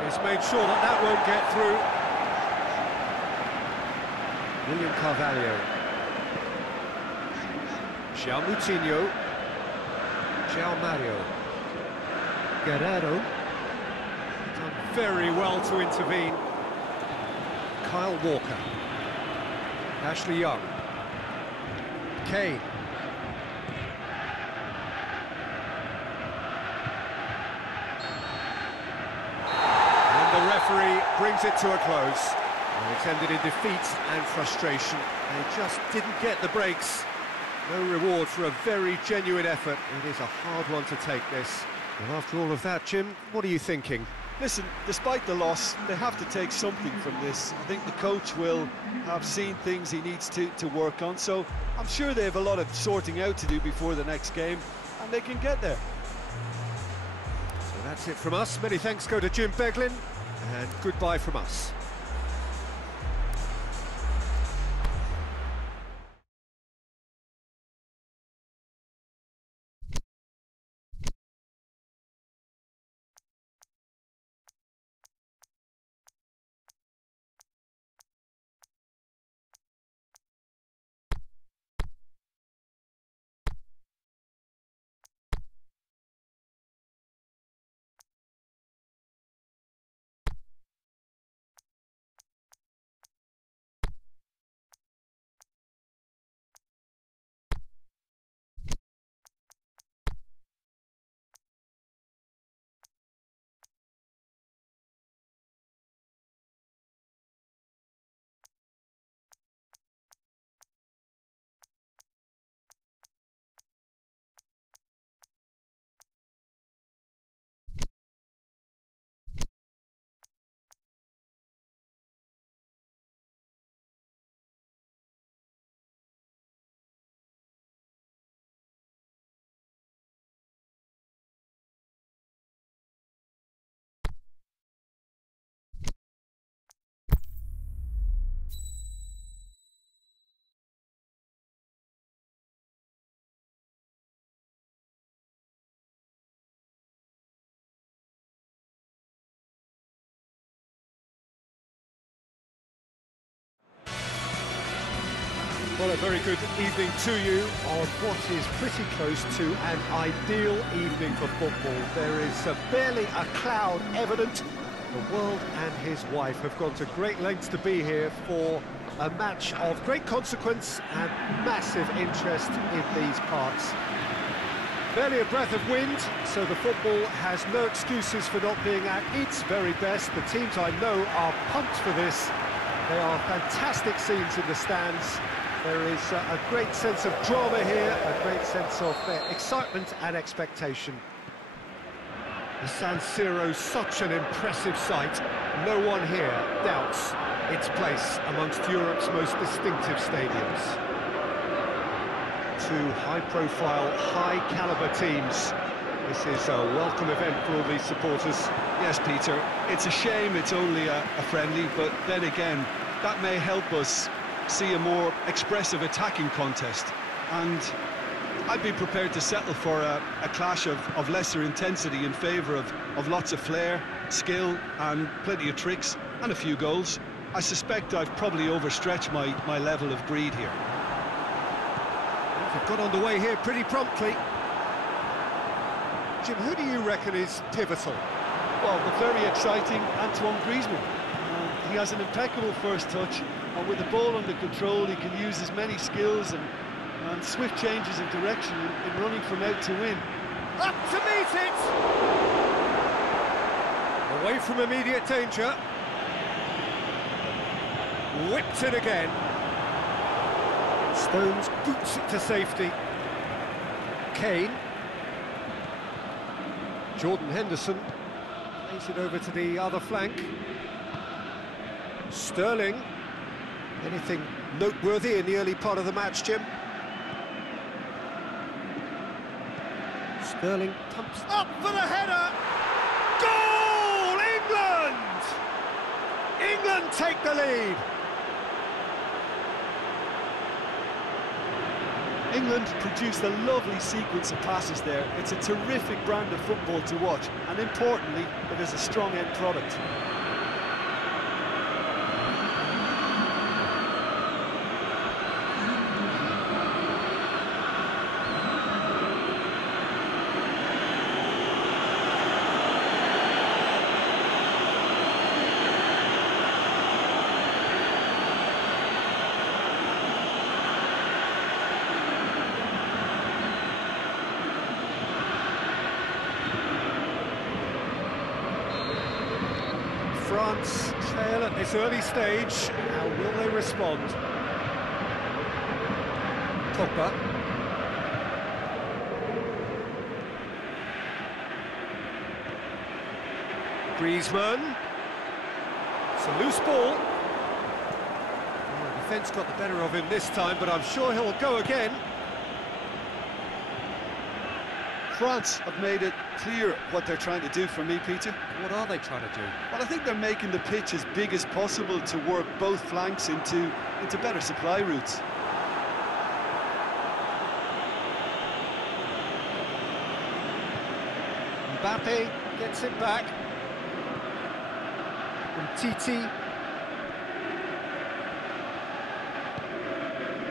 He's made sure that that won't get through. William Carvalho. João Moutinho. João Mario. Guerrero. Done very well to intervene. Kyle Walker. Ashley Young. Kane. The referee brings it to a close. And it's ended in defeat and frustration. They just didn't get the breaks. No reward for a very genuine effort. It is a hard one to take, this. And after all of that, Jim, what are you thinking? Listen, despite the loss, they have to take something from this. I think the coach will have seen things he needs to work on, so I'm sure they have a lot of sorting out to do before the next game, and they can get there. So that's it from us. Many thanks go to Jim Beglin, and goodbye from us. Well, a very good evening to you on what is pretty close to an ideal evening for football. There is barely a cloud evident. The world and his wife have gone to great lengths to be here for a match of great consequence and massive interest in these parts. Barely a breath of wind, so the football has no excuses for not being at its very best. The teams I know are pumped for this. They are fantastic scenes in the stands. There is a great sense of drama here, a great sense of excitement and expectation. The San Siro's such an impressive sight. No one here doubts its place amongst Europe's most distinctive stadiums. Two high-profile, high-caliber teams. This is a welcome event for all these supporters. Yes, Peter, it's a shame it's only a friendly, but then again, that may help us see a more expressive attacking contest, and I'd be prepared to settle for a clash of lesser intensity in favour of lots of flair, skill and plenty of tricks and a few goals. I suspect I've probably overstretched my level of greed here. They've got underway here pretty promptly. Jim, who do you reckon is pivotal? Well, the very exciting Antoine Griezmann. He has an impeccable first touch, and with the ball under control he can use his many skills and swift changes of direction in running from out to in. Up to meet it! Away from immediate danger. Whipped it again. Stones boots it to safety. Kane. Jordan Henderson plays it over to the other flank. Sterling. Anything noteworthy in the early part of the match, Jim? Sterling pumps up for the header! Goal! England! England take the lead! England produced a lovely sequence of passes there. It's a terrific brand of football to watch, and importantly, it is a strong end product. France trail at this early stage. How will they respond? Pogba. Griezmann. It's a loose ball. The defence got the better of him this time, but I'm sure he'll go again. France have made it clear what they're trying to do for me, Peter. What are they trying to do? Well, I think they're making the pitch as big as possible to work both flanks into better supply routes. Mbappe gets it back. And Titi.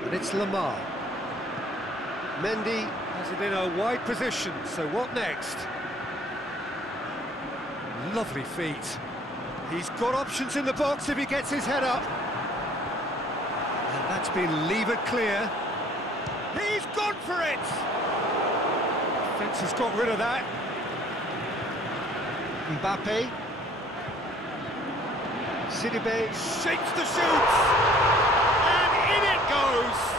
And it's Lamar. Mendy has it in a wide position, so what next? Lovely feet. He's got options in the box if he gets his head up. And that's been levered clear. He's gone for it! Defence has got rid of that. Mbappe. Sidibe shakes the shoots! And in it goes!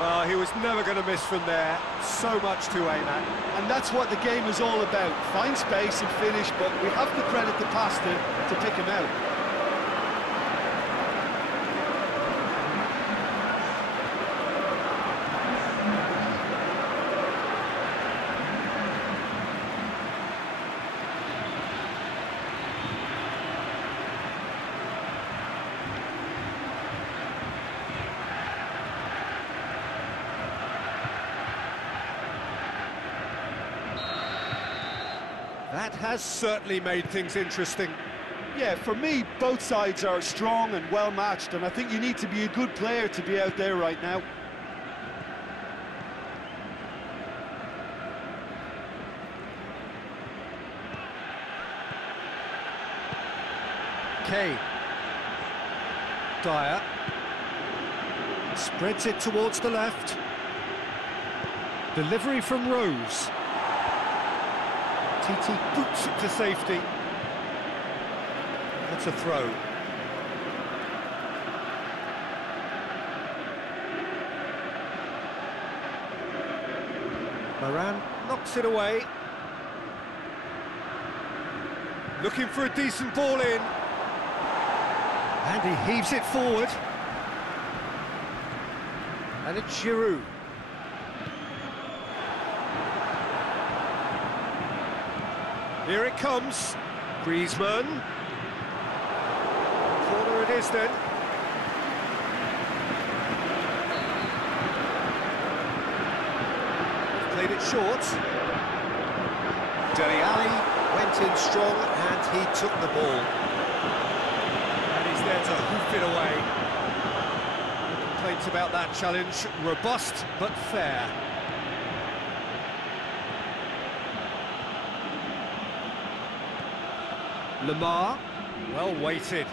Well, he was never going to miss from there. So much to aim at. And that's what the game is all about. Find space and finish, but we have to credit the pass to pick him out. That has certainly made things interesting. Yeah, for me, both sides are strong and well-matched, and I think you need to be a good player to be out there right now. Kane. Dyer. Spreads it towards the left. Delivery from Rose. Titi boots it to safety. That's a throw. Varane knocks it away. Looking for a decent ball in. And he heaves it forward. And it's Giroud. Here it comes. Griezmann. Corner it is then. Played it short. Dele Alli went in strong and he took the ball. And he's there to hoof it away. No complaints about that challenge. Robust but fair. Lamar, well weighted.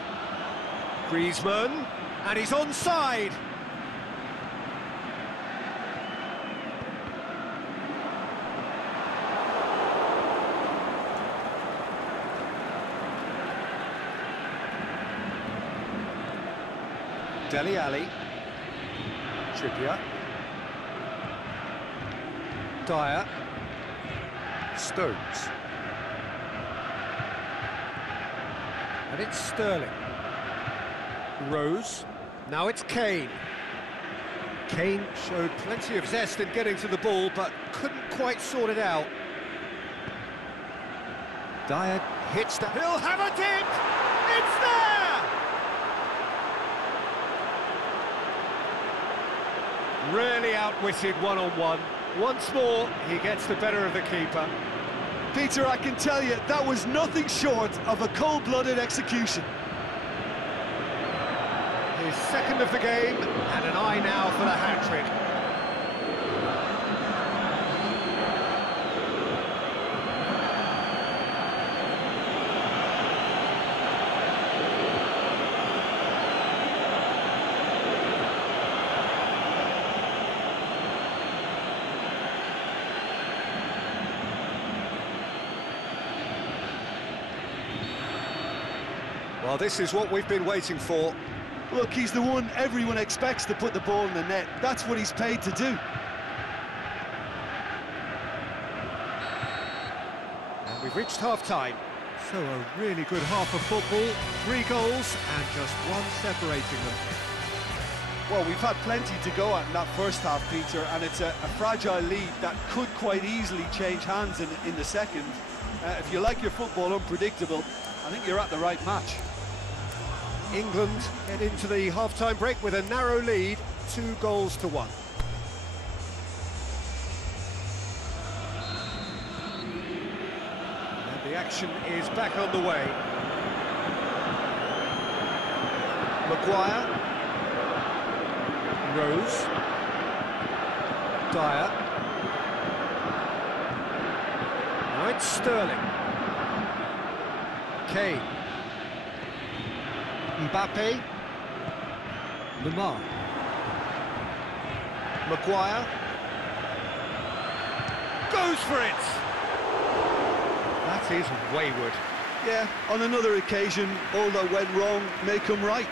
Griezmann, and he's onside. Dele Alli. Trippier. Dyer. Stones. And it's Sterling. Rose. Now it's Kane. Kane showed plenty of zest in getting to the ball, but couldn't quite sort it out. Dyer hits that. He'll have it in! It's there! Really outwitted one-on-one. Once more, he gets the better of the keeper. Peter, I can tell you, that was nothing short of a cold-blooded execution. His second of the game, and an eye now for the hat-trick. Well, this is what we've been waiting for. Look, he's the one everyone expects to put the ball in the net. That's what he's paid to do. And we've reached half-time. So a really good half of football, 3 goals and just one separating them. Well, we've had plenty to go at in that first half, Peter, and it's a fragile lead that could quite easily change hands in the second. If you like your football unpredictable, I think you're at the right match. England head into the half-time break with a narrow lead, 2-1. And the action is back on the way. Maguire. Rose. Dyer. Now it's Sterling. Kane. Mbappe. Lamar. Maguire. Goes for it! That is wayward. Yeah, on another occasion, all that went wrong may come right.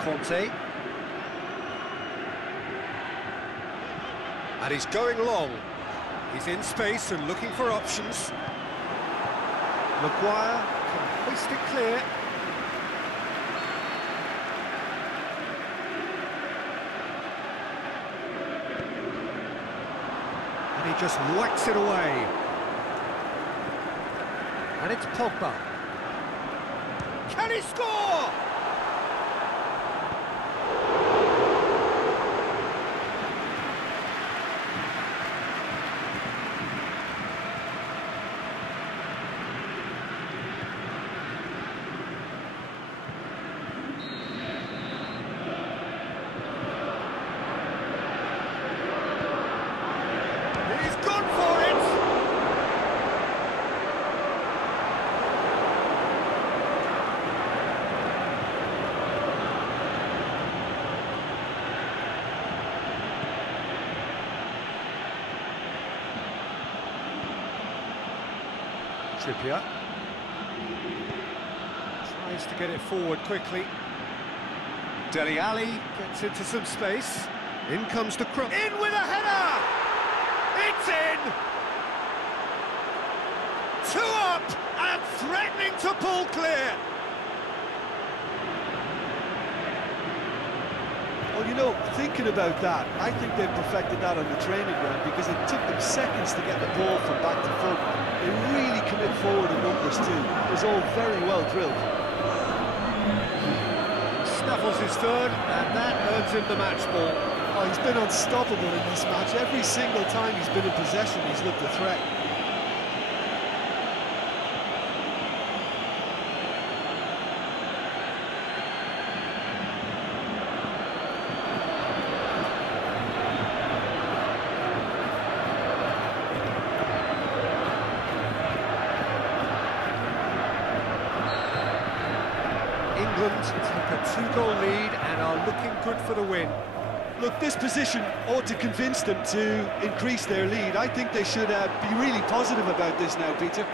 Conte. And he's going long. He's in space and looking for options. Maguire can hoist it clear. And he just whacks it away. And it's Pogba. Can he score? Trippier tries to get it forward quickly. Dele Alli gets into some space. In comes the cross. In with a header! It's in! 2 up and threatening to pull clear. Well, you know, thinking about that, I think they've perfected that on the training ground because it took them seconds to get the ball from back to front. They really commit forward in numbers too. It was all very well drilled. Snaffles his third, and that earns him the match ball. Oh, he's been unstoppable in this match. Every single time he's been in possession, he's looked a threat. England take a 2-goal lead and are looking good for the win. Look, this position ought to convince them to increase their lead. I think they should be really positive about this now, Peter.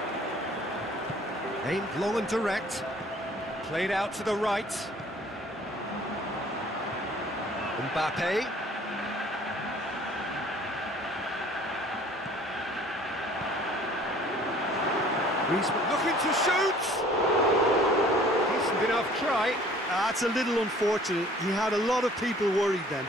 Aimed long and direct. Played out to the right. Mbappe. Griezmann looking to shoot. Decent enough try. That's a little unfortunate. He had a lot of people worried then.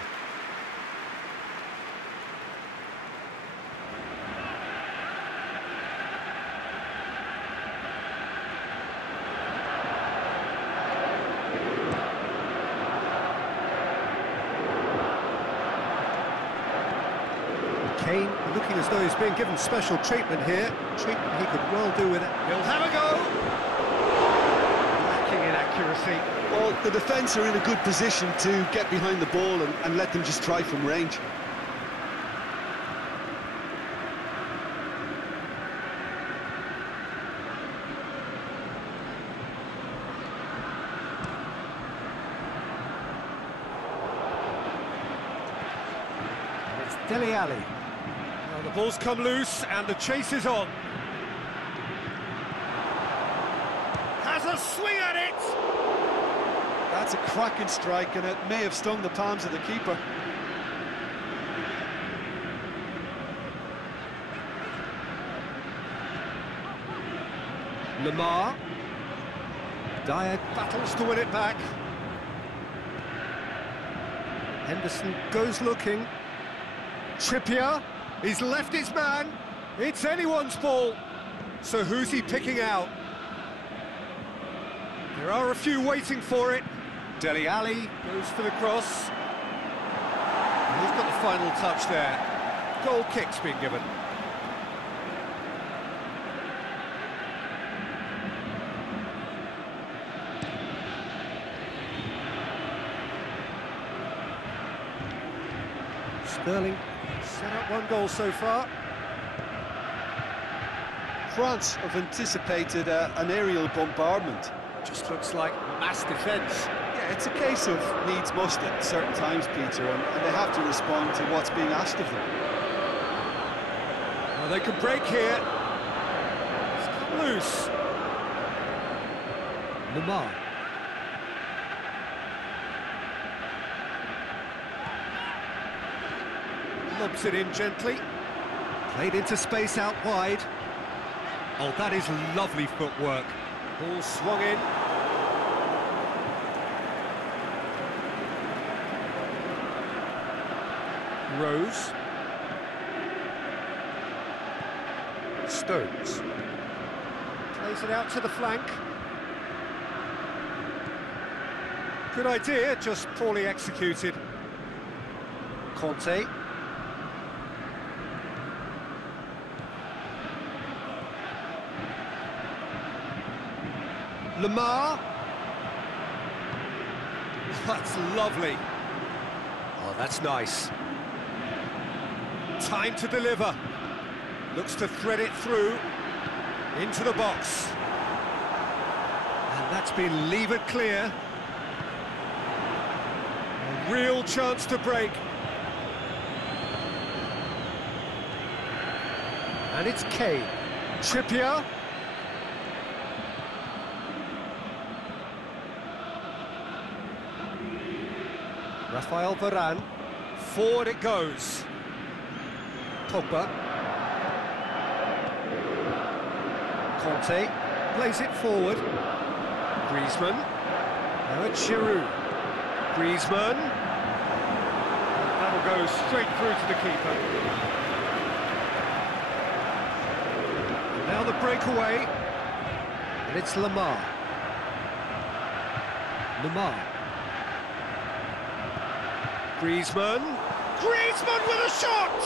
Kane looking as though he's being given special treatment here. Treatment he could well do with it. He'll have a go! Lacking in accuracy. Well, the defence are in a good position to get behind the ball and let them just try from range. It's Dele Alli. Well, the ball's come loose and the chase is on. Has a swing at it! That's a cracking strike, and it may have stung the palms of the keeper. Lamar. Dyer battles to win it back. Henderson goes looking. Trippier, he's left his man. It's anyone's ball. So who's he picking out? There are a few waiting for it. Dele Alli goes for the cross. And he's got the final touch there. Goal kick's been given. Sterling set up one goal so far. France have anticipated an aerial bombardment. Just looks like mass defence. Yeah, it's a case of needs must at certain times, Peter, and they have to respond to what's being asked of them. Well, they can break here. It's come loose. Lamar. Lobs it in gently. Played into space out wide. Oh, that is lovely footwork. Ball swung in. Rose. Stones. Plays it out to the flank. Good idea, just poorly executed. Conte. Lamar. That's lovely. Oh, that's nice. Time to deliver. Looks to thread it through into the box. And that's been levered clear. A real chance to break. And it's Kane. Trippier. Rafael Varane. Forward it goes. Pogba. Conte plays it forward. Griezmann. Now it's Giroud. Griezmann. That'll go straight through to the keeper. And now the breakaway. And it's Lamar. Lamar. Griezmann. Griezmann with a shot!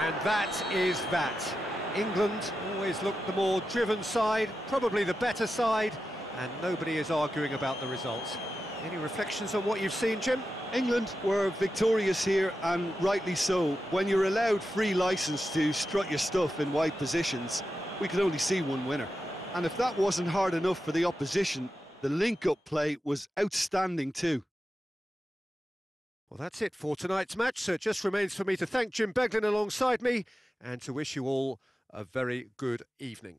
And that is that. England always looked the more driven side, probably the better side, and nobody is arguing about the results. Any reflections on what you've seen, Jim? England were victorious here, and rightly so. When you're allowed free licence to strut your stuff in wide positions, we could only see one winner. And if that wasn't hard enough for the opposition, the link-up play was outstanding too. Well, that's it for tonight's match, so it just remains for me to thank Jim Beglin alongside me and to wish you all a very good evening.